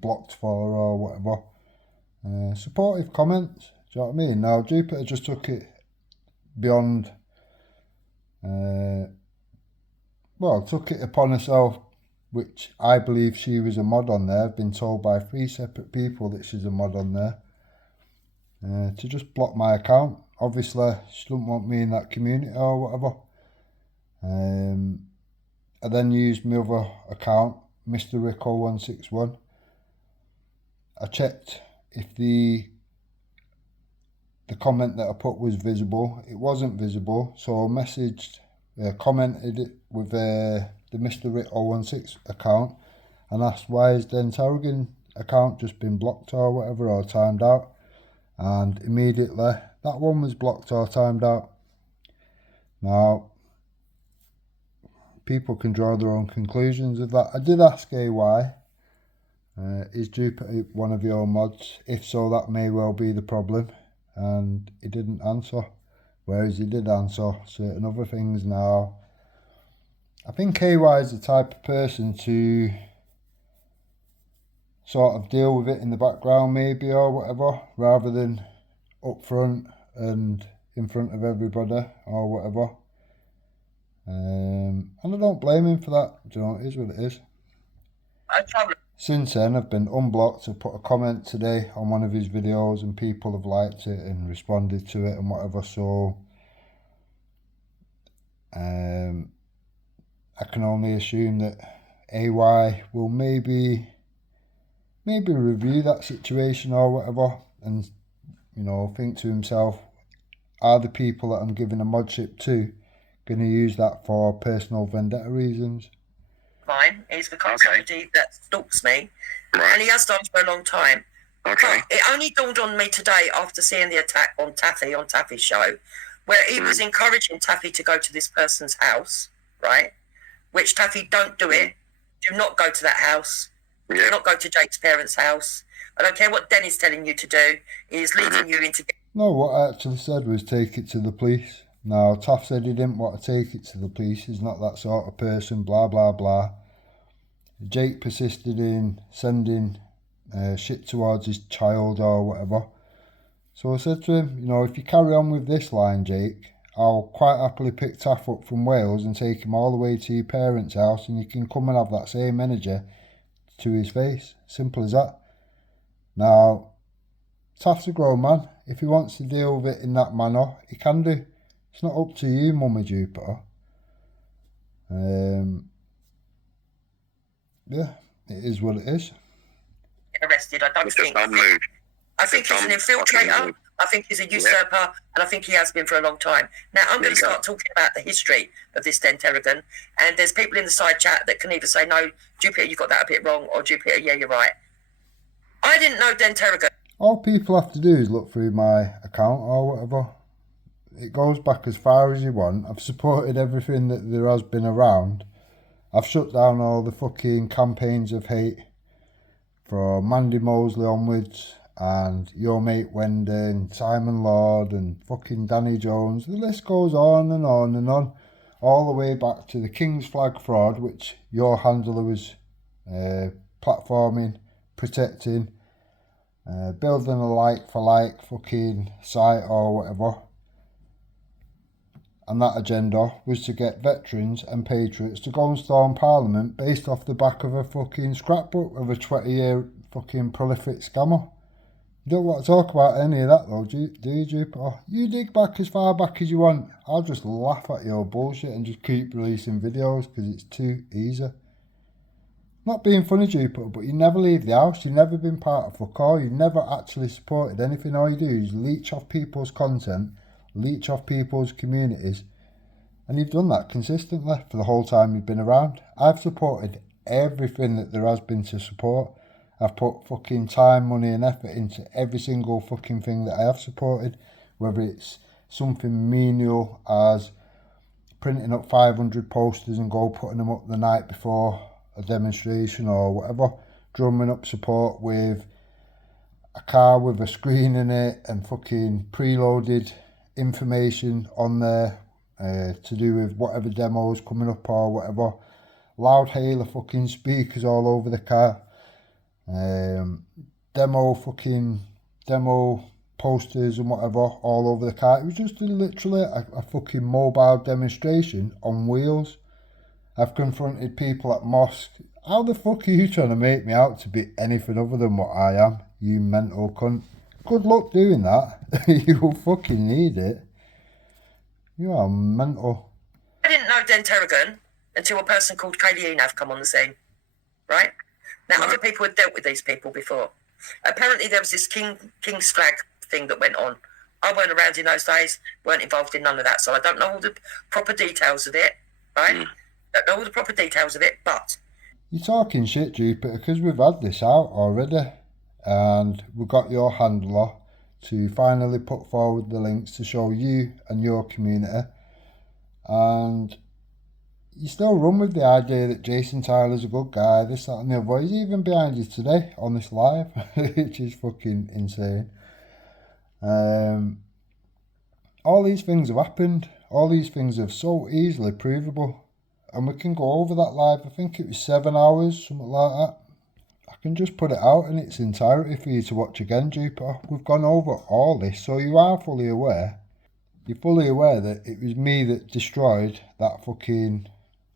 blocked for or whatever. Supportive comments, do you know what I mean? Now Jupiter just took it beyond, took it upon herself, which I believe she was a mod on there. I've been told by 3 separate people that she's a mod on there, to just block my account. Obviously she doesn't want me in that community or whatever. I then used my other account, Mr. Rico161. I checked if the comment that I put was visible. It wasn't visible, so I commented it with the Mr. Rico16 account and asked why is Den Terragon account just been blocked or whatever, or timed out, and immediately that one was blocked or timed out. Now people can draw their own conclusions of that. I did ask AY, is Jupiter one of your mods? If so, that may well be the problem. And he didn't answer. Whereas he did answer certain other things. Now, I think AY is the type of person to sort of deal with it in the background maybe or whatever, rather than up front and in front of everybody or whatever. And I don't blame him for that. Do you know, it is what it is. Since then, I've been unblocked. I've put a comment today on one of his videos and people have liked it and responded to it and whatever. So I can only assume that AY will maybe review that situation or whatever, and you know, think to himself, are the people that I'm giving a modship to going to use that for personal vendetta reasons? Fine, he's become somebody that stalks me, and he has done for a long time. Okay. But it only dawned on me today after seeing the attack on Taffy's show, where he was encouraging Taffy to go to this person's house, right? Which Taffy, don't do it. Do not go to that house. Do not go to Jake's parents' house. I don't care what Denny's telling you to do. He's leading you into... No, what I actually said was take it to the police. Now, Taff said he didn't want to take it to the police. He's not that sort of person, blah, blah, blah. Jake persisted in sending shit towards his child or whatever. So I said to him, you know, if you carry on with this line, Jake, I'll quite happily pick Taff up from Wales and take him all the way to your parents' house, and you can come and have that same energy to his face. Simple as that. Now, Taff's a grown man. If he wants to deal with it in that manner, he can do. It's not up to you, Mummy Jupiter. Yeah, it is what it is. Arrested. I think he's an infiltrator. I think he's a usurper, and I think he has been for a long time. Now, I'm going to start talking about the history of this Den Terragon, and there's people in the side chat that can either say, no, Jupiter, you got that a bit wrong, or Jupiter, yeah, you're right. I didn't know Den Terragon. All people have to do is look through my account or whatever. It goes back as far as you want. I've supported everything that there has been around. I've shut down all the fucking campaigns of hate from Mandy Mosley onwards, and your mate Wendy and Simon Lord and fucking Danny Jones. The list goes on and on and on, all the way back to the King's Flag fraud, which your handler was platforming, protecting, building a like for like fucking site or whatever. And that agenda was to get veterans and patriots to go and storm Parliament based off the back of a fucking scrapbook of a 20-year fucking prolific scammer. You don't want to talk about any of that though, do you, Jupiter? You dig back as far back as you want. I'll just laugh at your bullshit and just keep releasing videos because it's too easy. Not being funny, Jupiter, but you never leave the house. You've never been part of fuck all. You've never actually supported anything. All you do is leech off people's content, leech off people's communities, and you've done that consistently for the whole time you've been around. I've supported everything that there has been to support. I've put fucking time, money and effort into every single fucking thing that I have supported, whether it's something menial as printing up 500 posters and go putting them up the night before a demonstration or whatever, drumming up support with a car with a screen in it and fucking preloaded information on there to do with whatever demos coming up or whatever, loud hailer fucking speakers all over the car, demo posters and whatever all over the car. It was just literally a fucking mobile demonstration on wheels. I've confronted people at mosque. How the fuck are you trying to make me out to be anything other than what I am, you mental cunt? Good luck doing that. You'll fucking need it. You are mental. I didn't know Den Terragon until a person called Kaylee Enav come on the scene, right? Now, other people had dealt with these people before. Apparently, there was this King's Flag thing that went on. I weren't around in those days, weren't involved in none of that, so I don't know all the proper details of it, right? Don't know all the proper details of it, but... You're talking shit, Jupiter, because we've had this out already, and we've got your handler to finally put forward the links to show you and your community, and you still run with the idea that Jason Tyler's a good guy, this, that and the other. He's even behind you today on this live, which is fucking insane. All these things have happened. All these things are so easily provable. And we can go over that live. I think it was 7 hours, something like that. I can just put it out in its entirety for you to watch again, Jupiter. We've gone over all this, so you are fully aware. You're fully aware that it was me that destroyed that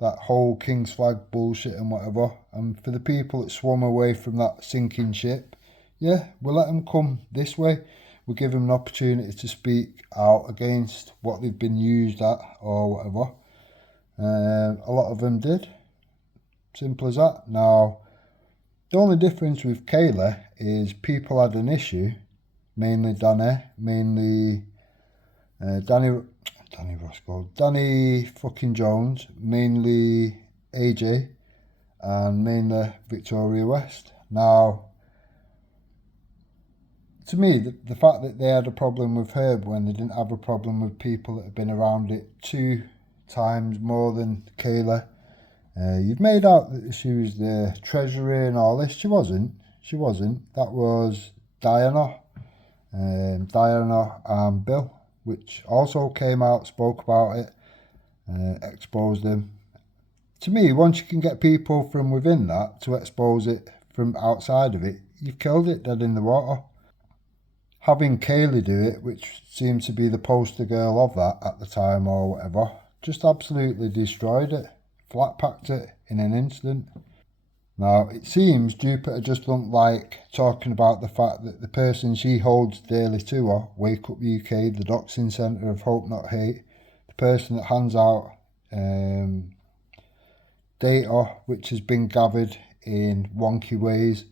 whole King's Flag bullshit and whatever. And for the people that swam away from that sinking ship, yeah, we'll let them come this way. We'll give them an opportunity to speak out against what they've been used at or whatever. A lot of them did. Simple as that. Now, the only difference with Kayla is people had an issue, mainly Danny, Danny fucking Jones, mainly AJ, and mainly Victoria West. Now, to me, the fact that they had a problem with Herb when they didn't have a problem with people that have been around it 2 times more than Kayla. You've made out that she was the treasurer and all this. She wasn't. That was Diana and Bill, which also came out, spoke about it, exposed them. To me, once you can get people from within that to expose it from outside of it, you've killed it dead in the water. Having Kaylee do it, which seemed to be the poster girl of that at the time or whatever, just absolutely destroyed it, flat packed it in an instant. Now, it seems Jupiter just don't like talking about the fact that the person she holds dearly to her, Wake Up UK, the doxing centre of Hope Not Hate, the person that hands out data which has been gathered in wonky ways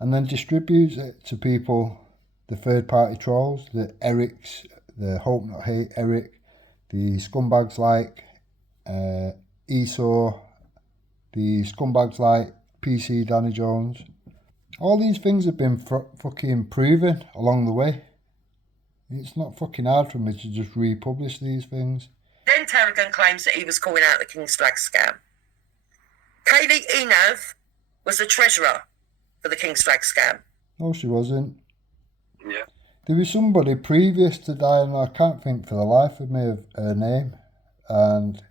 and then distributes it to people, the third party trolls, the Erics, the Hope Not Hate Eric, the scumbags like Esau, the scumbags like PC Danny Jones. All these things have been fucking proven along the way. It's not fucking hard for me to just republish these things. Then Tarragon claims that he was calling out the King's Flag scam. Kaylee Enav was the treasurer for the King's Flag scam. No, she wasn't. Yeah. There was somebody previous to Diana, I can't think for the life of me of her name, and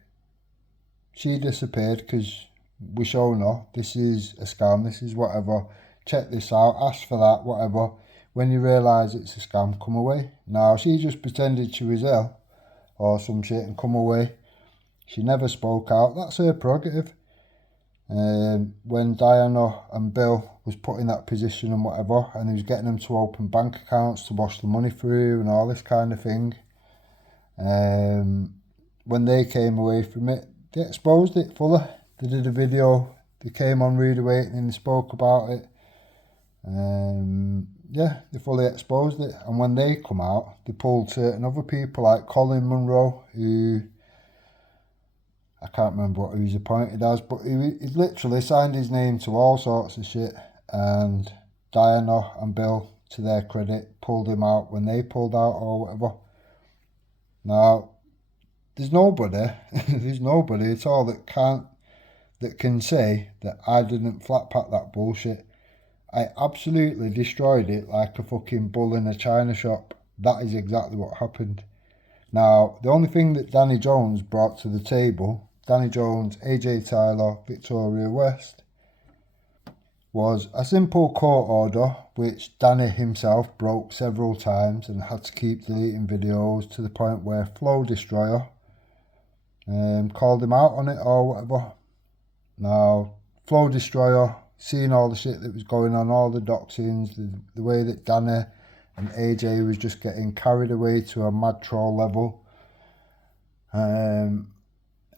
she disappeared because we shown her, this is a scam, this is whatever, check this out, ask for that, whatever. When you realise it's a scam, come away. Now, she just pretended she was ill or some shit and come away. She never spoke out, that's her prerogative. When Diana and Bill was put in that position and whatever, and he was getting them to open bank accounts to wash the money through and all this kind of thing, when they came away from it, they exposed it fully. They did a video, They came on Rude Awakening and they spoke about it. Yeah, they fully exposed it. And when they come out, they pulled certain other people like Colin Munro, who I can't remember what he was appointed as, but he literally signed his name to all sorts of shit. And Diana and Bill, to their credit, pulled him out when they pulled out or whatever. Now, there's nobody at all that can say that I didn't flat pack that bullshit. I absolutely destroyed it like a fucking bull in a china shop. That is exactly what happened. Now, the only thing that Danny Jones brought to the table, Danny Jones, AJ Tyler, Victoria West, was a simple court order which Danny himself broke several times and had to keep deleting videos to the point where Flow Destroyer called him out on it or whatever. Now, Flow Destroyer, seeing all the shit that was going on, all the doxings, the way that Danny and AJ was just getting carried away to a mad troll level. And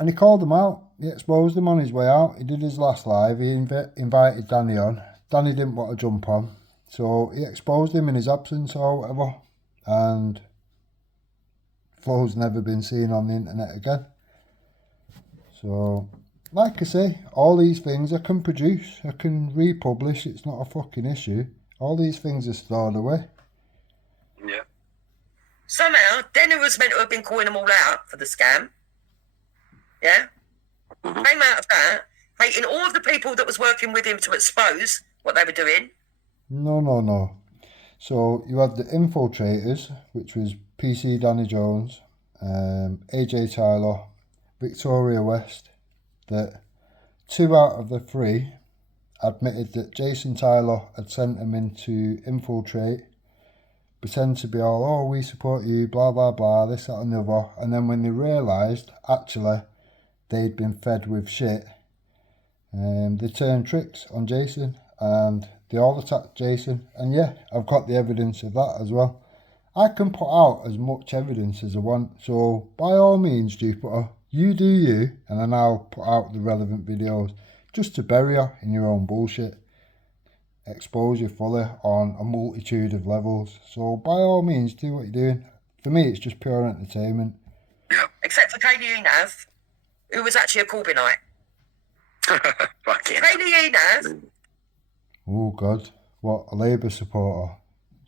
he called them out. He exposed them on his way out. He did his last live. He invited Danny on. Danny didn't want to jump on. So he exposed him in his absence or whatever. And Flow's never been seen on the internet again. So, like I say, all these things I can produce. I can republish. It's not a fucking issue. All these things are stored away. Yeah. Somehow, Denny was meant to have been calling them all out for the scam. Yeah? Mm-hmm. Came out of that, hating all of the people that was working with him to expose what they were doing. No. So you had the infiltrators, which was PC Danny Jones, AJ Tyler, Victoria West, that 2 out of the 3 admitted that Jason Tyler had sent them in to infiltrate, pretend to be all, oh, we support you, blah, blah, blah, this, that and the other. And then when they realised, actually, they'd been fed with shit, they turned tricks on Jason and they all attacked Jason. And yeah, I've got the evidence of that as well. I can put out as much evidence as I want. So by all means, Jupiter, you do you, and then I'll put out the relevant videos just to bury you in your own bullshit. Expose you fully on a multitude of levels. So by all means, do what you're doing. For me, it's just pure entertainment. Except for Kaylee Enav, who was actually a Corbynite. Fucking Kaylee Enav. Oh God, what, a Labour supporter.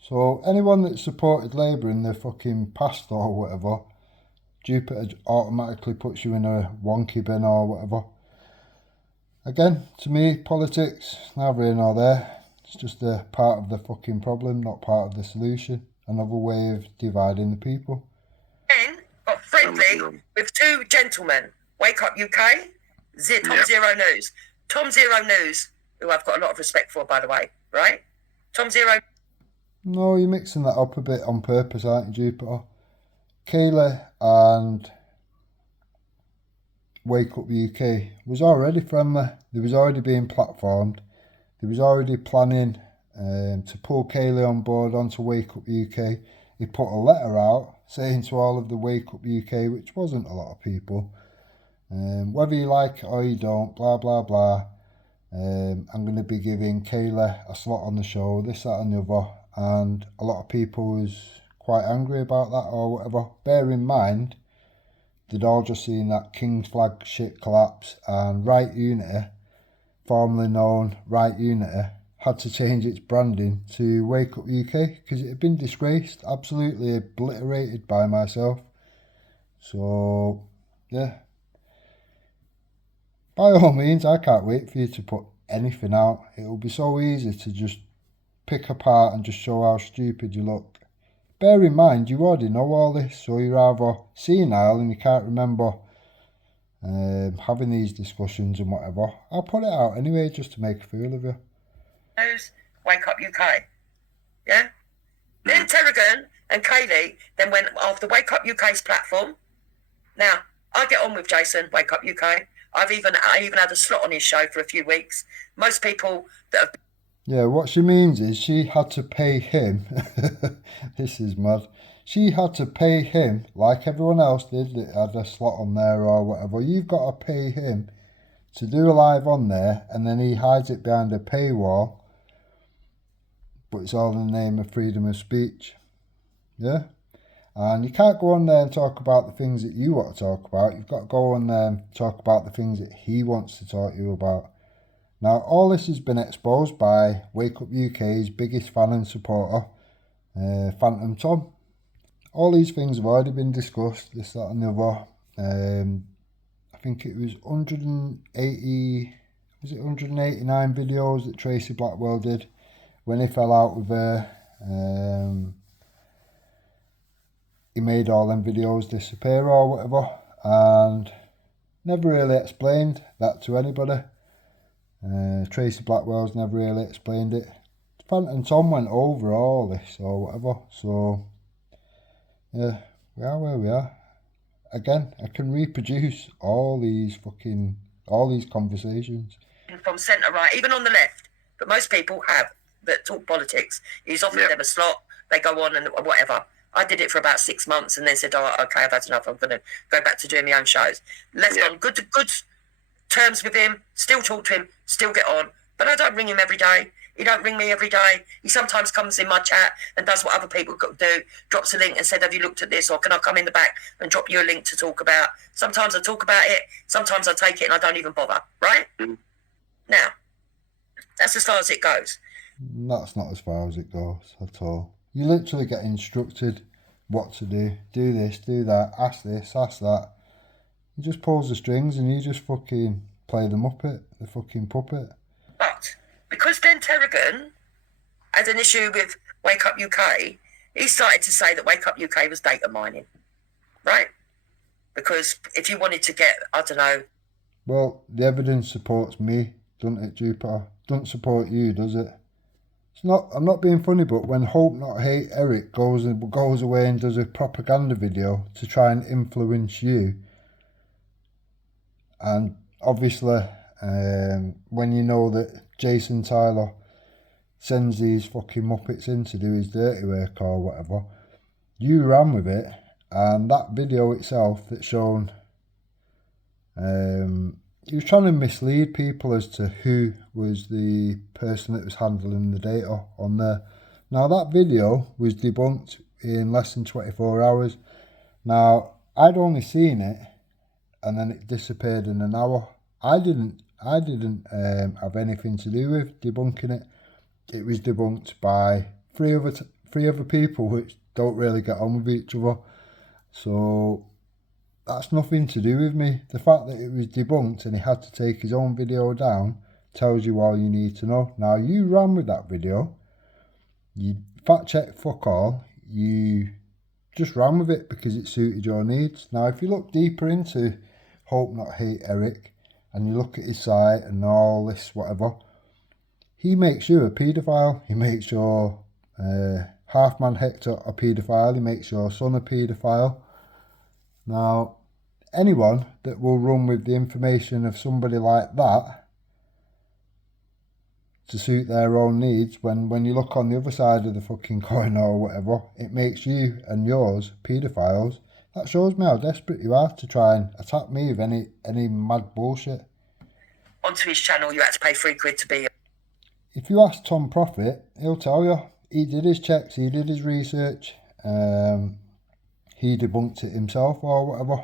So anyone that supported Labour in the fucking past or whatever, Jupiter automatically puts you in a wonky bin or whatever. Again, to me, politics, neither here nor there. It's just a part of the fucking problem, not part of the solution. Another way of dividing the people. Then got friendly with 2 gentlemen. Wake Up UK, Tom Zero News. Tom Zero News, who I've got a lot of respect for, by the way, right? Tom Zero. No, you're mixing that up a bit on purpose, aren't you, Jupiter? Kayla and Wake Up UK was already friendly. They was already being platformed. They was already planning to pull Kaylee on board onto Wake Up UK. He put a letter out saying to all of the Wake Up UK, which wasn't a lot of people, whether you like it or you don't, blah, blah, blah. I'm going to be giving Kayla a slot on the show, this, that and the other. And a lot of people was quite angry about that or whatever. Bear in mind, they'd all just seen that King's Flag shit collapse, and Right Unity, formerly known Right Unity, had to change its branding to Wake Up UK because it had been disgraced, absolutely obliterated by myself. So, yeah. By all means, I can't wait for you to put anything out. It'll be so easy to just pick apart and just show how stupid you look. Bear in mind, you already know all this, so you're either senile and you can't remember having these discussions and whatever. I'll put it out anyway just to make a fool of you. News, Wake Up UK. Yeah? Then Terrigan and Kaylee then went after Wake Up UK's platform. Now, I get on with Jason, Wake Up UK. I even had a slot on his show for a few weeks. Most people that have... Yeah, what she means is she had to pay him. This is mad. She had to pay him like everyone else did that had a slot on there or whatever. You've got to pay him to do a live on there, and then he hides it behind a paywall, but it's all in the name of freedom of speech. Yeah? And you can't go on there and talk about the things that you want to talk about. You've got to go on there and talk about the things that he wants to talk to you about. Now, all this has been exposed by Wake Up UK's biggest fan and supporter, Phantom Tom. All these things have already been discussed, this, that and the other. I think it was 189 videos that Tracy Blackwell did when he fell out with her. He made all them videos disappear or whatever, and never really explained that to anybody. Tracy Blackwell's never really explained it. Phantom Tom went over all this or whatever, so yeah, we are where we are. Again, I can reproduce all these conversations. From centre right, even on the left, but most people that talk politics. He's offered them a slot, they go on and whatever. I did it for about 6 months and then said, oh, okay, I've had enough, I'm going to go back to doing my own shows. Left on good terms with him, still talk to him, still get on, but I don't ring him every day. He don't ring me every day. He sometimes comes in my chat and does what other people do, drops a link and said, have you looked at this, or can I come in the back and drop you a link to talk about? Sometimes I talk about it, sometimes I take it and I don't even bother, right? Now, that's as far as it goes. That's not as far as it goes at all. You literally get instructed what to do. Do this, do that, ask this, ask that. He just pulls the strings and you just fucking play the muppet, the fucking puppet. But because Dan Terragon had an issue with Wake Up UK, he started to say that Wake Up UK was data mining, right? Because if you wanted to get, I don't know. Well, the evidence supports me, doesn't it, Jupiter? Doesn't support you, does it? It's not. I'm not being funny, but when Hope Not Hate Eric goes away and does a propaganda video to try and influence you, and obviously, when you know that Jason Tyler sends these fucking muppets in to do his dirty work or whatever, you ran with it, and that video itself that's shown, he was trying to mislead people as to who was the person that was handling the data on there. Now, that video was debunked in less than 24 hours. Now, I'd only seen it and then it disappeared in an hour. I didn't have anything to do with debunking it. It was debunked by three other people which don't really get on with each other. So that's nothing to do with me. The fact that it was debunked and he had to take his own video down tells you all you need to know. Now, you ran with that video. You fact check fuck all. You just ran with it because it suited your needs. Now, if you look deeper into Hope Not Hate Eric and you look at his site and all this whatever, he makes you a paedophile. He makes your half-man Hector a paedophile. He makes your son a paedophile. Now, anyone that will run with the information of somebody like that to suit their own needs, when you look on the other side of the fucking coin or whatever, it makes you and yours paedophiles. That shows me how desperate you are to try and attack me with any mad bullshit. Onto his channel, you had to pay £3 to be. If you ask Tom Profit, he'll tell you. He did his checks, he did his research, he debunked it himself or whatever.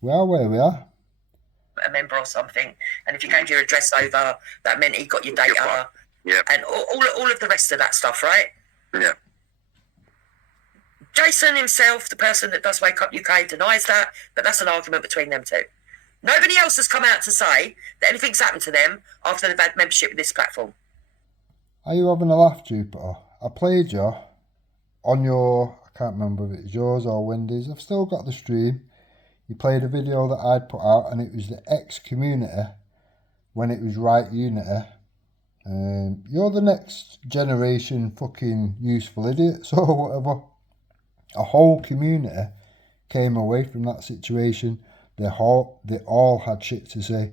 We are where we are. A member or something, and if you gave your address over, that meant he got your data, and all of the rest of that stuff, right? Yeah. Jason himself, the person that does Wake Up UK, denies that, but that's an argument between them two. Nobody else has come out to say that anything's happened to them after they've had membership with this platform. Are you having a laugh, Jupiter? I played you on your, I can't remember if it was yours or Wendy's, I've still got the stream. You played a video that I'd put out and it was the X-community when it was Right Unity. You're the next generation fucking useful idiots or whatever. A whole community came away from that situation. They all had shit to say.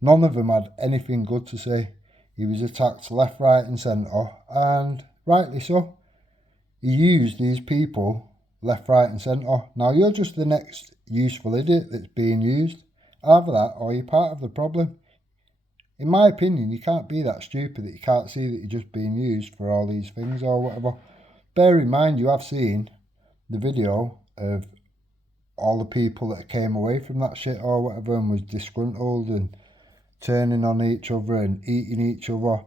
None of them had anything good to say. He was attacked left, right and centre, and rightly so. He used these people left, right and centre. Now, you're just the next useful idiot that's being used. Either that or you're part of the problem. in my opinion, you can't be that stupid that you can't see that you're just being used for all these things or whatever. Bear in mind, you have seen the video of all the people that came away from that shit or whatever and was disgruntled and turning on each other and eating each other.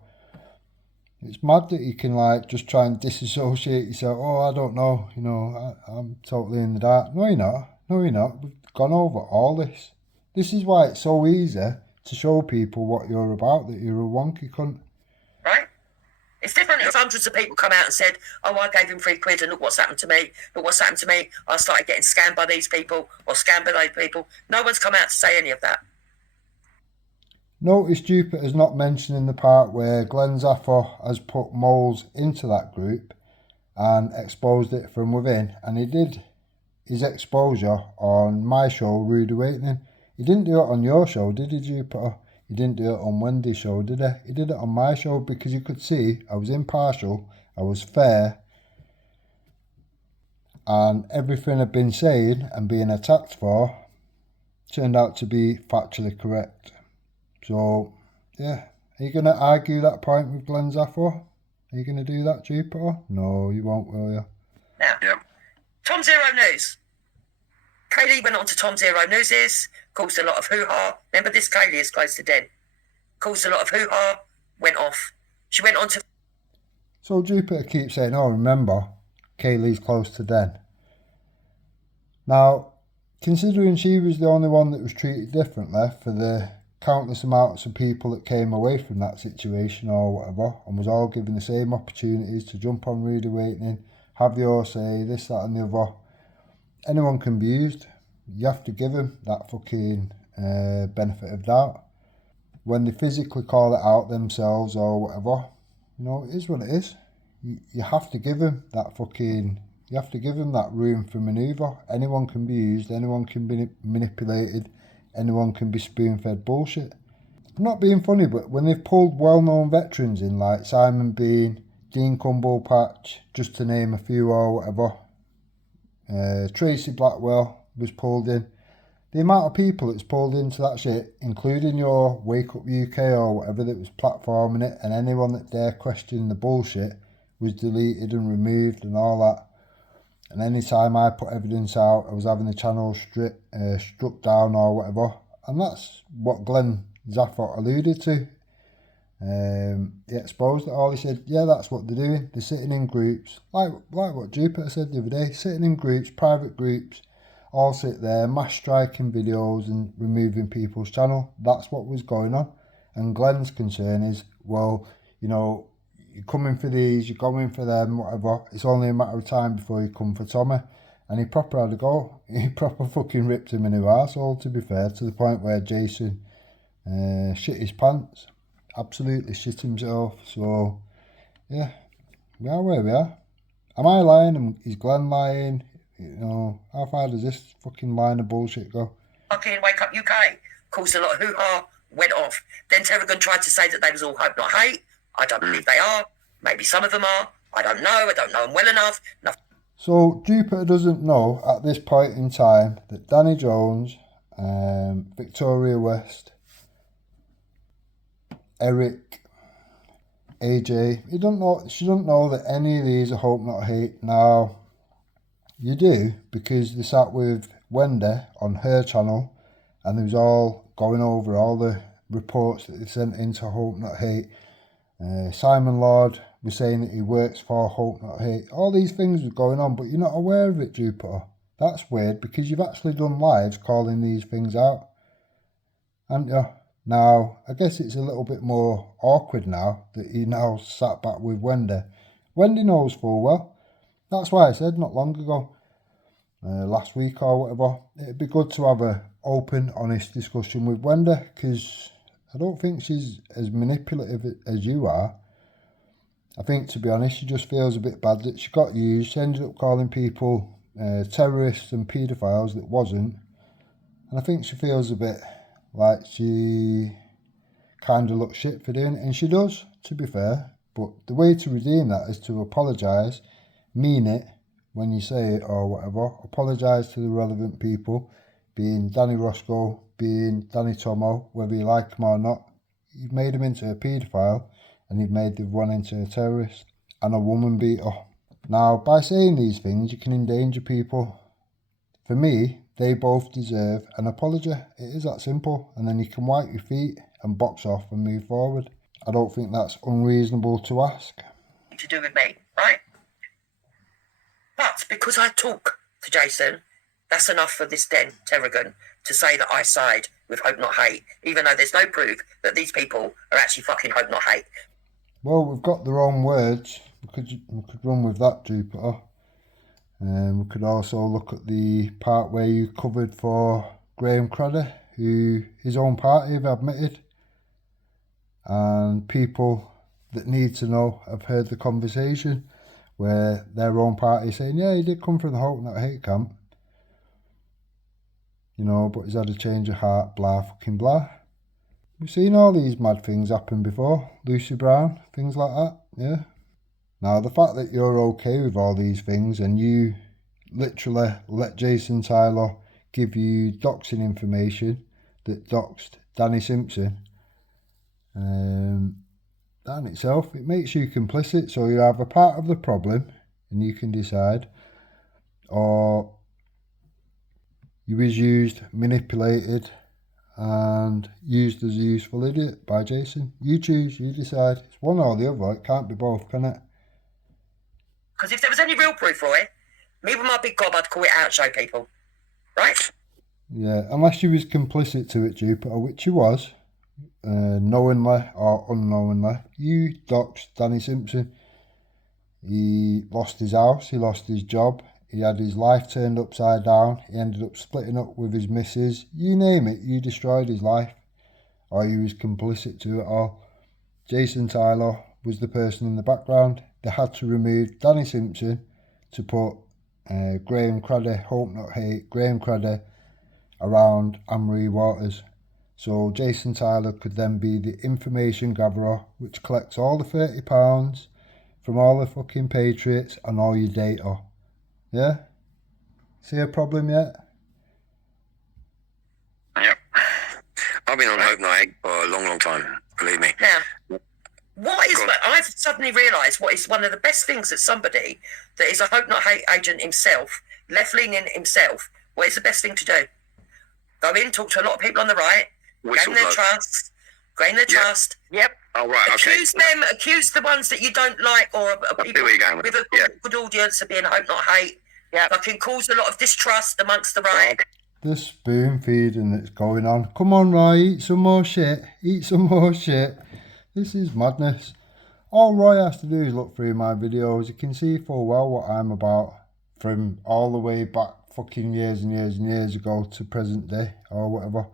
It's mad that you can like just try and disassociate yourself. Oh, I don't know, you know, I'm totally in the dark. No, you're not. No, you're not. We've gone over all this. This is why it's so easy to show people what you're about, that you're a wonky cunt. Right? It's different if hundreds of people come out and said, oh, I gave him £3 and look what's happened to me. Look what's happened to me. I started getting scammed by these people or scammed by those people. No one's come out to say any of that. Notice Jupiter's not mentioning the part where Glenn Zaffer has put moles into that group and exposed it from within. And he did his exposure on my show, Rude Awakening. He didn't do it on your show, did he, Jupiter? He didn't do it on Wendy's show, did he? He did it on my show because you could see I was impartial, I was fair, and everything I'd been saying and being attacked for turned out to be factually correct. So, yeah. Are you going to argue that point with Glenn Zaffer? Are you going to do that, Jupiter? No, you won't, will you? Now, Yeah. Tom Zero News. Kaylee went on to Tom Zero News's, caused a lot of hoo-ha. Remember this, Kaylee is close to dead. Caused a lot of hoo-ha, went off. She went on to... So Jupiter keeps saying, oh, remember, Kaylee's close to dead. Now, considering she was the only one that was treated differently for the countless amounts of people that came away from that situation or whatever and was all given the same opportunities to jump on Rude Awakening, have your say, this, that and the other, anyone can be used. You have to give them that fucking benefit of doubt. When they physically call it out themselves or whatever, you know, it is what it is. You have to give them that fucking... You have to give them that room for manoeuvre. Anyone can be used, anyone can be manipulated, anyone can be spoon-fed bullshit. I'm not being funny, but when they've pulled well-known veterans in like Simon Bean, Dean Cumblepatch, just to name a few or whatever, Tracy Blackwell was pulled in. The amount of people that's pulled into that shit, including your Wake Up UK or whatever that was platforming it, and anyone that dare question the bullshit was deleted and removed and all that. And any time I put evidence out, I was having the channel struck down or whatever. And that's what Glenn Zaffer alluded to. He exposed it all. He said, yeah, that's what they're doing. They're sitting in groups, like what Jupiter said the other day, sitting in groups, private groups, all sit there, mass striking videos and removing people's channel. That's what was going on. And Glenn's concern is, well, you know, you're coming for these, you're going for them, whatever. It's only a matter of time before you come for Tommy. And he proper had a go. He proper fucking ripped him a new arsehole, to be fair, to the point where Jason shit his pants. Absolutely shit himself. So, yeah, we are where we are. Am I lying? Is Glenn lying? You know, how far does this fucking line of bullshit go? Fucking Wake Up UK. Caused a lot of hoo-ha, went off. Then Terragon tried to say that they was all hope, not hate. I don't believe they are. Maybe some of them are. I don't know. I don't know them well enough. So Jupiter doesn't know at this point in time that Danny Jones, Victoria West, Eric, AJ, she doesn't know that any of these are hope not hate. Now, you do, because they sat with Wendy on her channel and they was all going over all the reports that they sent into Hope Not Hate. Simon Lord was saying that he works for Hope Not Hate. All these things were going on, but you're not aware of it, Jupiter. That's weird, because you've actually done lives calling these things out, haven't you? Now, I guess it's a little bit more awkward now that he now sat back with Wendy. Wendy knows full well. That's why I said not long ago, last week or whatever, it'd be good to have a open, honest discussion with Wendy, because I don't think she's as manipulative as you are. I think, to be honest, she just feels a bit bad that she got used. She ended up calling people terrorists and paedophiles that wasn't. And I think she feels a bit like she kind of looks shit for doing it. And she does, to be fair. But the way to redeem that is to apologise, mean it when you say it or whatever. Apologise to the relevant people, being Danny Roscoe, being Danny Tomo, whether you like him or not. You've made him into a paedophile, and you've made the one into a terrorist and a woman beater. Now, by saying these things, you can endanger people. For me, they both deserve an apology. It is that simple. And then you can wipe your feet and box off and move forward. I don't think that's unreasonable to ask. To do with me, right? But because I talk to Jason, that's enough for this Den Terragon to say that I side with Hope Not Hate, even though there's no proof that these people are actually fucking Hope Not Hate. Well, we've got their own words. We could run with that, Jupiter. We could also look at the part where you covered for Graham Craddock, who his own party have admitted, and people that need to know have heard the conversation where their own party is saying, yeah, he did come from the Hope Not Hate camp, you know, but he's had a change of heart, blah fucking blah. We've seen all these mad things happen before, Lucy Brown, things like that, yeah. Now, the fact that you're okay with all these things and you literally let Jason Tyler give you doxing information that doxed Danny Simpson, that in itself, it makes you complicit. So you're either part of the problem and you can decide, or you was used, manipulated and used as a useful idiot by Jason. You choose, you decide. It's one or the other. It can't be both, can it? Because if there was any real proof, Roy, me with my big gob, I'd call it out, show people. Right? Yeah, unless you was complicit to it, Jupiter, which you was, knowingly or unknowingly. You doxed Danny Simpson. He lost his house, he lost his job, he had his life turned upside down, he ended up splitting up with his missus. You name it, you destroyed his life. Or you was complicit to it all. Jason Tyler was the person in the background. They had to remove Danny Simpson to put Graham Craddock, Hope Not Hate, Graham Craddock around Anne-Marie Waters. So Jason Tyler could then be the information gatherer, which collects all the £30 from all the fucking Patriots and all your data. Yeah? See a problem yet? Yep. I've been on Hope Not Hate for a long, long time, believe me. Now, I've suddenly realised what is one of the best things that somebody that is a Hope Not Hate agent himself, left-leaning himself, what is the best thing to do? Go in, talk to a lot of people on the right, gain their trust, trust. Yep. Oh, right, accuse the ones that you don't like, or people with a good audience of being Hope Not Hate. Yeah. Fucking cause a lot of distrust amongst the right. The spoon feeding that's going on. Come on, Roy, eat some more shit. Eat some more shit. This is madness. All Roy has to do is look through my videos. You can see full well what I'm about from all the way back fucking years and years and years ago to present day or whatever.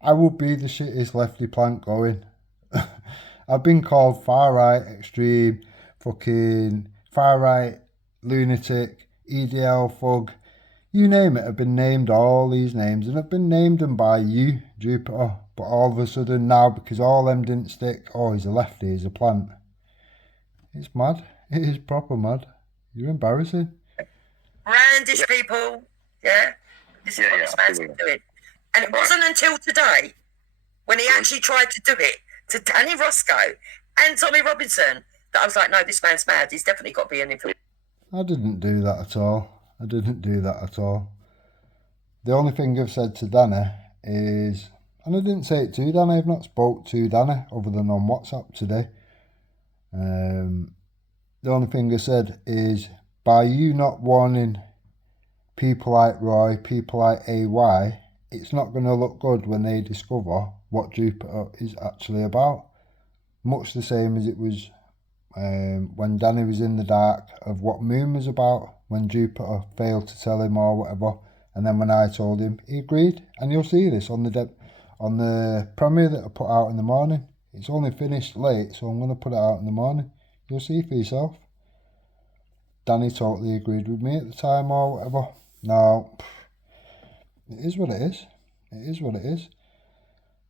I would be the shittest lefty plank going. I've been called far right, extreme, fucking far right, lunatic, EDL, thug. You name it, I've been named all these names, and I've been named them by you, Jupiter. But all of a sudden now, because all them didn't stick, oh, he's a lefty, he's a plant. It's mad. It is proper mad. You're embarrassing. Brandish people, yeah? This is what this man's been doing. And it wasn't until today, when he actually tried to do it to Danny Roscoe and Tommy Robinson, that I was like, no, this man's mad. He's definitely got to be an influencer. I didn't do that at all. I didn't do that at all. The only thing I've said to Danny is, and I didn't say it to Danny, I've not spoke to Danny other than on WhatsApp today. The only thing I said is, by you not warning people like Roy, people like AY, it's not going to look good when they discover what Jupiter is actually about. Much the same as it was when Danny was in the dark of what Moon was about, when Jupiter failed to tell him or whatever, and then when I told him, he agreed. And you'll see this on the premiere that I put out in the morning. It's only finished late, so I'm going to put it out in the morning. You'll see for yourself. Danny totally agreed with me at the time or whatever. Now, it is what it is. It is what it is.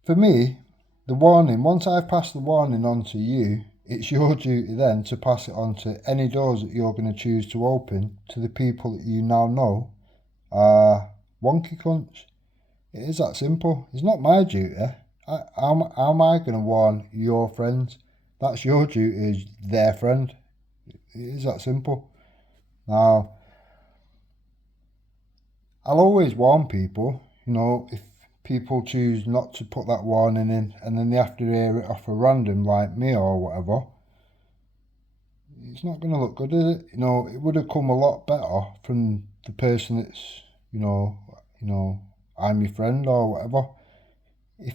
For me, the warning, once I've passed the warning on to you, it's your duty then to pass it on to any doors that you're going to choose to open to the people that you now know are wonky cunts. It is that simple. It's not my duty. How am I going to warn your friends? That's your duty as their friend. It is that simple. Now, I'll always warn people, you know, if people choose not to put that warning in and then they have to hear it off a random like me or whatever, it's not going to look good, is it? You know, it would have come a lot better from the person that's, you know, I'm your friend or whatever. If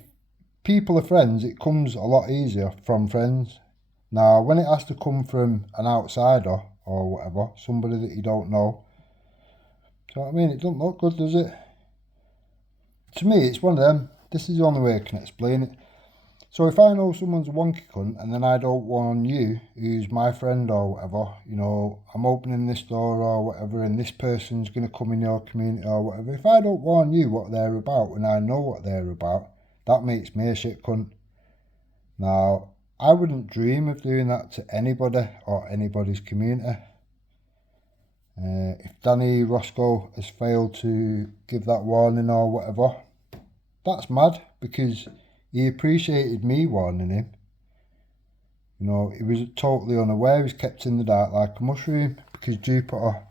people are friends, it comes a lot easier from friends. Now, when it has to come from an outsider or whatever, somebody that you don't know, do you know what I mean? It doesn't look good, does it? To me, it's one of them. This is the only way I can explain it. So if I know someone's a wonky cunt and then I don't warn you, who's my friend or whatever, you know, I'm opening this door or whatever and this person's going to come in your community or whatever, if I don't warn you what they're about and I know what they're about, that makes me a shit cunt. Now, I wouldn't dream of doing that to anybody or anybody's community. If Danny Roscoe has failed to give that warning or whatever, that's mad because he appreciated me warning him. You know, he was totally unaware, he was kept in the dark like a mushroom because Jupiter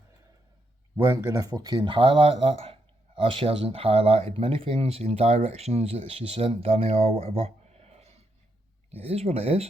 weren't going to fucking highlight that, as she hasn't highlighted many things in directions that she sent Danny or whatever. It is what it is.